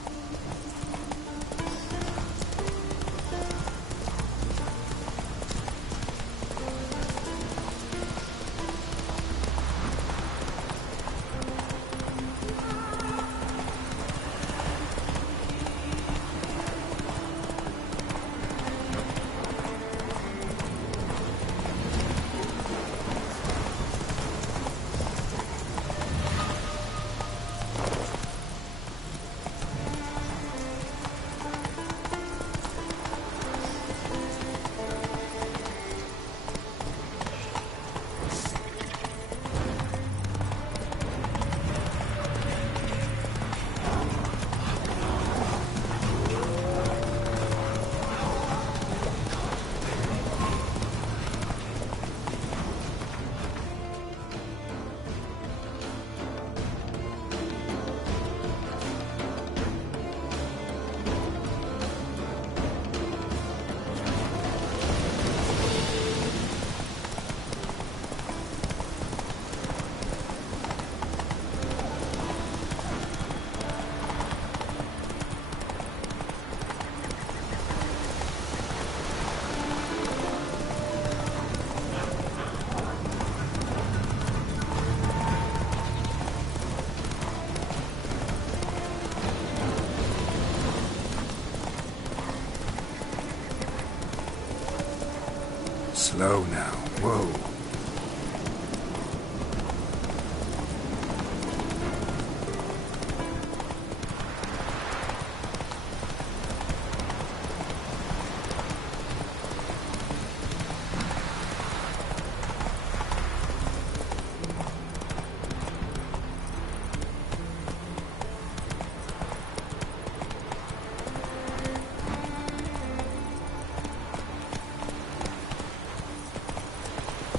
Slow now. Whoa.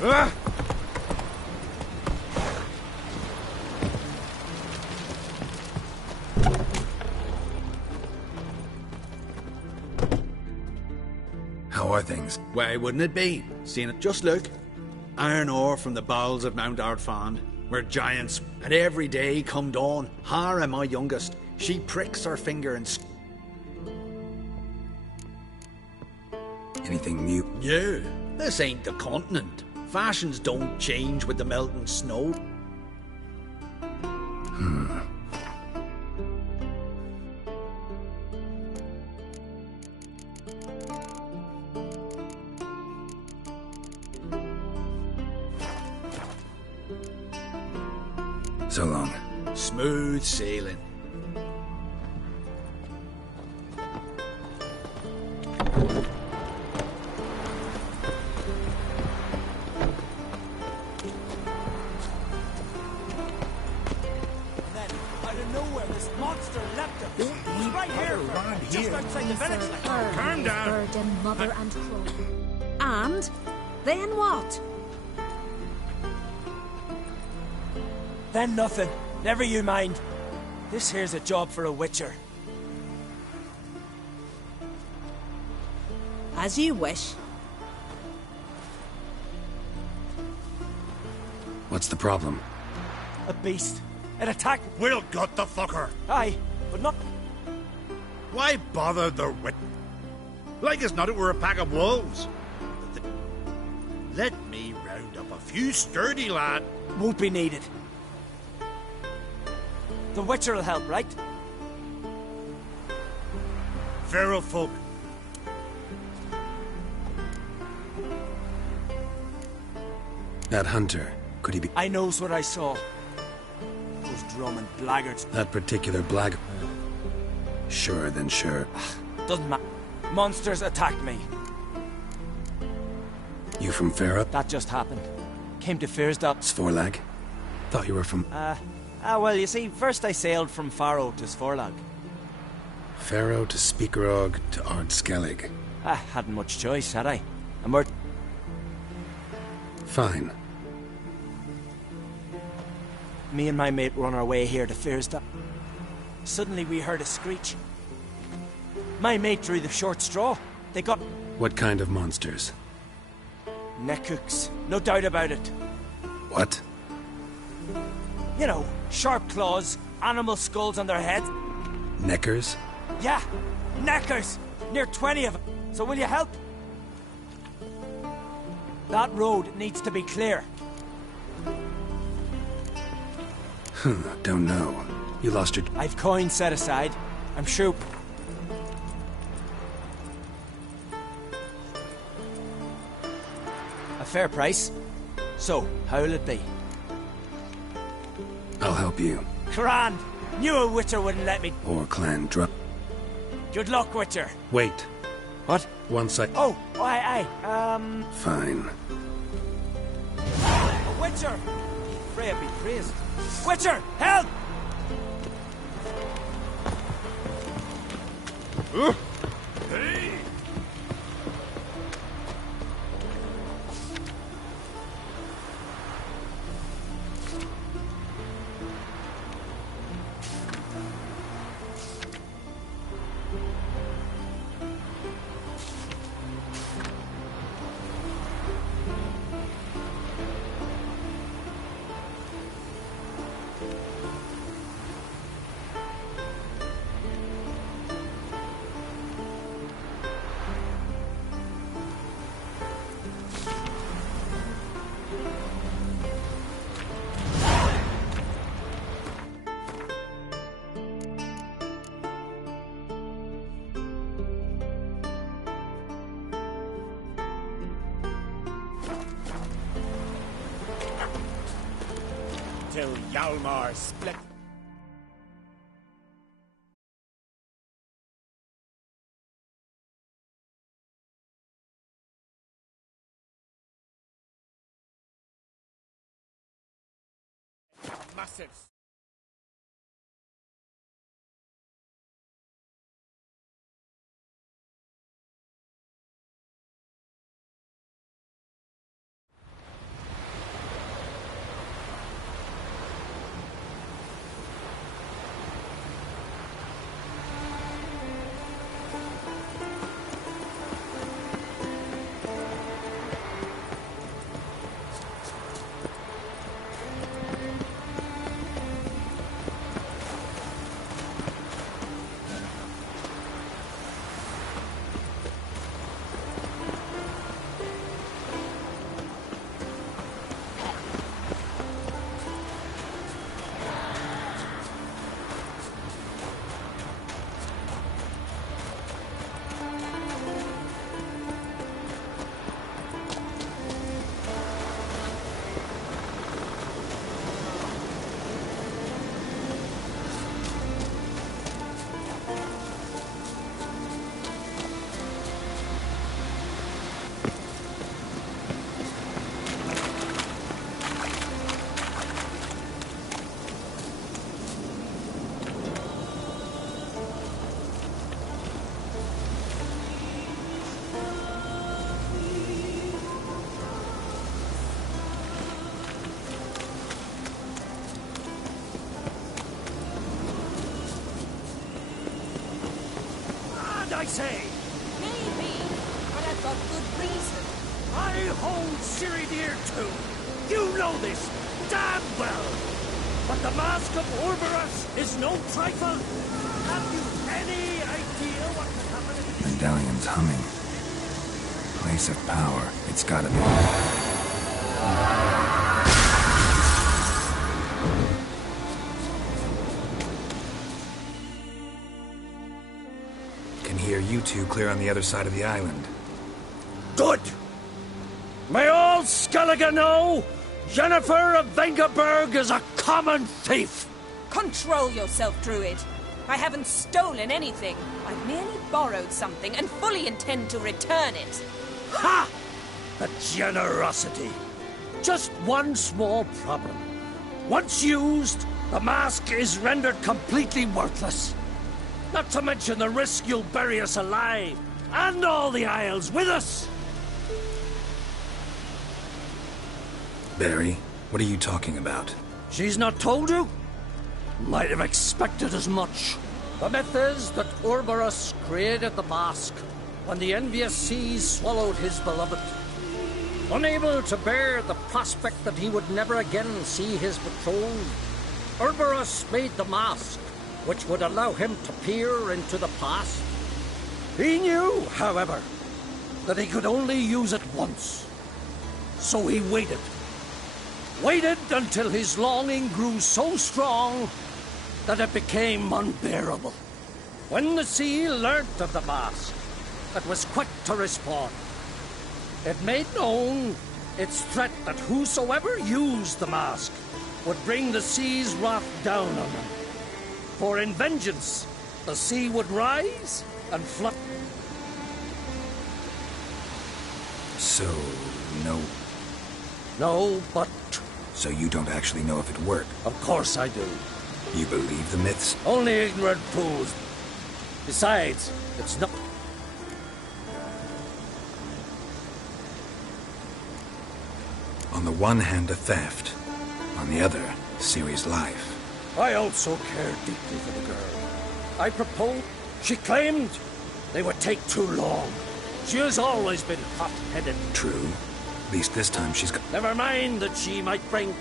Ah! How are things? Why wouldn't it be? Seeing it, just look. Iron ore from the bowels of Mount Ardfand. We're giants, and every day come dawn, Hara, my youngest, she pricks her finger and... Anything new? Yeah, this ain't the continent. Fashions don't change with the melting snow. So long. Smooth sailing. Calm down. Bird and mother and crow. And then what? Then nothing. Never you mind. This here's a job for a witcher. As you wish. What's the problem? A beast. It attacked. We'll gut the fucker. Aye, but not. Why bother the wit? Like as not it were a pack of wolves. Let me round up a few sturdy lad. Won't be needed. The witcher will help, right? Feral folk. That hunter, could he be... I knows what I saw. Those drumming blackguards. That particular black... Sure, then sure. Doesn't matter. Monsters attacked me. You from Farah? That just happened. Came to Fyrsdal. Svorlag? Thought you were from... Well, you see, first I sailed from Faro to Svorlag. Faro to Speakerog to Ardskellig. Hadn't much choice, had I? And we're... Fine. Me and my mate were on our way here to Fyrsdal. Suddenly we heard a screech. My mate drew the short straw. They got... What kind of monsters? Nekooks. No doubt about it. What? You know, sharp claws, animal skulls on their heads. Neckers? Yeah, knackers! Near 20 of them. So will you help? That road needs to be clear. Don't know. You lost your... I've coins set aside. I'm sure... A fair price. So, how'll it be? I'll help you. Grand! Knew a Witcher wouldn't let me... Or clan drop. Good luck, Witcher. Wait. What? One sec. Oh, aye. Fine. Witcher! Freya be praised. Witcher, help! Hey! Till Hjalmar split. Massive. I say? Maybe, but I've got good reason. I hold Ciri dear too. You know this damn well. But the Mask of Orberus is no trifle. Have you any idea what can happen if it... Medallion's humming. Place of power. It's gotta be. Hear you two clear on the other side of the island. Good! May all Skellige know Yennefer of Vengerberg is a common thief! Control yourself, Druid. I haven't stolen anything. I've merely borrowed something and fully intend to return it. Ha! The generosity. Just one small problem. Once used, the mask is rendered completely worthless. Not to mention the risk you'll bury us alive, and all the Isles with us! Barry, what are you talking about? She's not told you? Might have expected as much. The myth is that Orberus created the mask when the envious seas swallowed his beloved. Unable to bear the prospect that he would never again see his betrothed, Orberus made the mask, which would allow him to peer into the past. He knew, however, that he could only use it once. So he waited. Waited until his longing grew so strong that it became unbearable. When the sea learnt of the mask, it was quick to respond. It made known its threat that whosoever used the mask would bring the sea's wrath down on them. For in vengeance, the sea would rise and flood. So, no. No, but... So you don't actually know if it worked? Of course I do. You believe the myths? Only ignorant fools. Besides, it's not... On the one hand, a theft. On the other, Ciri's life. I also cared deeply for the girl. I proposed. She claimed they would take too long. She has always been hot-headed. True. At least this time she's got... Never mind that she might bring...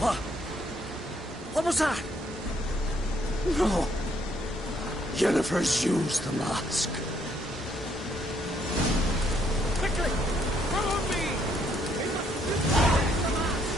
What? What was that? No. Jennifer's used the mask. Quickly! Follow me! We must use the mask!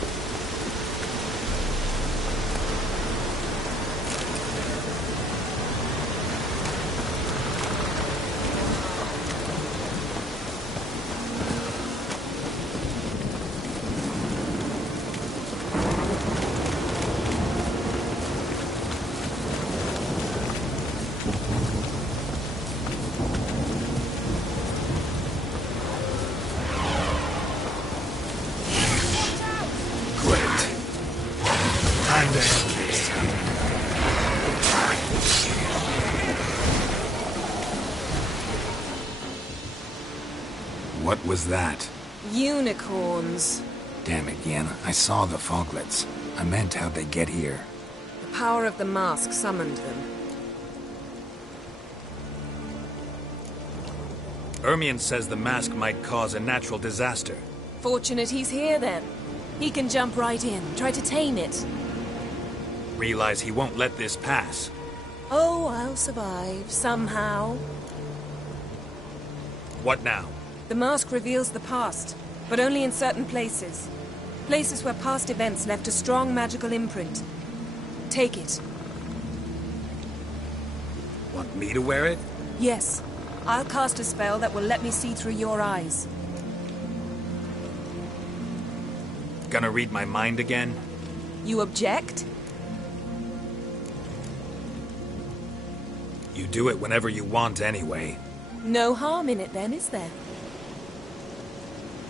What was that? Unicorns. Damn it, Yen. I saw the foglets. I meant how'd they get here. The power of the mask summoned them. Ermion says the mask might cause a natural disaster. Fortunate he's here, then. He can jump right in, try to tame it. Realize he won't let this pass. Oh, I'll survive, somehow. What now? The mask reveals the past, but only in certain places. Places where past events left a strong magical imprint. Take it. Want me to wear it? Yes. I'll cast a spell that will let me see through your eyes. Gonna read my mind again? You object? You do it whenever you want anyway. No harm in it then, is there?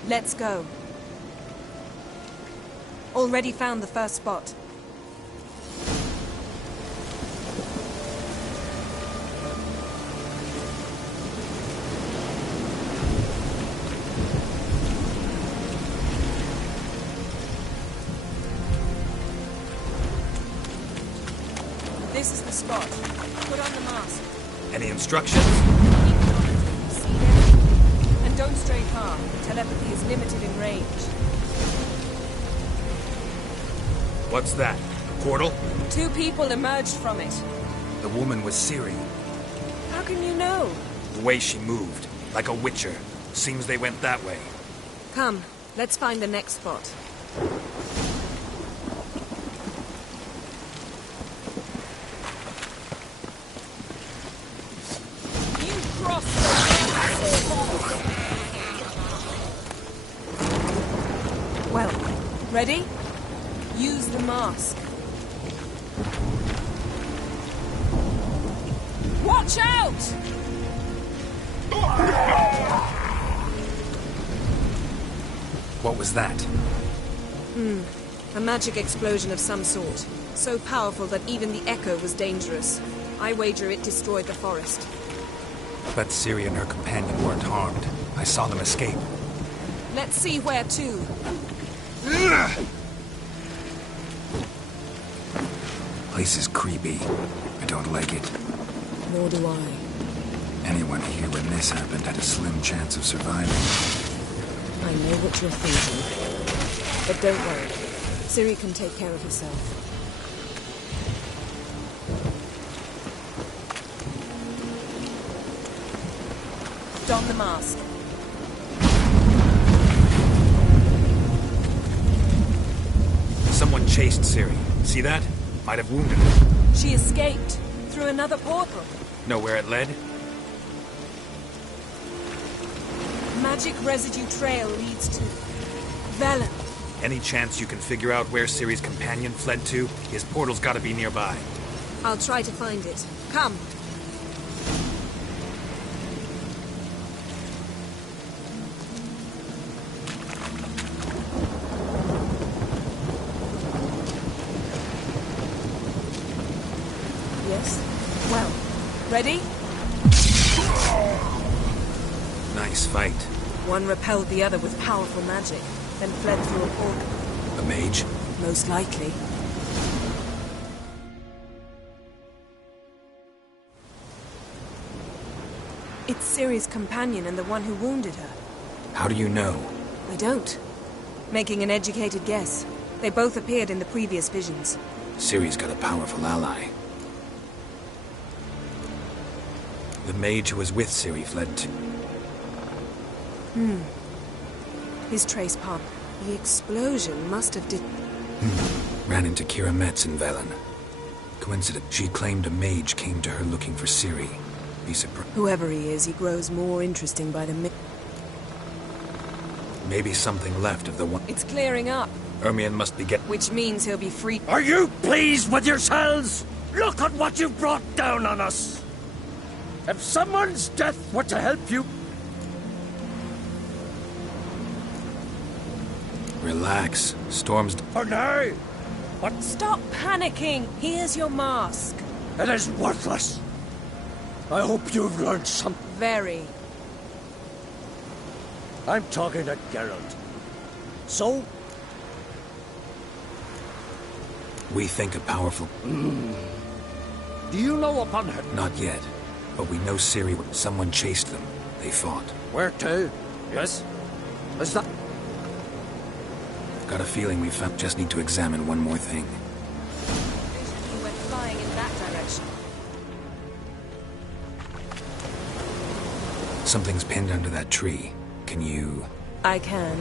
Let's go. Already found the first spot. This is the spot. Put on the mask. Any instructions? See them? And don't stray far. Telepathy is limited in range. What's that? A portal? 2 people emerged from it. The woman was Ciri. How can you know? The way she moved, like a witcher. Seems they went that way. Come, let's find the next spot. Well, ready? Use the mask. Watch out! What was that? A magic explosion of some sort. So powerful that even the echo was dangerous. I wager it destroyed the forest. But Ciri and her companion weren't harmed. I saw them escape. Let's see where to. Place is creepy. I don't like it. Nor do I. Anyone here when this happened had a slim chance of surviving. I know what you're thinking. But don't worry. Ciri can take care of herself. Don the mask. Someone chased Ciri. See that? Might have wounded her. She escaped through another portal. Know where it led? Magic residue trail leads to Velen. Any chance you can figure out where Ciri's companion fled to? His portal's gotta be nearby. I'll try to find it. Come. Yes? Well, ready? Nice fight. One repelled the other with powerful magic, then fled through a portal. A mage? Most likely. It's Ciri's companion and the one who wounded her. How do you know? I don't. Making an educated guess. They both appeared in the previous visions. Ciri's got a powerful ally. The mage who was with Ciri fled to... His trace path. The explosion must have Ran into Kira Metz in Velen. Coincident. She claimed a mage came to her looking for Ciri. Be surprised. Whoever he is, he grows more interesting by the minute. Maybe something left of the one... It's clearing up. Ermion must be Which means he'll be free. Are you pleased with yourselves? Look at what you've brought down on us. If someone's death were to help you... Relax. Storm's... For now. But stop panicking. Here's your mask. It is worthless. I hope you've learned something. Very. I'm talking to Geralt. So? We think a powerful... Do you know upon her? Not yet. But we know Ciri... Someone chased them. They fought. Where to? Yes? Is that... Got a feeling we found... Just need to examine one more thing. He went flying in that direction. Something's pinned under that tree. Can you... I can.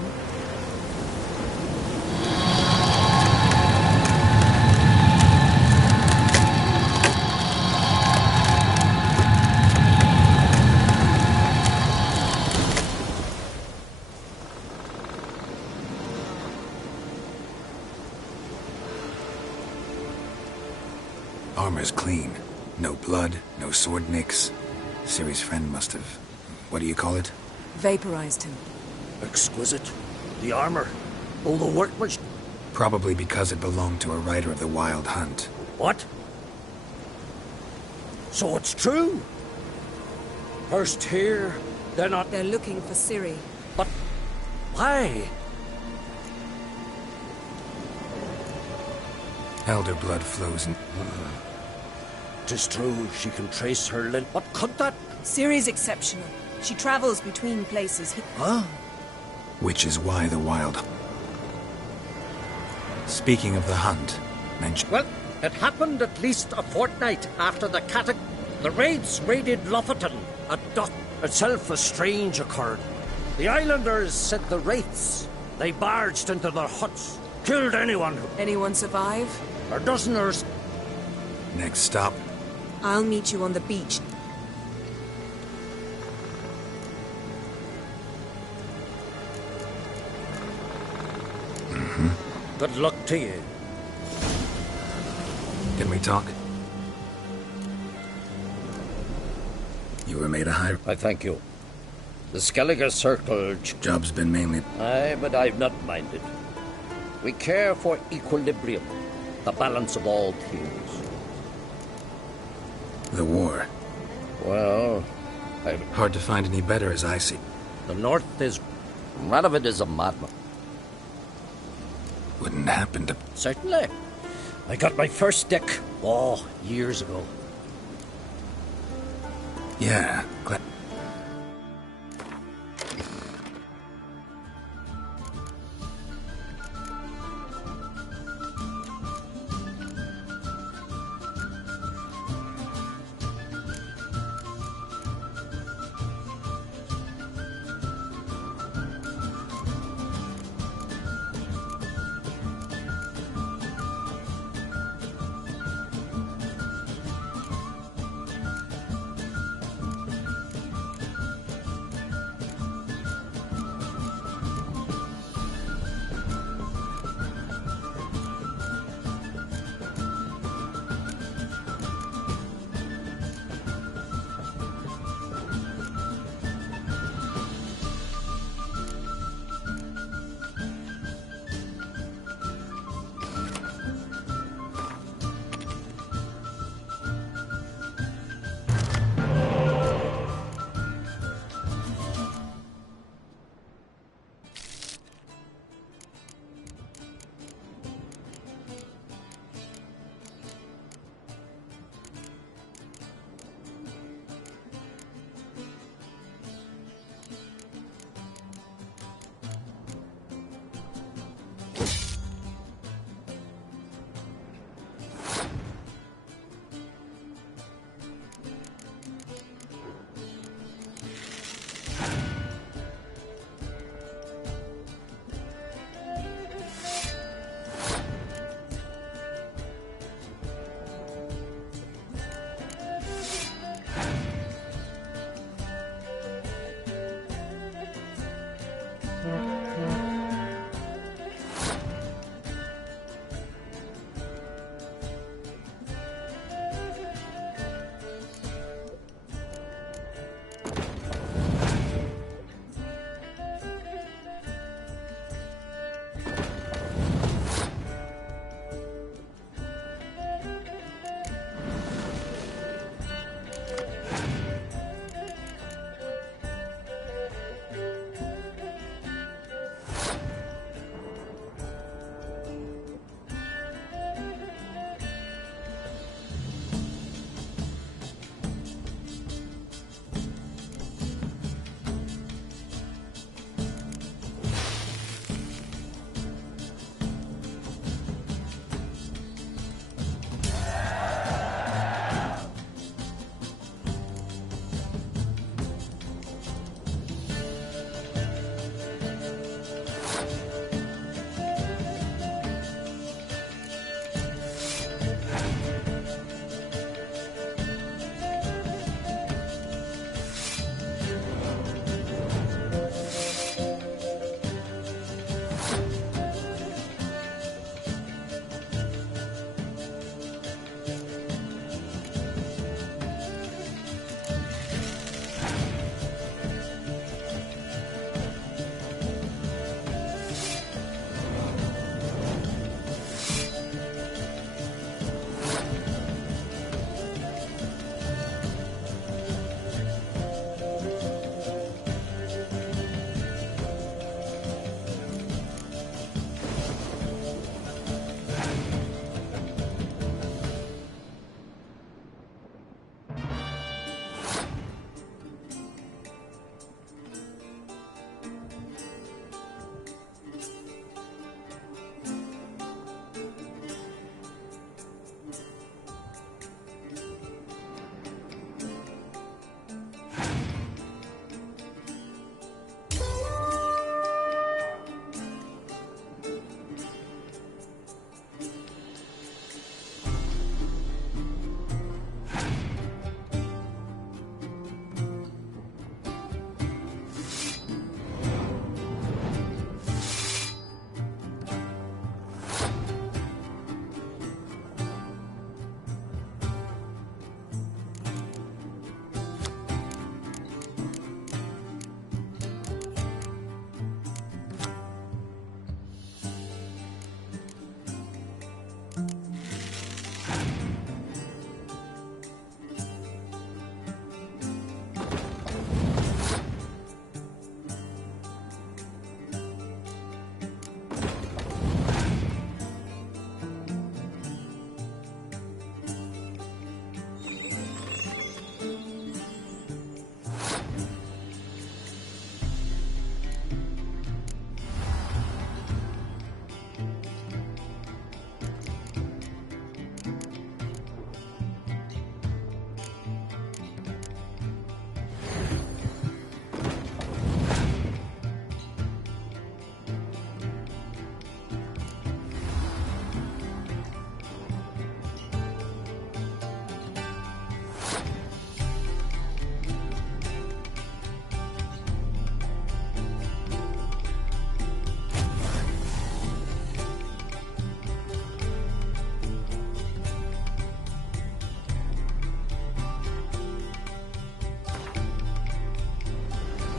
Armor's clean. No blood, no sword nicks. Ciri's friend must have... What do you call it? Vaporized him. Exquisite. The armor. All the workmanship. Probably because it belonged to a rider of the Wild Hunt. What? So it's true? First here, then on... They're looking for Ciri. But why? Elder blood flows in... 'Tis true, she can trace her lin... What could that... Ciri's exceptional. She travels between places. Huh? Which is why the Wild... Speaking of the hunt, mention... Well, it happened at least a fortnight after the The raids raided Lofoten, a dock itself a strange occurred. The islanders sent the wraiths. They barged into their huts, killed anyone who... Anyone survive? A dozeners... Next stop. I'll meet you on the beach. Good luck to you. Can we talk? You were made a high... I thank you. The Skellige Circle... Job's been mainly... Aye, but I've not minded. We care for equilibrium, the balance of all things. The war. Well, Hard to find any better as I see. The North is... Radovid is a madman. Wouldn't happen to... Certainly. I got my first deck, years ago. Yeah, glad...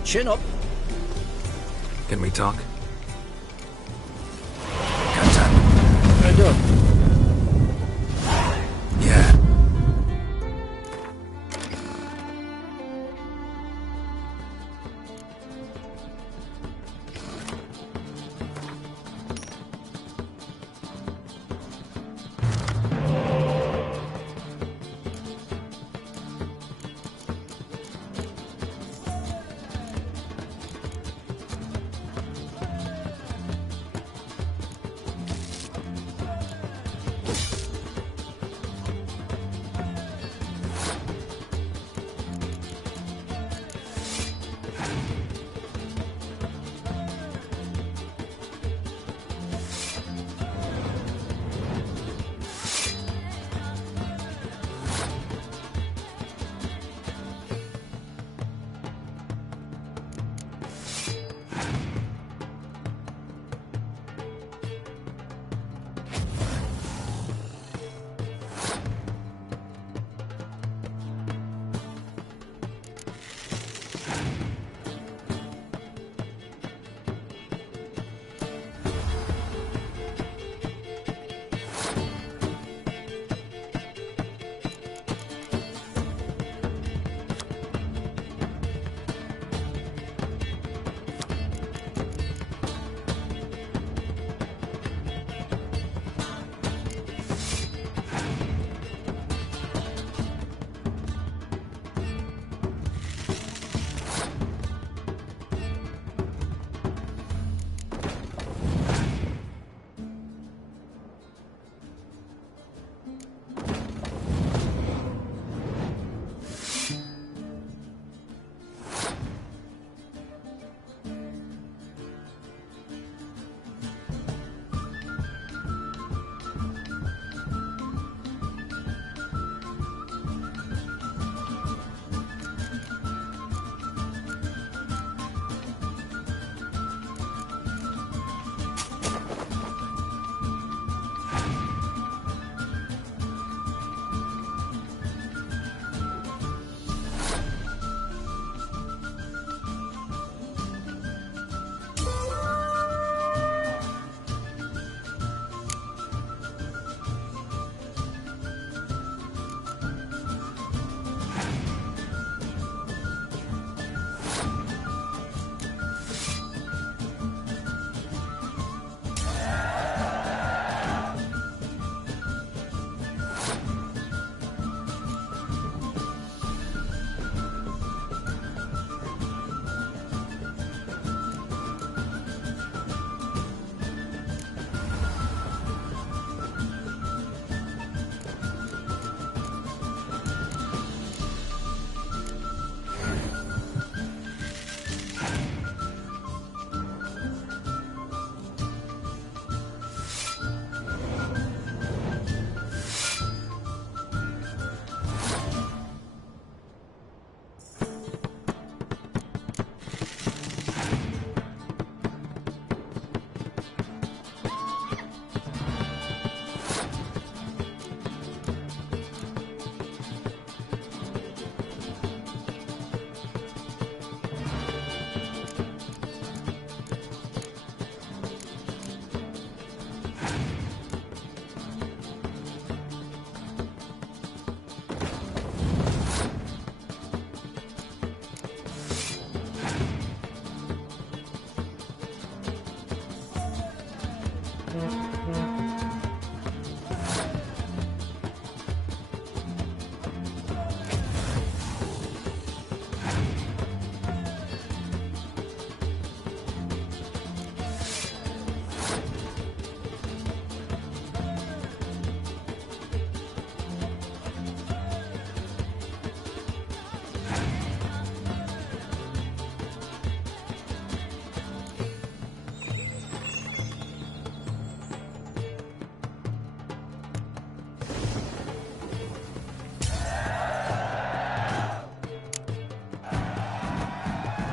Chin up. Can we talk? I do. Yeah.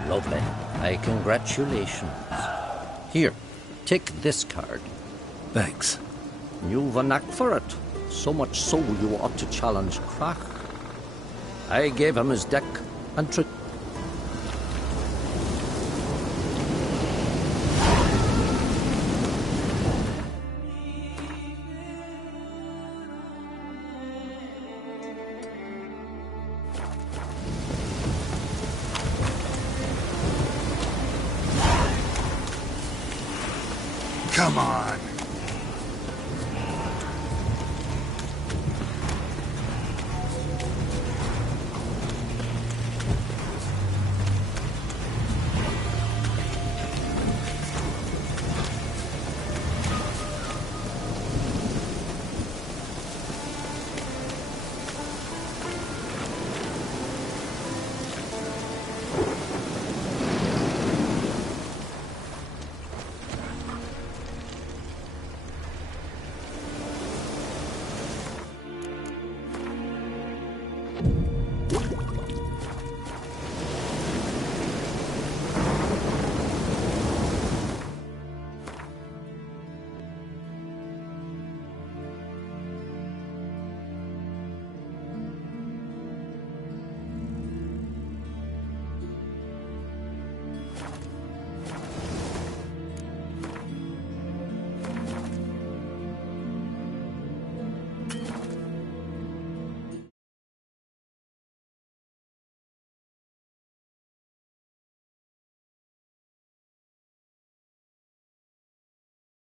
Lovely. My congratulations. Here, take this card. Thanks. You've a knack for it. So much so you ought to challenge Crach. I gave him his deck and trick. Come on.